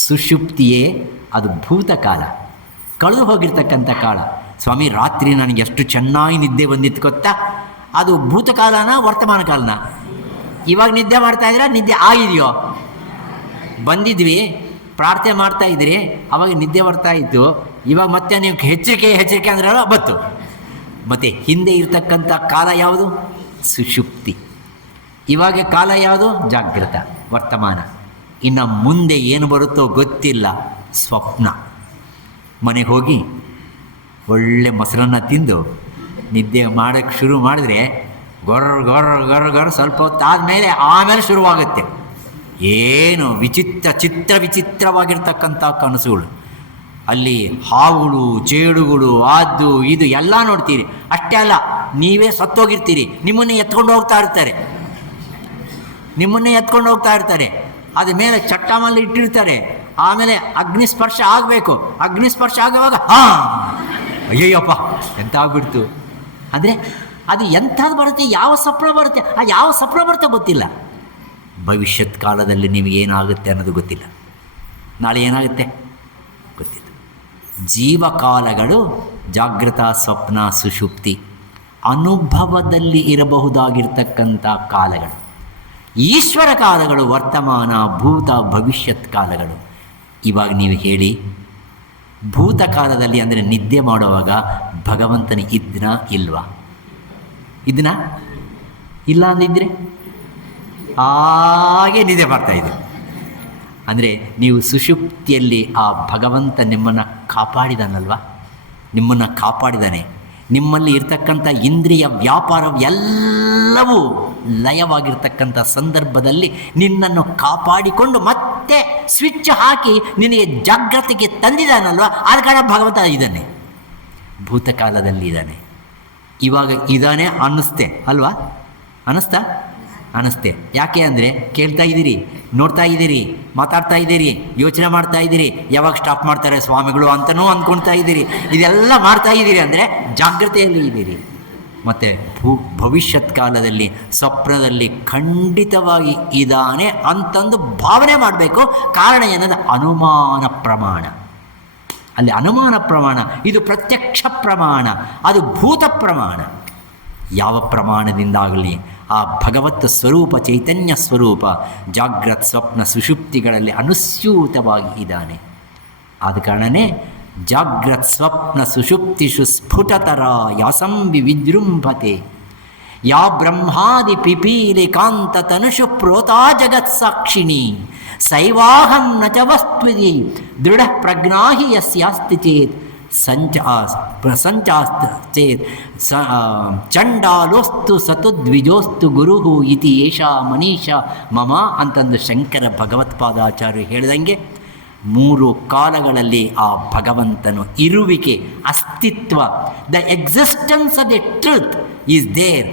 ಸುಷುಪ್ತಿಯೇ ಅದು ಭೂತಕಾಲ, ಕಳೆದು ಹೋಗಿರ್ತಕ್ಕಂಥ ಕಾಲ. ಸ್ವಾಮಿ, ರಾತ್ರಿ ನನಗೆ ಎಷ್ಟು ಚೆನ್ನಾಗಿ ನಿದ್ದೆ ಬಂದಿತ್ತು ಗೊತ್ತಾ? ಅದು ಭೂತಕಾಲನ ವರ್ತಮಾನ ಕಾಲನ? ಇವಾಗ ನಿದ್ದೆ ಮಾಡ್ತಾಯಿದ್ರೆ ನಿದ್ದೆ ಆಗಿದೆಯೋ? ಬಂದಿದ್ವಿ, ಪ್ರಾರ್ಥನೆ ಮಾಡ್ತಾ ಇದ್ರಿ, ಅವಾಗ ನಿದ್ದೆ ಬರ್ತಾ ಇತ್ತು. ಇವಾಗ ಮತ್ತೆ ನೀವು ಎಚ್ಚರಿಕೆ ಅಂದ್ರಲ್ಲ ಬತ್ತು. ಮತ್ತು ಹಿಂದೆ ಇರ್ತಕ್ಕಂಥ ಕಾಲ ಯಾವುದು? ಸುಷುಪ್ತಿ. ಇವಾಗ ಕಾಲ ಯಾವುದು? ಜಾಗೃತ ವರ್ತಮಾನ. ಇನ್ನು ಮುಂದೆ ಏನು ಬರುತ್ತೋ ಗೊತ್ತಿಲ್ಲ, ಸ್ವಪ್ನ. ಮನೆಗೆ ಹೋಗಿ ಒಳ್ಳೆ ಮೊಸರನ್ನ ತಿಂದು ನಿದ್ದೆ ಮಾಡೋಕ್ಕೆ ಶುರು ಮಾಡಿದ್ರೆ ಗೊರ್ರ ಸ್ವಲ್ಪ ಹೊತ್ತಾದಮೇಲೆ ಆಮೇಲೆ ಶುರುವಾಗುತ್ತೆ. ಏನು ವಿಚಿತ್ರವಾಗಿರ್ತಕ್ಕಂಥ ಕನಸುಗಳು. ಅಲ್ಲಿ ಹಾವುಗಳು, ಚೇಡುಗಳು, ಅದು ಇದು ಎಲ್ಲ ನೋಡ್ತೀರಿ. ಅಷ್ಟೇ ಅಲ್ಲ, ನೀವೇ ಸತ್ತೋಗಿರ್ತೀರಿ, ನಿಮ್ಮನ್ನೇ ಎತ್ಕೊಂಡು ಹೋಗ್ತಾ ಇರ್ತಾರೆ. ಅದ ಮೇಲೆ ಚಟ್ಟಮಲ್ಲಿ ಇಟ್ಟಿರ್ತಾರೆ. ಆಮೇಲೆ ಅಗ್ನಿಸ್ಪರ್ಶ ಆಗಬೇಕು. ಅಗ್ನಿಸ್ಪರ್ಶ ಆಗುವಾಗ ಅಯ್ಯಯ್ಯಪ್ಪ ಎಂತ ಆಗ್ಬಿಡ್ತು. ಅಂದರೆ ಅದು ಎಂಥದ್ದು ಬರುತ್ತೆ, ಯಾವ ಸ್ವಪ್ನ ಬರುತ್ತೆ ಗೊತ್ತಿಲ್ಲ. ಭವಿಷ್ಯತ್ ಕಾಲದಲ್ಲಿ ನಿಮಗೇನಾಗುತ್ತೆ ಅನ್ನೋದು ಗೊತ್ತಿಲ್ಲ. ನಾಳೆ ಏನಾಗುತ್ತೆ ಗೊತ್ತಿಲ್ಲ. ಜೀವಕಾಲಗಳು ಜಾಗೃತ, ಸ್ವಪ್ನ, ಸುಷುಪ್ತಿ ಅನುಭವದಲ್ಲಿ ಇರಬಹುದಾಗಿರ್ತಕ್ಕಂಥ ಕಾಲಗಳು. ಈಶ್ವರ ಕಾಲಗಳು ವರ್ತಮಾನ, ಭೂತ, ಭವಿಷ್ಯತ್ ಕಾಲಗಳು. ಇವಾಗ ನೀವು ಹೇಳಿ, ಭೂತಕಾಲದಲ್ಲಿ ಅಂದರೆ ನಿದ್ದೆ ಮಾಡುವಾಗ ಭಗವಂತನ ಇದ್ನ ಇಲ್ವಾ? ಇದನ್ನ ಇಲ್ಲ ಅಂದಿದ್ರೆ ಹಾಗೆ ನಿದ್ದೆ ಬರ್ತಾಯಿದೆ. ಅಂದರೆ ನೀವು ಸುಷುಪ್ತಿಯಲ್ಲಿ ಆ ಭಗವಂತ ನಿಮ್ಮನ್ನು ಕಾಪಾಡಿದಾನಲ್ವ, ನಿಮ್ಮನ್ನು ಕಾಪಾಡಿದಾನೆ. ನಿಮ್ಮಲ್ಲಿ ಇರ್ತಕ್ಕಂಥ ಇಂದ್ರಿಯ ವ್ಯಾಪಾರ ಎಲ್ಲವೂ ಲಯವಾಗಿರ್ತಕ್ಕಂಥ ಸಂದರ್ಭದಲ್ಲಿ ನಿನ್ನನ್ನು ಕಾಪಾಡಿಕೊಂಡು ಮತ್ತೆ ಸ್ವಿಚ್ ಹಾಕಿ ನಿನಗೆ ಜಾಗೃತಿಗೆ ತಂದಿದ್ದಾನಲ್ವ, ಆದ ಕಾರಣ ಭಗವಂತ ಇದ್ದಾನೆ, ಭೂತಕಾಲದಲ್ಲಿ ಇದ್ದಾನೆ. ಇವಾಗ ಇದ್ದಾನೆ ಅನ್ನಿಸ್ತೆ ಅಲ್ವಾ? ಅನ್ನಿಸ್ತೆ. ಯಾಕೆ ಅಂದರೆ ಕೇಳ್ತಾ ಇದ್ದೀರಿ, ನೋಡ್ತಾ ಇದ್ದೀರಿ, ಮಾತಾಡ್ತಾ ಇದ್ದೀರಿ, ಯೋಚನೆ ಮಾಡ್ತಾ ಇದ್ದೀರಿ, ಯಾವಾಗ ಸ್ಟಾಪ್ ಮಾಡ್ತಾರೆ ಸ್ವಾಮಿಗಳು ಅಂತಲೂ ಅಂದ್ಕೊಳ್ತಾ ಇದ್ದೀರಿ. ಇದೆಲ್ಲ ಮಾಡ್ತಾ ಇದ್ದೀರಿ ಅಂದರೆ ಜಾಗೃತೆಯಲ್ಲಿ ಇದ್ದೀರಿ. ಮತ್ತು ಭವಿಷ್ಯತ್ ಕಾಲದಲ್ಲಿ ಸ್ವಪ್ನದಲ್ಲಿ ಖಂಡಿತವಾಗಿ ಇದ್ದಾನೆ ಅಂತಂದು ಭಾವನೆ ಮಾಡಬೇಕು. ಕಾರಣ ಏನಂದರೆ ಅನುಮಾನ ಪ್ರಮಾಣ. ಅಲ್ಲಿ ಅನುಮಾನ ಪ್ರಮಾಣ, ಇದು ಪ್ರತ್ಯಕ್ಷ ಪ್ರಮಾಣ, ಅದು ಭೂತ ಪ್ರಮಾಣ. ಯಾವ ಪ್ರಮಾಣದಿಂದಾಗಲಿ ಆ ಭಗವತ್ ಸ್ವರೂಪ, ಚೈತನ್ಯ ಸ್ವರೂಪ ಜಾಗ್ರತ್, ಸ್ವಪ್ನ, ಸುಷುಪ್ತಿಗಳಲ್ಲಿ ಅನುಸ್ಯೂತವಾಗಿ ಇದ್ದಾನೆ. ಆದ ಕಾರಣವೇ ಜಾಗ್ರತ್, ಸ್ವಪ್ನ, ಸುಷುಪ್ತಿಷು ಸ್ಫುಟತರ ಯಾಸಂಬಿ ವಿಜೃಂಭತೆ ಯಾ ಬ್ರಹ್ಮಾದಿ ಪಿಪೀಲಿ ಕಾಂತ ತನುಷು ಪ್ರೋತಾ ಜಗತ್ ಸಾಕ್ಷಿಣಿ ಸೈವಾಹಂ ನ ಚ ವಸ್ತ್ವಿದಿ ದೃಢ ಪ್ರಜ್ಞಾಹಿ ಯಸ್ಯಾಸ್ತಿ ಚೇತ್ ಸಂಚಾಸ್ತ ಚೇತ್ ಚಂಡಾಲೋಸ್ತು ಸತು ದ್ವಿಜೋಸ್ತು ಗುರುಹು ಇತಿ ಏಷಾ ಮನೀಷಾ ಮಮ ಅಂತಂದು ಶಂಕರ ಭಗವತ್ಪಾದಾಚಾರ್ಯರು ಹೇಳಿದಂಗೆ 3 ಕಾಲಗಳಲ್ಲಿ ಆ ಭಗವಂತನು ಇರುವಿಕೆ, ಅಸ್ತಿತ್ವ, the existence of the truth is there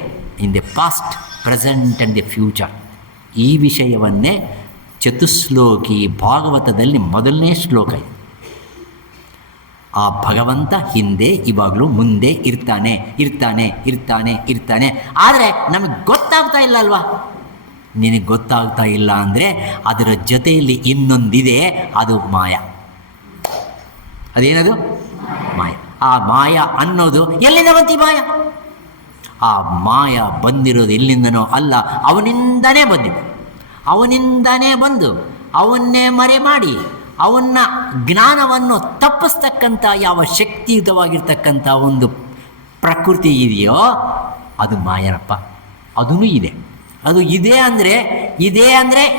in the past, present and the future. ಈ ವಿಷಯವನ್ನೇ ಚತುಶ್ಲೋಕಿ ಭಾಗವತದಲ್ಲಿ ಮೊದಲನೇ ಶ್ಲೋಕ ಇದೆ. ಆ ಭಗವಂತ ಹಿಂದೆ, ಇವಾಗಲೂ, ಮುಂದೆ ಇರ್ತಾನೆ. ಆದರೆ ನಮಗೆ ಗೊತ್ತಾಗ್ತಾ ಇಲ್ಲ ಅಲ್ವಾ? ನಿನಗೆ ಗೊತ್ತಾಗ್ತಾ ಇಲ್ಲ ಅಂದರೆ ಅದರ ಜೊತೆಯಲ್ಲಿ ಇನ್ನೊಂದಿದೆ, ಅದು ಮಾಯ. ಅದೇನದು? ಮಾಯ. ಆ ಮಾಯ ಅನ್ನೋದು ಎಲ್ಲಿಂದ ಬಂತು? ಮಾಯ, ಆ ಮಾಯ ಬಂದಿರೋದು ಎಲ್ಲಿಂದನೋ ಅಲ್ಲ, ಅವನಿಂದನೇ ಬಂದಿದೆ. ಅವನಿಂದನೇ ಬಂದು ಅವನ್ನೇ ಮರೆ ಮಾಡಿ ಅವನ್ನ ಜ್ಞಾನವನ್ನು ತಪ್ಪಿಸ್ತಕ್ಕಂಥ ಯಾವ ಶಕ್ತಿಯುತವಾಗಿರ್ತಕ್ಕಂಥ ಒಂದು ಪ್ರಕೃತಿ ಇದೆಯೋ ಅದು ಮಾಯನಪ್ಪ. ಅದೂ ಇದೆ. ಅದು ಇದೆ ಅಂದರೆ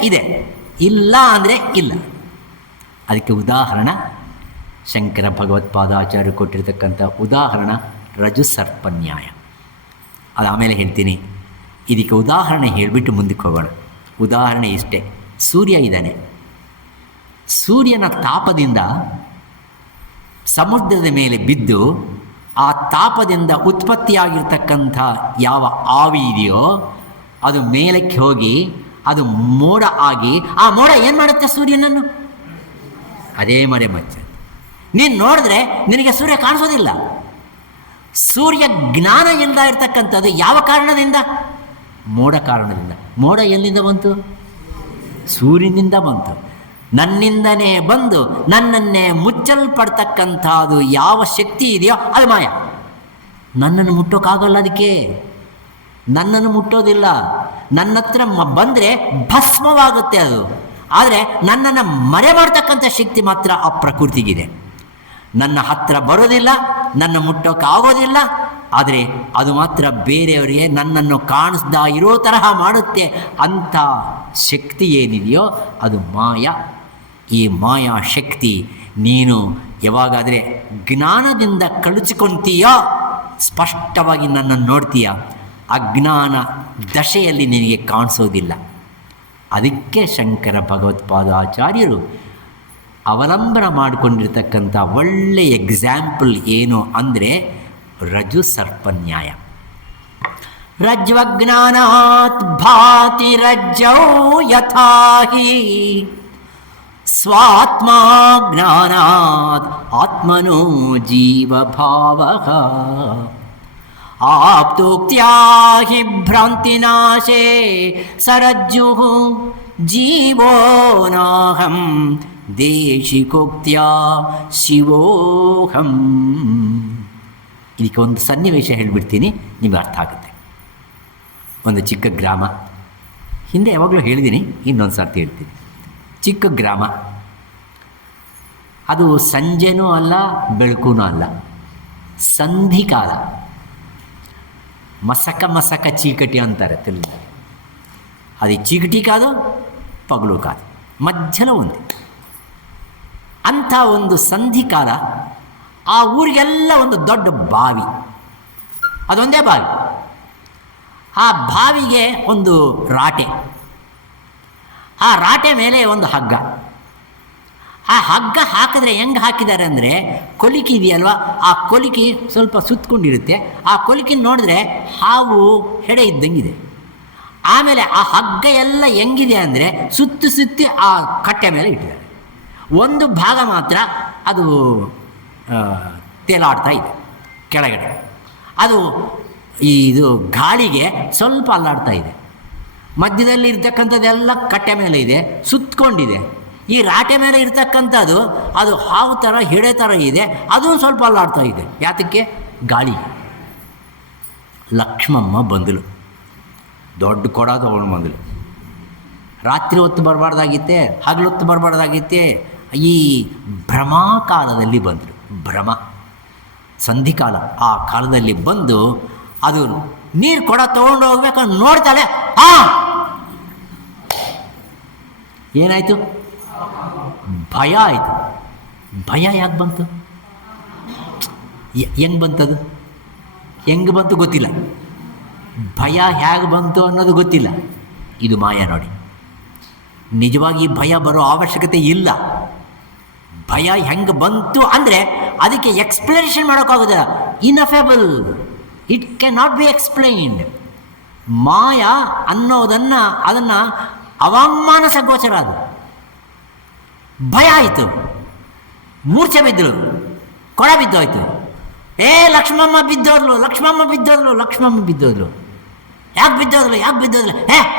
ಇದೆ, ಇಲ್ಲ ಅಂದರೆ ಇಲ್ಲ. ಅದಕ್ಕೆ ಉದಾಹರಣೆ ಶಂಕರ ಭಗವತ್ಪಾದಾಚಾರ್ಯರು ಕೊಟ್ಟಿರ್ತಕ್ಕಂಥ ಉದಾಹರಣೆ ರಜು ಸರ್ಪನ್ಯಾಯ. ಅದು ಆಮೇಲೆ ಹೇಳ್ತೀನಿ. ಇದಕ್ಕೆ ಉದಾಹರಣೆ ಹೇಳಿಬಿಟ್ಟು ಮುಂದಕ್ಕೆ ಹೋಗೋಣ. ಉದಾಹರಣೆ ಇಷ್ಟೇ. ಸೂರ್ಯ ಇದ್ದಾನೆ. ಸೂರ್ಯನ ತಾಪದಿಂದ ಸಮುದ್ರದ ಮೇಲೆ ಬಿದ್ದು ಆ ತಾಪದಿಂದ ಉತ್ಪತ್ತಿಯಾಗಿರ್ತಕ್ಕಂಥ ಯಾವ ಆವಿ ಇದೆಯೋ ಅದು ಮೇಲಕ್ಕೆ ಹೋಗಿ ಅದು ಮೋಡ ಆಗಿ, ಆ ಮೋಡ ಏನು ಮಾಡುತ್ತೆ? ಸೂರ್ಯನನ್ನು ಅದೇ ಮರೆ ಮಚ್ಚ. ನೀನು ನೋಡಿದ್ರೆ ನಿನಗೆ ಸೂರ್ಯ ಕಾಣಿಸೋದಿಲ್ಲ. ಸೂರ್ಯ ಜ್ಞಾನ ಇಲ್ಲದ ಇರ್ತಕ್ಕಂಥದ್ದು ಯಾವ ಕಾರಣದಿಂದ? ಮೋಡ ಕಾರಣದಿಂದ. ಮೋಡ ಎಲ್ಲಿಂದ ಬಂತು? ಸೂರ್ಯನಿಂದ ಬಂತು. ನನ್ನಿಂದನೇ ಬಂದು ನನ್ನನ್ನೇ ಮುಚ್ಚಲ್ಪಡ್ತಕ್ಕಂಥದ್ದು ಯಾವ ಶಕ್ತಿ ಇದೆಯೋ ಅದು ಮಾಯ. ನನ್ನನ್ನು ಮುಟ್ಟೋಕ್ಕಾಗಲ್ಲ. ಅದಕ್ಕೆ ನನ್ನನ್ನು ಮುಟ್ಟೋದಿಲ್ಲ. ನನ್ನ ಹತ್ರ ಬಂದರೆ ಭಸ್ಮವಾಗುತ್ತೆ. ಆದರೆ ನನ್ನನ್ನು ಮರೆ ಮಾಡ್ತಕ್ಕಂಥ ಶಕ್ತಿ ಮಾತ್ರ ಆ ಪ್ರಕೃತಿಗಿದೆ. ನನ್ನ ಹತ್ರ ಬರೋದಿಲ್ಲ, ನನ್ನ ಮುಟ್ಟೋಕ್ಕಾಗೋದಿಲ್ಲ, ಆದರೆ ಅದು ಮಾತ್ರ ಬೇರೆಯವರಿಗೆ ನನ್ನನ್ನು ಕಾಣಿಸ್ದಾ ಇರೋ ತರಹ ಮಾಡುತ್ತೆ. ಅಂಥ ಶಕ್ತಿ ಏನಿದೆಯೋ ಅದು ಮಾಯಾ. ಈ ಮಾಯಾ ಶಕ್ತಿ ನೀನು ಯಾವಾಗಾದರೆ ಜ್ಞಾನದಿಂದ ಕಳುಚಿಕೊಳ್ತೀಯೋ ಸ್ಪಷ್ಟವಾಗಿ ನನ್ನನ್ನು ನೋಡ್ತೀಯ. ಅಜ್ಞಾನ ದಶೆಯಲ್ಲಿ ನಿನಗೆ ಕಾಣಿಸೋದಿಲ್ಲ. ಅದಕ್ಕೆ ಶಂಕರ ಭಗವತ್ಪಾದಾಚಾರ್ಯರು ಅವಲಂಬನ ಮಾಡಿಕೊಂಡಿರ್ತಕ್ಕಂಥ ಒಳ್ಳೆಯ ಎಕ್ಸಾಂಪಲ್ ಏನು ಅಂದರೆ ರಜು ಸರ್ಪನ್ಯಾಯ. ರಜ್ವಜ್ಞಾನಾತ್ ಭಾತಿ ರಜ್ಜೌ ಯಥಾಹಿ ಸ್ವಾತ್ಮ ಜ್ಞಾನಾತ್ ಆತ್ಮನೋ ಜೀವಭಾವಃ ಆಪ್ತೋಕ್ತ್ಯಾ ಹಿ ಭ್ರಾಂತಿನಾಶೇ ಸರಜ್ಜುಃ ಜೀವೋ ನಾಹಂ ದೇಶಿಕೋಕ್ತ್ಯಾ ಶಿವೋಹಂ. ಇದಕ್ಕೆ ಒಂದು ಸನ್ನಿವೇಶ ಹೇಳಿಬಿಡ್ತೀನಿ, ನಿಮಗೆ ಅರ್ಥ ಆಗುತ್ತೆ. ಒಂದು ಚಿಕ್ಕ ಗ್ರಾಮ, ಹಿಂದೆ ಯಾವಾಗಲೂ ಹೇಳಿದ್ದೀನಿ, ಇನ್ನೊಂದು ಸರ್ತಿ ಹೇಳ್ತೀನಿ. ಚಿಕ್ಕ ಗ್ರಾಮ, ಅದು ಸಂಜೆನೂ ಅಲ್ಲ ಬೆಳಕೂ ಅಲ್ಲ, ಸಂಧಿಕಾಲ. ಮಸಕ ಮಸಕ ಚೀಕಟಿ ಅಂತಾರೆ ತೆಲುಗಲ್ಲಿ. ಅದು ಚೀಕಟಿ ಕಾದು ಪಗಲು ಕಾದು ಮಧ್ಯలో ఉంది. ಅಂಥ ಒಂದು ಸಂಧಿಕಾಲ. ಆ ಊರಿಗೆಲ್ಲ ಒಂದು ದೊಡ್ಡ ಬಾವಿ, ಅದೊಂದೇ ಬಾವಿ. ಆ ಬಾವಿಗೆ ಒಂದು ರಾಟೆ, ಆ ರಾಟೆ ಮೇಲೆ ಒಂದು ಹಗ್ಗ. ಆ ಹಗ್ಗ ಹಾಕಿದ್ರೆ ಹೆಂಗೆ ಹಾಕಿದ್ದಾರೆ ಅಂದರೆ, ಕೊಲಿಕೆ ಇದೆಯಲ್ವ, ಆ ಕೊಲಿಕೆ ಸ್ವಲ್ಪ ಸುತ್ತಕೊಂಡಿರುತ್ತೆ. ಆ ಕೊಲಿಕೆ ನೋಡಿದ್ರೆ ಹಾವು ಹೆಡೆ ಇದ್ದಂಗಿದೆ. ಆಮೇಲೆ ಆ ಹಗ್ಗ ಎಲ್ಲ ಹೆಂಗಿದೆ ಅಂದರೆ ಸುತ್ತಿ ಆ ಕಟ್ಟೆ ಮೇಲೆ ಇಟ್ಟಿದ್ದಾರೆ. ಒಂದು ಭಾಗ ಮಾತ್ರ ಅದು ತೇಲಾಡ್ತಾ ಇದೆ ಕೆಳಗಡೆ. ಅದು ಇದು ಗಾಳಿಗೆ ಸ್ವಲ್ಪ ಅಲ್ಲಾಡ್ತಾ ಇದೆ. ಮಧ್ಯದಲ್ಲಿ ಇರ್ತಕ್ಕಂಥದ್ದೆಲ್ಲ ಕಟ್ಟೆ ಮೇಲೆ ಇದೆ, ಸುತ್ತಕೊಂಡಿದೆ. ಈ ರಾಟೆ ಮೇಲೆ ಇರ್ತಕ್ಕಂಥದ್ದು ಅದು ಹಾವು ಥರ ಹಿಡೆ ಥರ ಇದೆ, ಅದು ಸ್ವಲ್ಪ ಅಲ್ಲಾಡ್ತಾ ಇದೆ. ಯಾತಕ್ಕೆ? ಗಾಳಿ. ಲಕ್ಷ್ಮಮ್ಮ ಬಂದಳು, ದೊಡ್ಡ ಕೊಡ ತೊಗೊಂಡು ಬಂದಳು. ರಾತ್ರಿ ಹೊತ್ತು ಬರಬಾರ್ದಾಗಿತ್ತೆ, ಹಗಲು ಹೊತ್ತು ಬರಬಾರ್ದಾಗಿತ್ತೆ. ಈ ಭ್ರಮಾಕಾಲದಲ್ಲಿ ಬಂದರು. ಭ್ರಮ ಸಂಧಿಕಾಲ. ಆ ಕಾಲದಲ್ಲಿ ಬಂದು ಅದು ನೀರು ಕೊಡ ತೊಗೊಂಡು ಹೋಗ್ಬೇಕಂತ ನೋಡ್ತಾಳೆ. ಏನಾಯಿತು? ಭಯ ಆಯಿತು. ಭಯ ಯಾಕೆ ಬಂತು? ಹೆಂಗೆ ಬಂತದು? ಹೆಂಗೆ ಬಂತು ಗೊತ್ತಿಲ್ಲ. ಭಯ ಹೇಗೆ ಬಂತು ಅನ್ನೋದು ಗೊತ್ತಿಲ್ಲ. ಇದು ಮಾಯ ನೋಡಿ. ನಿಜವಾಗಿ ಭಯ ಬರೋ ಅವಶ್ಯಕತೆ ಇಲ್ಲ. ಭಯ ಹೆಂಗೆ ಬಂತು ಅಂದರೆ ಅದಕ್ಕೆ ಎಕ್ಸ್ಪ್ಲನೇಷನ್ ಮಾಡೋಕ್ಕಾಗೋದಿಲ್ಲ. Ineffable, it can not be explained. ಮಾಯ ಅದನ್ನು ಅವಮಾನಸ ಗೋಚರ. ಅದು ಭಯ ಆಯಿತು, ಮೂರ್ಛೆ ಬಿದ್ದಳು, ಕೊಳ ಬಿದ್ದೋಯ್ತು. ಲಕ್ಷ್ಮಮ್ಮ ಬಿದ್ದೋದ್ಲು, ಲಕ್ಷ್ಮಮ್ಮ ಬಿದ್ದೋದ್ಲು, ಲಕ್ಷ್ಮಮ್ಮ ಬಿದ್ದೋದ್ಲು. ಯಾಕೆ ಬಿದ್ದೋದ್ಲು?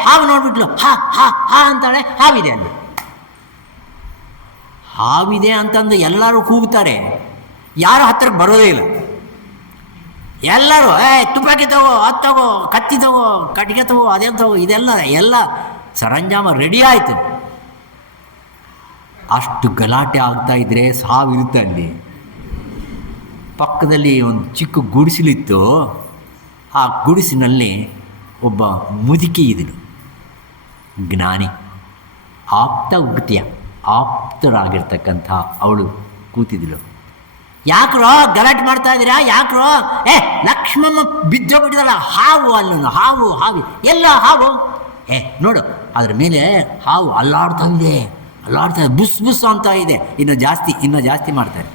ಹಾವು ನೋಡ್ಬಿಟ್ಲು. ಹಾ ಅಂತಾಳೆ. ಹಾವಿದೆ ಅಲ್ಲಿ. ಹಾವಿದೆ ಅಂತಂದು ಎಲ್ಲರೂ ಕೂಗ್ತಾರೆ, ಯಾರು ಹತ್ರಕ್ಕೆ ಬರೋದೇ ಇಲ್ಲ. ಎಲ್ಲರೂ ತುಪಾಕಿ ತಗೋ, ಅದು ತಗೋ, ಕತ್ತಿ ತಗೋ, ಕಟ್ಟಿಗೆ ತಗೋ, ಅದೇನು ತಗೋ, ಎಲ್ಲ ಸರಂಜಾಮ ರೆಡಿ ಆಯಿತು. ಅಷ್ಟು ಗಲಾಟೆ ಆಗ್ತಾಯಿದ್ರೆ ಸಾವಿರುತ್ತೆ ಅಲ್ಲಿ. ಪಕ್ಕದಲ್ಲಿ ಒಂದು ಚಿಕ್ಕ ಗುಡಿಸಲಿತ್ತು. ಆ ಗುಡಿಸಿನಲ್ಲಿ ಒಬ್ಬ ಮುದುಕಿ ಇದ್ದಳು, ಜ್ಞಾನಿ, ಆಪ್ತರಾಗಿರ್ತಕ್ಕಂಥ ಅವಳು ಕೂತಿದ್ದಳು. ಯಾಕ್ರೋ ಗಲಾಟೆ ಮಾಡ್ತಾ ಇದ್ದೀರಾ? ಯಾಕ್ರೋ? ಲಕ್ಷ್ಮಮ್ಮ ಬಿದ್ದೋಗ್ಬಿಟ್ಟಿದಲ್ಲ, ಹಾವು ಅಲ್ಲೂ, ಹಾವು ಎಲ್ಲ ಹಾವು. ನೋಡು, ಅದ್ರ ಮೇಲೆ ಹಾವು ಅಲ್ಲಾಡ್ತಾ ಇದೆ, ಬುಸ್ ಬುಸ್ ಅಂತ ಇದೆ. ಇನ್ನೂ ಜಾಸ್ತಿ ಮಾಡ್ತಾರೆ.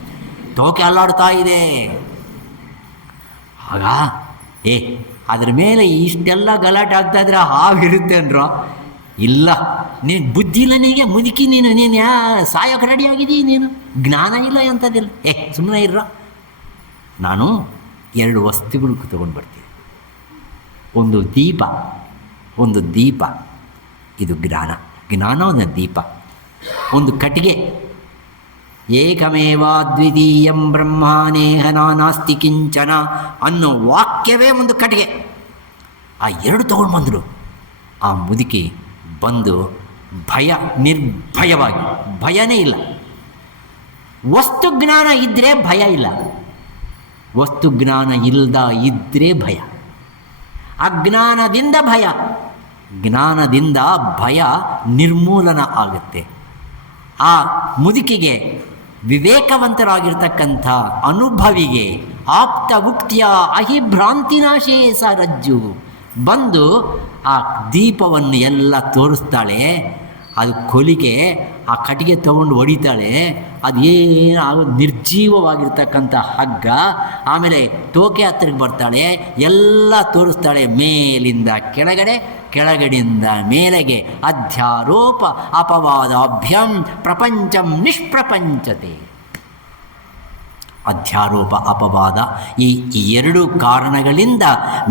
ತೋಕೆ ಅಲ್ಲಾಡ್ತಾ ಇದೆ. ಆಗ ಅದ್ರ ಮೇಲೆ ಇಷ್ಟೆಲ್ಲ ಗಲಾಟೆ ಆಗ್ತಾ ಇದ್ರೆ ಹಾವಿರುತ್ತೆ ಅಂದ್ರು. ಇಲ್ಲ, ನೀನು ಬುದ್ಧಿ ಇಲ್ಲ, ನಿನಗೆ ಮುದುಕಿ, ನೀನು ಸಾಯೋಕೆ ರೆಡಿ ಆಗಿದ್ದೀ, ನೀನು ಜ್ಞಾನ ಇಲ್ಲ ಅಂಥದ್ದಿಲ್ಲ. ಸುಮ್ಮನೆ ಇರ್ರ, ನಾನು 2 ವಸ್ತುಗಳು ತೊಗೊಂಡು ಬರ್ತೀನಿ. ಒಂದು ದೀಪ, ಇದು ಜ್ಞಾನ ಒಂದು ದೀಪ. ಒಂದು ಕಟ್ಟಿಗೆ. ಏಕಮೇವ ದ್ವಿತೀಯಂ ಬ್ರಹ್ಮಾನೇಹ ನಾಸ್ತಿ ಕಿಂಚನ ಅನ್ನೋ ವಾಕ್ಯವೇ ಒಂದು ಕಟ್ಟಿಗೆ. ಆ 2 ತೊಗೊಂಡು ಬಂದರು. ಆ ಮುದುಕಿ ಬಂದು ಭಯ, ನಿರ್ಭಯವಾಗಿ, ಭಯನೇ ಇಲ್ಲ. ವಸ್ತು ಜ್ಞಾನ ಇದ್ದರೆ ಭಯ ಇಲ್ಲ, ವಸ್ತು ಜ್ಞಾನ ಇಲ್ಲದ ಇದ್ದರೆ ಭಯ. ಅಜ್ಞಾನದಿಂದ ಭಯ, ಜ್ಞಾನದಿಂದ ಭಯ ನಿರ್ಮೂಲನ ಆಗುತ್ತೆ. ಆ ಮುದುಕಿಗೆ, ವಿವೇಕವಂತರಾಗಿರ್ತಕ್ಕಂಥ ಅನುಭವಿಗೆ ಆಪ್ತ ಉಕ್ತಿಯ ಅಹಿಭ್ರಾಂತಿನಾಶೇ ಸರಜ್ಜು ಬಂದು ಆ ದೀಪವನ್ನು ಎಲ್ಲ ತೋರಿಸ್ತಾಳೆ. ಅದು ಕೊಲಿಗೆ ಆ ಕಟ್ಟಿಗೆ ತಗೊಂಡು ಹೊಡಿತಾಳೆ. ಅದೇನು ನಿರ್ಜೀವವಾಗಿರ್ತಕ್ಕಂಥ ಹಗ್ಗ. ಆಮೇಲೆ ತೋಕೆ ಹತ್ತಿರಕ್ಕೆ ಬರ್ತಾಳೆ, ಎಲ್ಲ ತೋರಿಸ್ತಾಳೆ, ಮೇಲಿಂದ ಕೆಳಗಡೆ, ಕೆಳಗಡೆಯಿಂದ ಮೇಲೆಗೆ. ಅಧ್ಯಾರೋಪ ಅಪವಾದಾಭ್ಯಂ ಪ್ರಪಂಚಂ ನಿಷ್ಪ್ರಪಂಚತೆ. ಅಧ್ಯಾರೋಪ ಅಪವಾದ ಈ ಎರಡು ಕಾರಣಗಳಿಂದ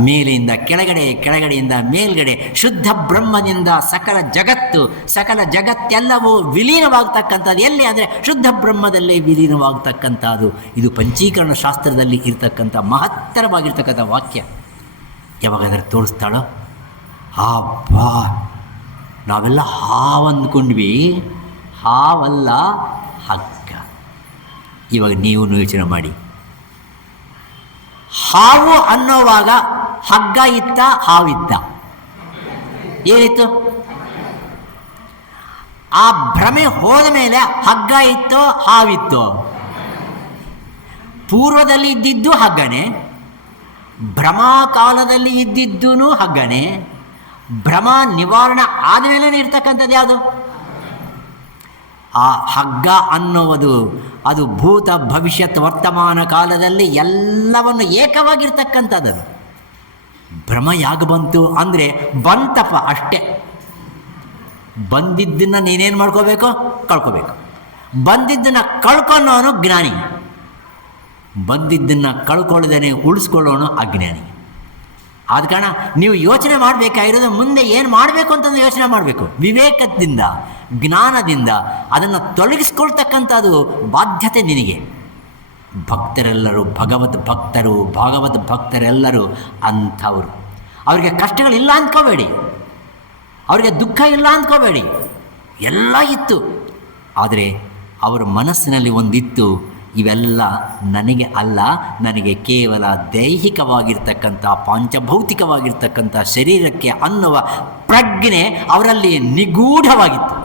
ಮೇಲಿಂದ ಕೆಳಗಡೆ, ಕೆಳಗಡೆಯಿಂದ ಮೇಲ್ಗಡೆ, ಶುದ್ಧ ಬ್ರಹ್ಮದಿಂದ ಸಕಲ ಜಗತ್ತೆಲ್ಲವೂ ವಿಲೀನವಾಗ್ತಕ್ಕಂಥದ್ದು ಎಲ್ಲಿ ಅಂದರೆ ಶುದ್ಧ ಬ್ರಹ್ಮದಲ್ಲಿ ವಿಲೀನವಾಗ್ತಕ್ಕಂಥದ್ದು. ಇದು ಪಂಚೀಕರಣ ಶಾಸ್ತ್ರದಲ್ಲಿ ಇರ್ತಕ್ಕಂಥ ಮಹತ್ತರವಾಗಿರ್ತಕ್ಕಂಥ ವಾಕ್ಯ. ಯಾವಾಗಾದ್ರೆ ತೋರಿಸ್ತಾಳೋ, ಬಾ ನಾವೆಲ್ಲ ಹಾವು ಅಂದ್ಕೊಂಡ್ವಿ, ಹಾವಲ್ಲ ಹಗ್ಗ. ಇವಾಗ ನೀವು ಯೋಚನೆ ಮಾಡಿ, ಹಾವು ಅನ್ನೋವಾಗ ಹಗ್ಗ ಇತ್ತ, ಹಾವಿತ್ತ? ಏನಿತ್ತು? ಆ ಭ್ರಮೆ ಹೋದ ಮೇಲೆ ಹಗ್ಗ ಇತ್ತೋ ಹಾವಿತ್ತೋ? ಪೂರ್ವದಲ್ಲಿ ಇದ್ದಿದ್ದು ಹಗ್ಗನೇ, ಭ್ರಮಾಕಾಲದಲ್ಲಿ ಇದ್ದಿದ್ದೂ ಹಗ್ಗನೇ, ಭ್ರಮ ನಿವಾರಣೆ ಆದಮೇಲೆ ಇರ್ತಕ್ಕಂಥದ್ದು ಯಾವುದು? ಆ ಹಗ್ಗ ಅನ್ನುವುದು ಅದು ಭೂತ ಭವಿಷ್ಯತ್ ವರ್ತಮಾನ ಕಾಲದಲ್ಲಿ ಎಲ್ಲವನ್ನು ಏಕವಾಗಿರ್ತಕ್ಕಂಥದ್ದು. ಭ್ರಮ ಯಾಕೆ ಬಂತು ಅಂದರೆ ಬಂತಪ್ಪ ಅಷ್ಟೇ. ಬಂದಿದ್ದನ್ನು ನೀನೇನು ಮಾಡ್ಕೋಬೇಕು? ಕಳ್ಕೋಬೇಕು. ಬಂದಿದ್ದನ್ನು ಕಳ್ಕೊಳ್ಳೋನು ಜ್ಞಾನಿ, ಬಂದಿದ್ದನ್ನು ಕಳ್ಕೊಳ್ಳೋದೇನೆ ಉಳಿಸ್ಕೊಳ್ಳೋನು ಅಜ್ಞಾನಿ. ಆದ ಕಾರಣ ನೀವು ಯೋಚನೆ ಮಾಡಬೇಕಾಗಿರೋದು ಮುಂದೆ ಏನು ಮಾಡಬೇಕು ಅಂತಂದು ಯೋಚನೆ ಮಾಡಬೇಕು. ವಿವೇಕದಿಂದ, ಜ್ಞಾನದಿಂದ ಅದನ್ನು ತೊಲಗಿಸ್ಕೊಳ್ತಕ್ಕಂಥದ್ದು ಬಾಧ್ಯತೆ ನಿನಗೆ. ಭಕ್ತರೆಲ್ಲರೂ ಭಗವದ್ ಭಕ್ತರು, ಭಾಗವತ್ ಭಕ್ತರೆಲ್ಲರೂ ಅಂಥವರು. ಅವರಿಗೆ ಕಷ್ಟಗಳಿಲ್ಲ ಅಂದ್ಕೋಬೇಡಿ, ಅವರಿಗೆ ದುಃಖ ಇಲ್ಲ ಅಂದ್ಕೋಬೇಡಿ, ಎಲ್ಲ ಇತ್ತು. ಆದರೆ ಅವರ ಮನಸ್ಸಿನಲ್ಲಿ ಒಂದಿತ್ತು, ಇವೆಲ್ಲ ನನಗೆ ಅಲ್ಲ, ನನಗೆ ಕೇವಲ ದೈಹಿಕವಾಗಿರ್ತಕ್ಕಂಥ ಪಾಂಚಭೌತಿಕವಾಗಿರ್ತಕ್ಕಂಥ ಶರೀರಕ್ಕೆ ಅನ್ನುವ ಪ್ರಜ್ಞೆ ಅವರಲ್ಲಿ ನಿಗೂಢವಾಗಿತ್ತು.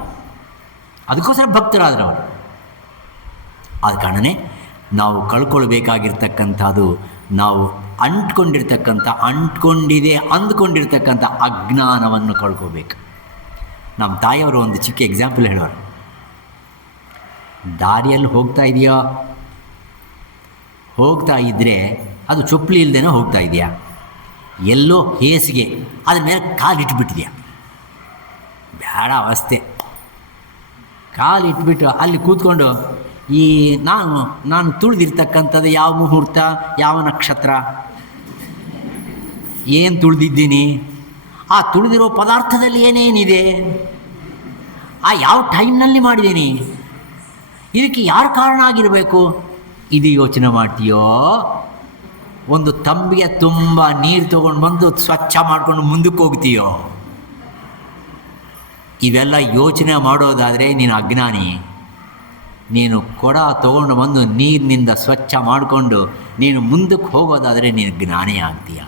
ಅದಕ್ಕೋಸ್ಕರ ಭಕ್ತರಾದರು ಅವರು. ಆದ ಕಾರಣನೇ ನಾವು ಕಳ್ಕೊಳ್ಬೇಕಾಗಿರ್ತಕ್ಕಂಥದ್ದು ನಾವು ಅಂದ್ಕೊಂಡಿರ್ತಕ್ಕಂಥ ಅಜ್ಞಾನವನ್ನು ಕಳ್ಕೋಬೇಕು. ನಮ್ಮ ತಾಯಿಯವರು ಒಂದು ಚಿಕ್ಕ ಎಕ್ಸಾಂಪಲ್ ಹೇಳೋರು. ದಾರಿಯಲ್ಲಿ ಹೋಗ್ತಾ ಇದ್ದರೆ ಅದು ಚೊಪ್ಪಲಿ ಇಲ್ಲದೇನೋ ಹೋಗ್ತಾ ಇದೆಯಾ, ಎಲ್ಲೋ ಹೇಸಿಗೆ ಅದ್ರ ಮೇಲೆ ಕಾಲಿಟ್ಬಿಟ್ಟಿದೆಯಾ? ಬೇಡ ಅವಸ್ಥೆ. ಕಾಲಿಟ್ಬಿಟ್ಟು ಅಲ್ಲಿ ಕೂತ್ಕೊಂಡು ನಾನು ತುಳಿದಿರ್ತಕ್ಕಂಥದ್ದು ಯಾವ ಮುಹೂರ್ತ, ಯಾವ ನಕ್ಷತ್ರ, ಏನು ತುಳಿದಿದ್ದೀನಿ, ಆ ತುಳಿದಿರೋ ಪದಾರ್ಥದಲ್ಲಿ ಏನೇನಿದೆ, ಆ ಯಾವ ಟೈಮ್ನಲ್ಲಿ ಮಾಡಿದ್ದೀನಿ, ಇದಕ್ಕೆ ಯಾರು ಕಾರಣ ಆಗಿರಬೇಕು, ಇದು ಯೋಚನೆ ಮಾಡ್ತೀಯೋ? ಒಂದು ತಂಬಿಗೆ ತುಂಬ ನೀರು ತೊಗೊಂಡು ಬಂದು ಸ್ವಚ್ಛ ಮಾಡಿಕೊಂಡು ಮುಂದಕ್ಕೆ ಹೋಗ್ತೀಯೋ? ಇವೆಲ್ಲ ಯೋಚನೆ ಮಾಡೋದಾದರೆ ನೀನು ಅಜ್ಞಾನಿ. ನೀನು ಕೊಡ ತೊಗೊಂಡು ಬಂದು ನೀರಿನಿಂದ ಸ್ವಚ್ಛ ಮಾಡಿಕೊಂಡು ನೀನು ಮುಂದಕ್ಕೆ ಹೋಗೋದಾದರೆ ನೀನು ಜ್ಞಾನಿ ಆಗ್ತೀಯ.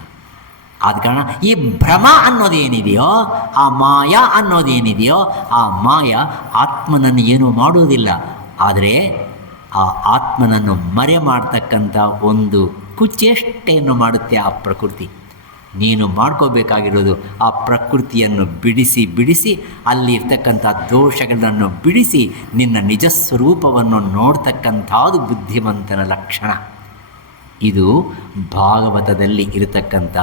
ಆದ ಕಾರಣ ಈ ಭ್ರಮ ಅನ್ನೋದೇನಿದೆಯೋ, ಆ ಮಾಯ ಅನ್ನೋದೇನಿದೆಯೋ, ಆ ಮಾಯ ಆತ್ಮನನ್ನು ಏನೂ ಮಾಡುವುದಿಲ್ಲ. ಆದರೆ ಆ ಆತ್ಮನನ್ನು ಮರೆ ಮಾಡ್ತಕ್ಕಂಥ ಒಂದು ಕುಚೇಷ್ಟೆಯನ್ನು ಮಾಡುತ್ತೆ ಆ ಪ್ರಕೃತಿ. ನೀನು ಮಾಡ್ಕೋಬೇಕಾಗಿರೋದು ಆ ಪ್ರಕೃತಿಯನ್ನು ಬಿಡಿಸಿ ಅಲ್ಲಿ ಇರ್ತಕ್ಕಂಥ ದೋಷಗಳನ್ನು ಬಿಡಿಸಿ ನಿನ್ನ ನಿಜ ಸ್ವರೂಪವನ್ನು ನೋಡ್ತಕ್ಕಂಥದ್ದು ಬುದ್ಧಿವಂತನ ಲಕ್ಷಣ. ಇದು ಭಾಗವತದಲ್ಲಿ ಇರತಕ್ಕಂಥ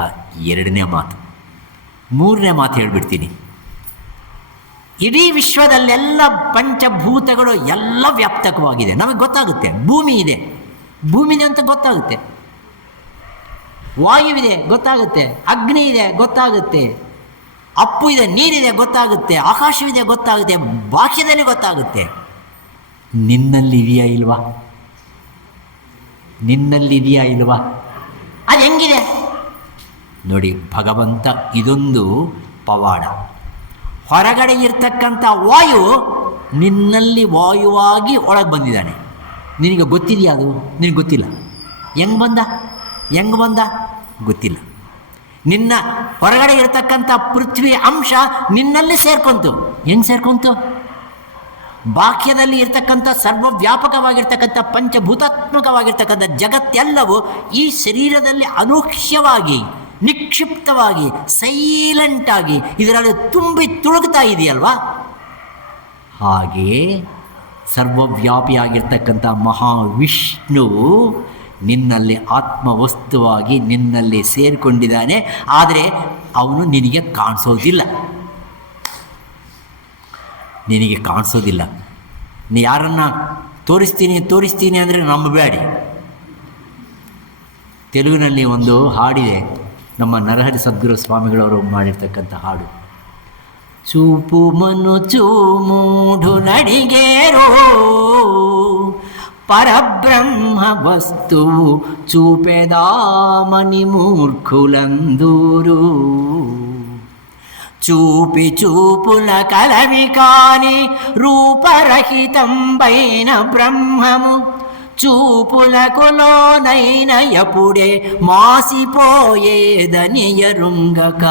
2ನೇ ಮಾತು. 3ನೇ ಮಾತು ಹೇಳಿಬಿಡ್ತೀನಿ. ಇಡೀ ವಿಶ್ವದಲ್ಲೆಲ್ಲ ಪಂಚಭೂತಗಳು ಎಲ್ಲ ವ್ಯಾಪ್ತಕವಾಗಿದೆ. ನಮಗೆ ಗೊತ್ತಾಗುತ್ತೆ, ಭೂಮಿ ಇದೆ, ಭೂಮಿದೆ ಅಂತ ಗೊತ್ತಾಗುತ್ತೆ, ವಾಯುವಿದೆ ಗೊತ್ತಾಗುತ್ತೆ, ಅಗ್ನಿ ಇದೆ ಗೊತ್ತಾಗುತ್ತೆ, ಅಪ್ಪು ಇದೆ, ನೀರಿದೆ ಗೊತ್ತಾಗುತ್ತೆ, ಆಕಾಶವಿದೆ ಗೊತ್ತಾಗುತ್ತೆ, ಬಾಹ್ಯದಲ್ಲಿ ಗೊತ್ತಾಗುತ್ತೆ. ನಿನ್ನಲ್ಲಿದೆಯಾ ಇಲ್ವಾ? ನಿನ್ನಲ್ಲಿದೆಯಾ ಇಲ್ವಾ? ಅದು ಹೆಂಗಿದೆ ನೋಡಿ. ಭಗವಂತ ಇದೊಂದು ಪವಾಡ. ಹೊರಗಡೆ ಇರ್ತಕ್ಕಂಥ ವಾಯು ನಿನ್ನಲ್ಲಿ ವಾಯುವಾಗಿ ಒಳಗೆ ಬಂದಿದ್ದಾನೆ. ನಿನಗೆ ಗೊತ್ತಿದೆಯಾ? ಅದು ನಿನಗೆ ಗೊತ್ತಿಲ್ಲ. ಹೆಂಗೆ ಬಂದ ಗೊತ್ತಿಲ್ಲ. ನಿನ್ನ ಹೊರಗಡೆ ಇರತಕ್ಕಂಥ ಪೃಥ್ವಿ ಅಂಶ ನಿನ್ನಲ್ಲಿ ಸೇರ್ಕೊಂತು. ಹೆಂಗೆ ಸೇರ್ಕೊಂತು? ಬಾಹ್ಯದಲ್ಲಿ ಇರ್ತಕ್ಕಂಥ ಸರ್ವವ್ಯಾಪಕವಾಗಿರ್ತಕ್ಕಂಥ ಪಂಚಭೂತಾತ್ಮಕವಾಗಿರ್ತಕ್ಕಂಥ ಜಗತ್ತೆಲ್ಲವೂ ಈ ಶರೀರದಲ್ಲಿ ಅನೂಹ್ಯವಾಗಿ ನಿಕ್ಷಿಪ್ತವಾಗಿ ಸೈಲೆಂಟಾಗಿ ಇದರಲ್ಲಿ ತುಂಬಿ ತುಳುಕ್ತಾ ಇದೆಯಲ್ವಾ? ಹಾಗೆಯೇ ಸರ್ವವ್ಯಾಪಿಯಾಗಿರ್ತಕ್ಕಂಥ ಮಹಾವಿಷ್ಣುವು ನಿನ್ನಲ್ಲಿ ಆತ್ಮವಸ್ತುವಾಗಿ ನಿನ್ನಲ್ಲಿ ಸೇರಿಕೊಂಡಿದ್ದಾನೆ. ಆದರೆ ಅವನು ನಿನಗೆ ಕಾಣಿಸೋದಿಲ್ಲ. ನೀ ಯಾರನ್ನು ತೋರಿಸ್ತೀನಿ ಅಂದರೆ ನಂಬಬೇಡಿ. ತೆಲುಗಿನಲ್ಲಿ ಒಂದು ಹಾಡಿದೆ, ನಮ್ಮ ನರಹರಿ ಸದ್ಗುರು ಸ್ವಾಮಿಗಳವರು ಮಾಡಿರ್ತಕ್ಕಂಥ ಹಾಡು. చూపు మనుచు మూఢు నడిగేరో పరబ్రహ్మ వస్తువు చూపెదామని మూర్ఖులందూరు. చూపుల కలవి కాని రూపరహితంబైన బ్రహ్మము చూపులకు లోనైన ఎప్పుడే మాసిపోయేదని ఎరుంగక.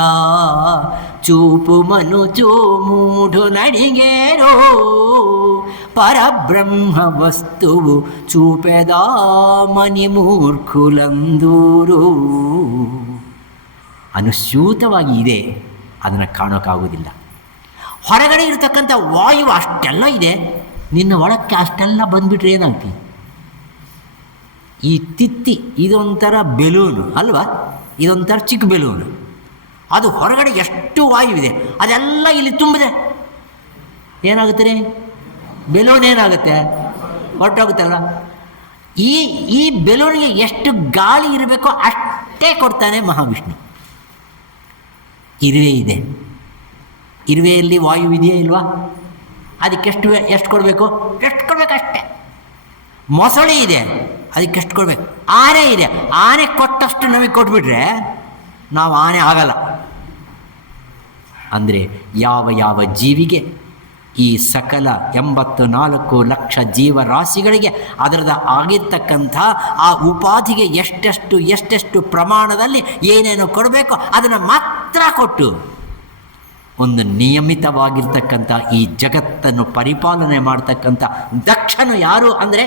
చూపు మనుచు మూఢు నడిగేరో పరబ్రహ్మ వస్తువు చూపెదామని ಮೂರ್ಖುಲಂದೂರು. ಅನುಸ್ಯೂತವಾಗಿ ಇದೆ, ಅದನ್ನು ಕಾಣೋಕ್ಕಾಗೋದಿಲ್ಲ. ಹೊರಗಡೆ ಇರತಕ್ಕಂಥ ವಾಯು ಅಷ್ಟೆಲ್ಲ ಇದೆ, ನಿನ್ನ ಒಳಕ್ಕೆ ಅಷ್ಟೆಲ್ಲ ಬಂದುಬಿಟ್ರೆ ಏನಾಗ್ತಿ? ಈ ತಿತ್ತಿ ಇದೊಂಥರ ಬೆಲೂನು ಅಲ್ವಾ? ಇದೊಂಥರ ಚಿಕ್ಕ ಬೆಲೂನು. ಅದು ಹೊರಗಡೆ ಎಷ್ಟು ವಾಯು ಇದೆ ಅದೆಲ್ಲ ಇಲ್ಲಿ ತುಂಬಿದೆ. ಏನಾಗುತ್ತೆ ರೀ? ಬೆಲೂನ್ ಏನಾಗುತ್ತೆ? ಹೊರಟೋಗುತ್ತಲ್ಲ. ಈ ಬೆಲೂನಿಗೆ ಎಷ್ಟು ಗಾಳಿ ಇರಬೇಕೋ ಅಷ್ಟೇ ಕೊಡ್ತಾನೆ ಮಹಾವಿಷ್ಣು. ಇರುವೆ ಇದೆ, ಇರುವೆಯಲ್ಲಿ ವಾಯು ಇದೆಯೇ ಇಲ್ವಾ? ಅದಕ್ಕೆಷ್ಟು ಎಷ್ಟು ಕೊಡಬೇಕು? ಎಷ್ಟು ಕೊಡಬೇಕು ಅಷ್ಟೇ. ಮೊಸಳೆ ಇದೆ, ಅದಕ್ಕೆ ಎಷ್ಟು ಕೊಡಬೇಕು? ಆನೆ ಇದೆ, ಆನೆ ಕೊಟ್ಟಷ್ಟು ನಮಗೆ ಕೊಟ್ಬಿಟ್ರೆ ನಾವು ಆನೆ ಆಗಲ್ಲ. ಅಂದರೆ ಯಾವ ಜೀವಿಗೆ, ಈ ಸಕಲ 84 ಲಕ್ಷ ಜೀವರಾಶಿಗಳಿಗೆ ಅದರದ ಆಗಿರ್ತಕ್ಕಂಥ ಆ ಉಪಾಧಿಗೆ ಎಷ್ಟೆಷ್ಟು ಪ್ರಮಾಣದಲ್ಲಿ ಏನೇನು ಕೊಡಬೇಕೋ ಅದನ್ನು ಮಾತ್ರ ಕೊಟ್ಟು ಒಂದು ನಿಯಮಿತವಾಗಿರ್ತಕ್ಕಂಥ ಈ ಜಗತ್ತನ್ನು ಪರಿಪಾಲನೆ ಮಾಡ್ತಕ್ಕಂಥ ದಕ್ಷನು ಯಾರು ಅಂದರೆ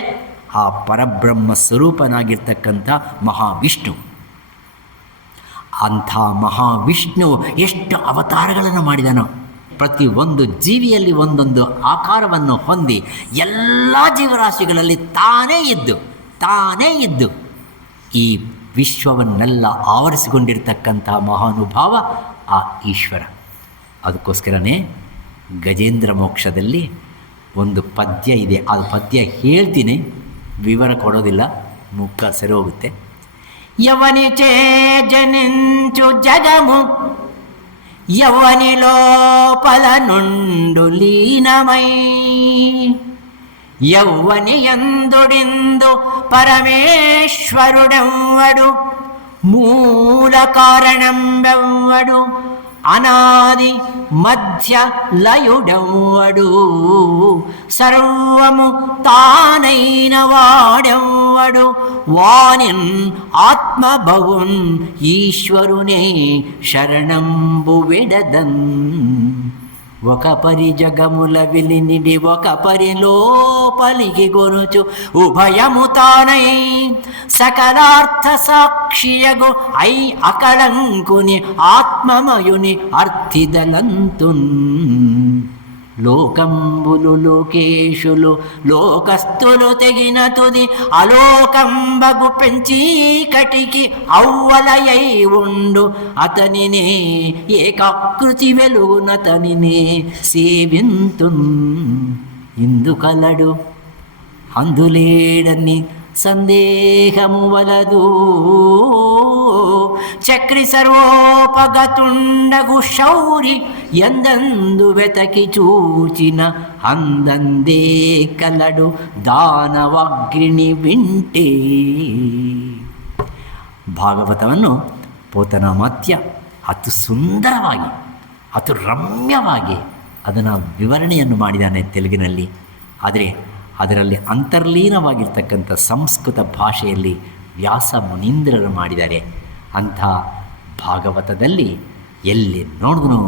ಆ ಪರಬ್ರಹ್ಮ ಸ್ವರೂಪನಾಗಿರ್ತಕ್ಕಂಥ ಮಹಾವಿಷ್ಣು. ಅಂಥ ಮಹಾವಿಷ್ಣು ಎಷ್ಟು ಅವತಾರಗಳನ್ನು ಮಾಡಿದನೋ. ಪ್ರತಿಯೊಂದು ಜೀವಿಯಲ್ಲಿ ಒಂದೊಂದು ಆಕಾರವನ್ನು ಹೊಂದಿ ಎಲ್ಲ ಜೀವರಾಶಿಗಳಲ್ಲಿ ತಾನೇ ಇದ್ದು ಈ ವಿಶ್ವವನ್ನೆಲ್ಲ ಆವರಿಸಿಕೊಂಡಿರ್ತಕ್ಕಂಥ ಮಹಾನುಭಾವ ಆ ಈಶ್ವರ. ಅದಕ್ಕೋಸ್ಕರನೇ ಗಜೇಂದ್ರ ಮೋಕ್ಷದಲ್ಲಿ ಒಂದು ಪದ್ಯ ಇದೆ. ಅದು ಪದ್ಯ ಹೇಳ್ತೀನಿ, ವಿವರ ಕೊಡೋದಿಲ್ಲ, ಮುಖ ಸರಿ ಹೋಗುತ್ತೆ. ಯವನಿ ಜನಿಂಚು ಜಗಮು ಯವ್ವನಿ ಲೋಪಲ ನುಂಡು ಲೀನಮೈ ಯವ್ವನಿ ಎಂದುಡಿಂದು ಪರಮೇಶ್ವರುಡೆಂವಡು ಮೂಲ ಕಾರಣಂಬೆಂವಡು ಅನಾದಿ ಮಧ್ಯ ಲಯುಡೆಂವಡು ಸರ್ವಮು ತಾನೈನ ವಾಡೆಂವಡು ವಾನಿನ್ ಆತ್ಮಭವುನ್ ಈಶ್ವರುನೇ ಶರಣಂಬು ವಿಡದನ್. ఒక పరి జగముల విలినిడి ఒక పరి లోపలికి గొనుచు ఉభయము తానై సకలార్థ సాక్షియగు ఐ అకళంకుని ఆత్మమయుని అర్థిదలంతున్. లోకంబులు లోకేశులు లోకస్తులు తెగిన తుది అలోకంబగు పెంచి కటికి అవ్వలయై ఉండు అతనినే ఏకాకృతి వెలుగునతనినే సేవింతున్. ఇందు కలడు అందులేడని సందేహము వలదు. చక్రి సర్వోపగతుండగు శౌరి ఎందందు వెతకి చూచిన అందందే కలడు దానವಗ್ರಿಣಿ ವಿಂಟೆ. ಭಾಗವತವನ್ನು ಪೋತನ ಮಧ್ಯ ಅತಿ ಸುಂದರವಾಗಿ ಅತಿ ರಮ್ಯವಾಗಿ ಅದನ್ನು ವಿವರಣೆಯನ್ನು ಮಾಡಿದ್ದಾನೆ ತೆಲುಗಿನಲ್ಲಿ. ಆದರೆ ಅದರಲ್ಲಿ ಅಂತರ್ಲೀನವಾಗಿರ್ತಕ್ಕಂಥ ಸಂಸ್ಕೃತ ಭಾಷೆಯಲ್ಲಿ ವ್ಯಾಸ ಮುನೀಂದ್ರರು ಮಾಡಿದ್ದಾರೆ. ಅಂಥ ಭಾಗವತದಲ್ಲಿ ಎಲ್ಲಿ ನೋಡಿದ್ರೂ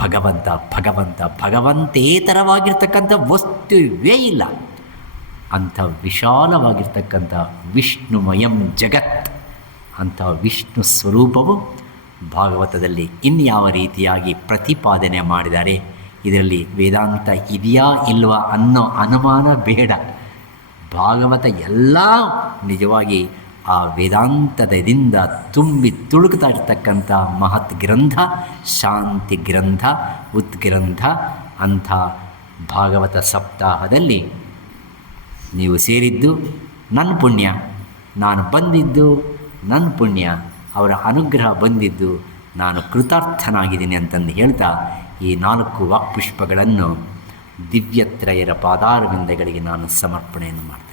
ಭಗವಂತ ಭಗವಂತ ಭಗವಂತೇತರವಾಗಿರ್ತಕ್ಕಂಥ ವಸ್ತುವೇ ಇಲ್ಲ. ಅಂಥ ವಿಶಾಲವಾಗಿರ್ತಕ್ಕಂಥ ವಿಷ್ಣುಮಯಂ ಜಗತ್, ಅಂಥ ವಿಷ್ಣು ಸ್ವರೂಪವು ಭಾಗವತದಲ್ಲಿ ಇನ್ಯಾವ ರೀತಿಯಾಗಿ ಪ್ರತಿಪಾದನೆ ಮಾಡಿದ್ದಾರೆ. ಇದರಲ್ಲಿ ವೇದಾಂತ ಇದೆಯಾ ಇಲ್ವಾ ಅನ್ನೋ ಅನುಮಾನ ಬೇಡ. ಭಾಗವತ ಎಲ್ಲ ನಿಜವಾಗಿ ಆ ವೇದಾಂತದಿಂದ ತುಂಬಿ ತುಳುಕ್ತಾ ಇರ್ತಕ್ಕಂಥ ಮಹತ್ ಗ್ರಂಥ, ಶಾಂತಿ ಗ್ರಂಥ, ಉತ್ಗ್ರಂಥ. ಅಂಥ ಭಾಗವತ ಸಪ್ತಾಹದಲ್ಲಿ ನೀವು ಸೇರಿದ್ದು ನನ್ನ ಪುಣ್ಯ, ನಾನು ಬಂದಿದ್ದು ನನ್ನ ಪುಣ್ಯ, ಅವರ ಅನುಗ್ರಹ ಬಂದಿದ್ದು ನಾನು ಕೃತಾರ್ಥನಾಗಿದ್ದೀನಿ ಅಂತಂದು ಹೇಳ್ತಾ ಈ 4 ವಾಕ್ಪುಷ್ಪಗಳನ್ನು ದಿವ್ಯತ್ರಯರ ಪಾದಾರವಿಂದಗಳಿಗೆ ನಾನು ಸಮರ್ಪಣೆಯನ್ನು ಮಾಡ್ತೀನಿ.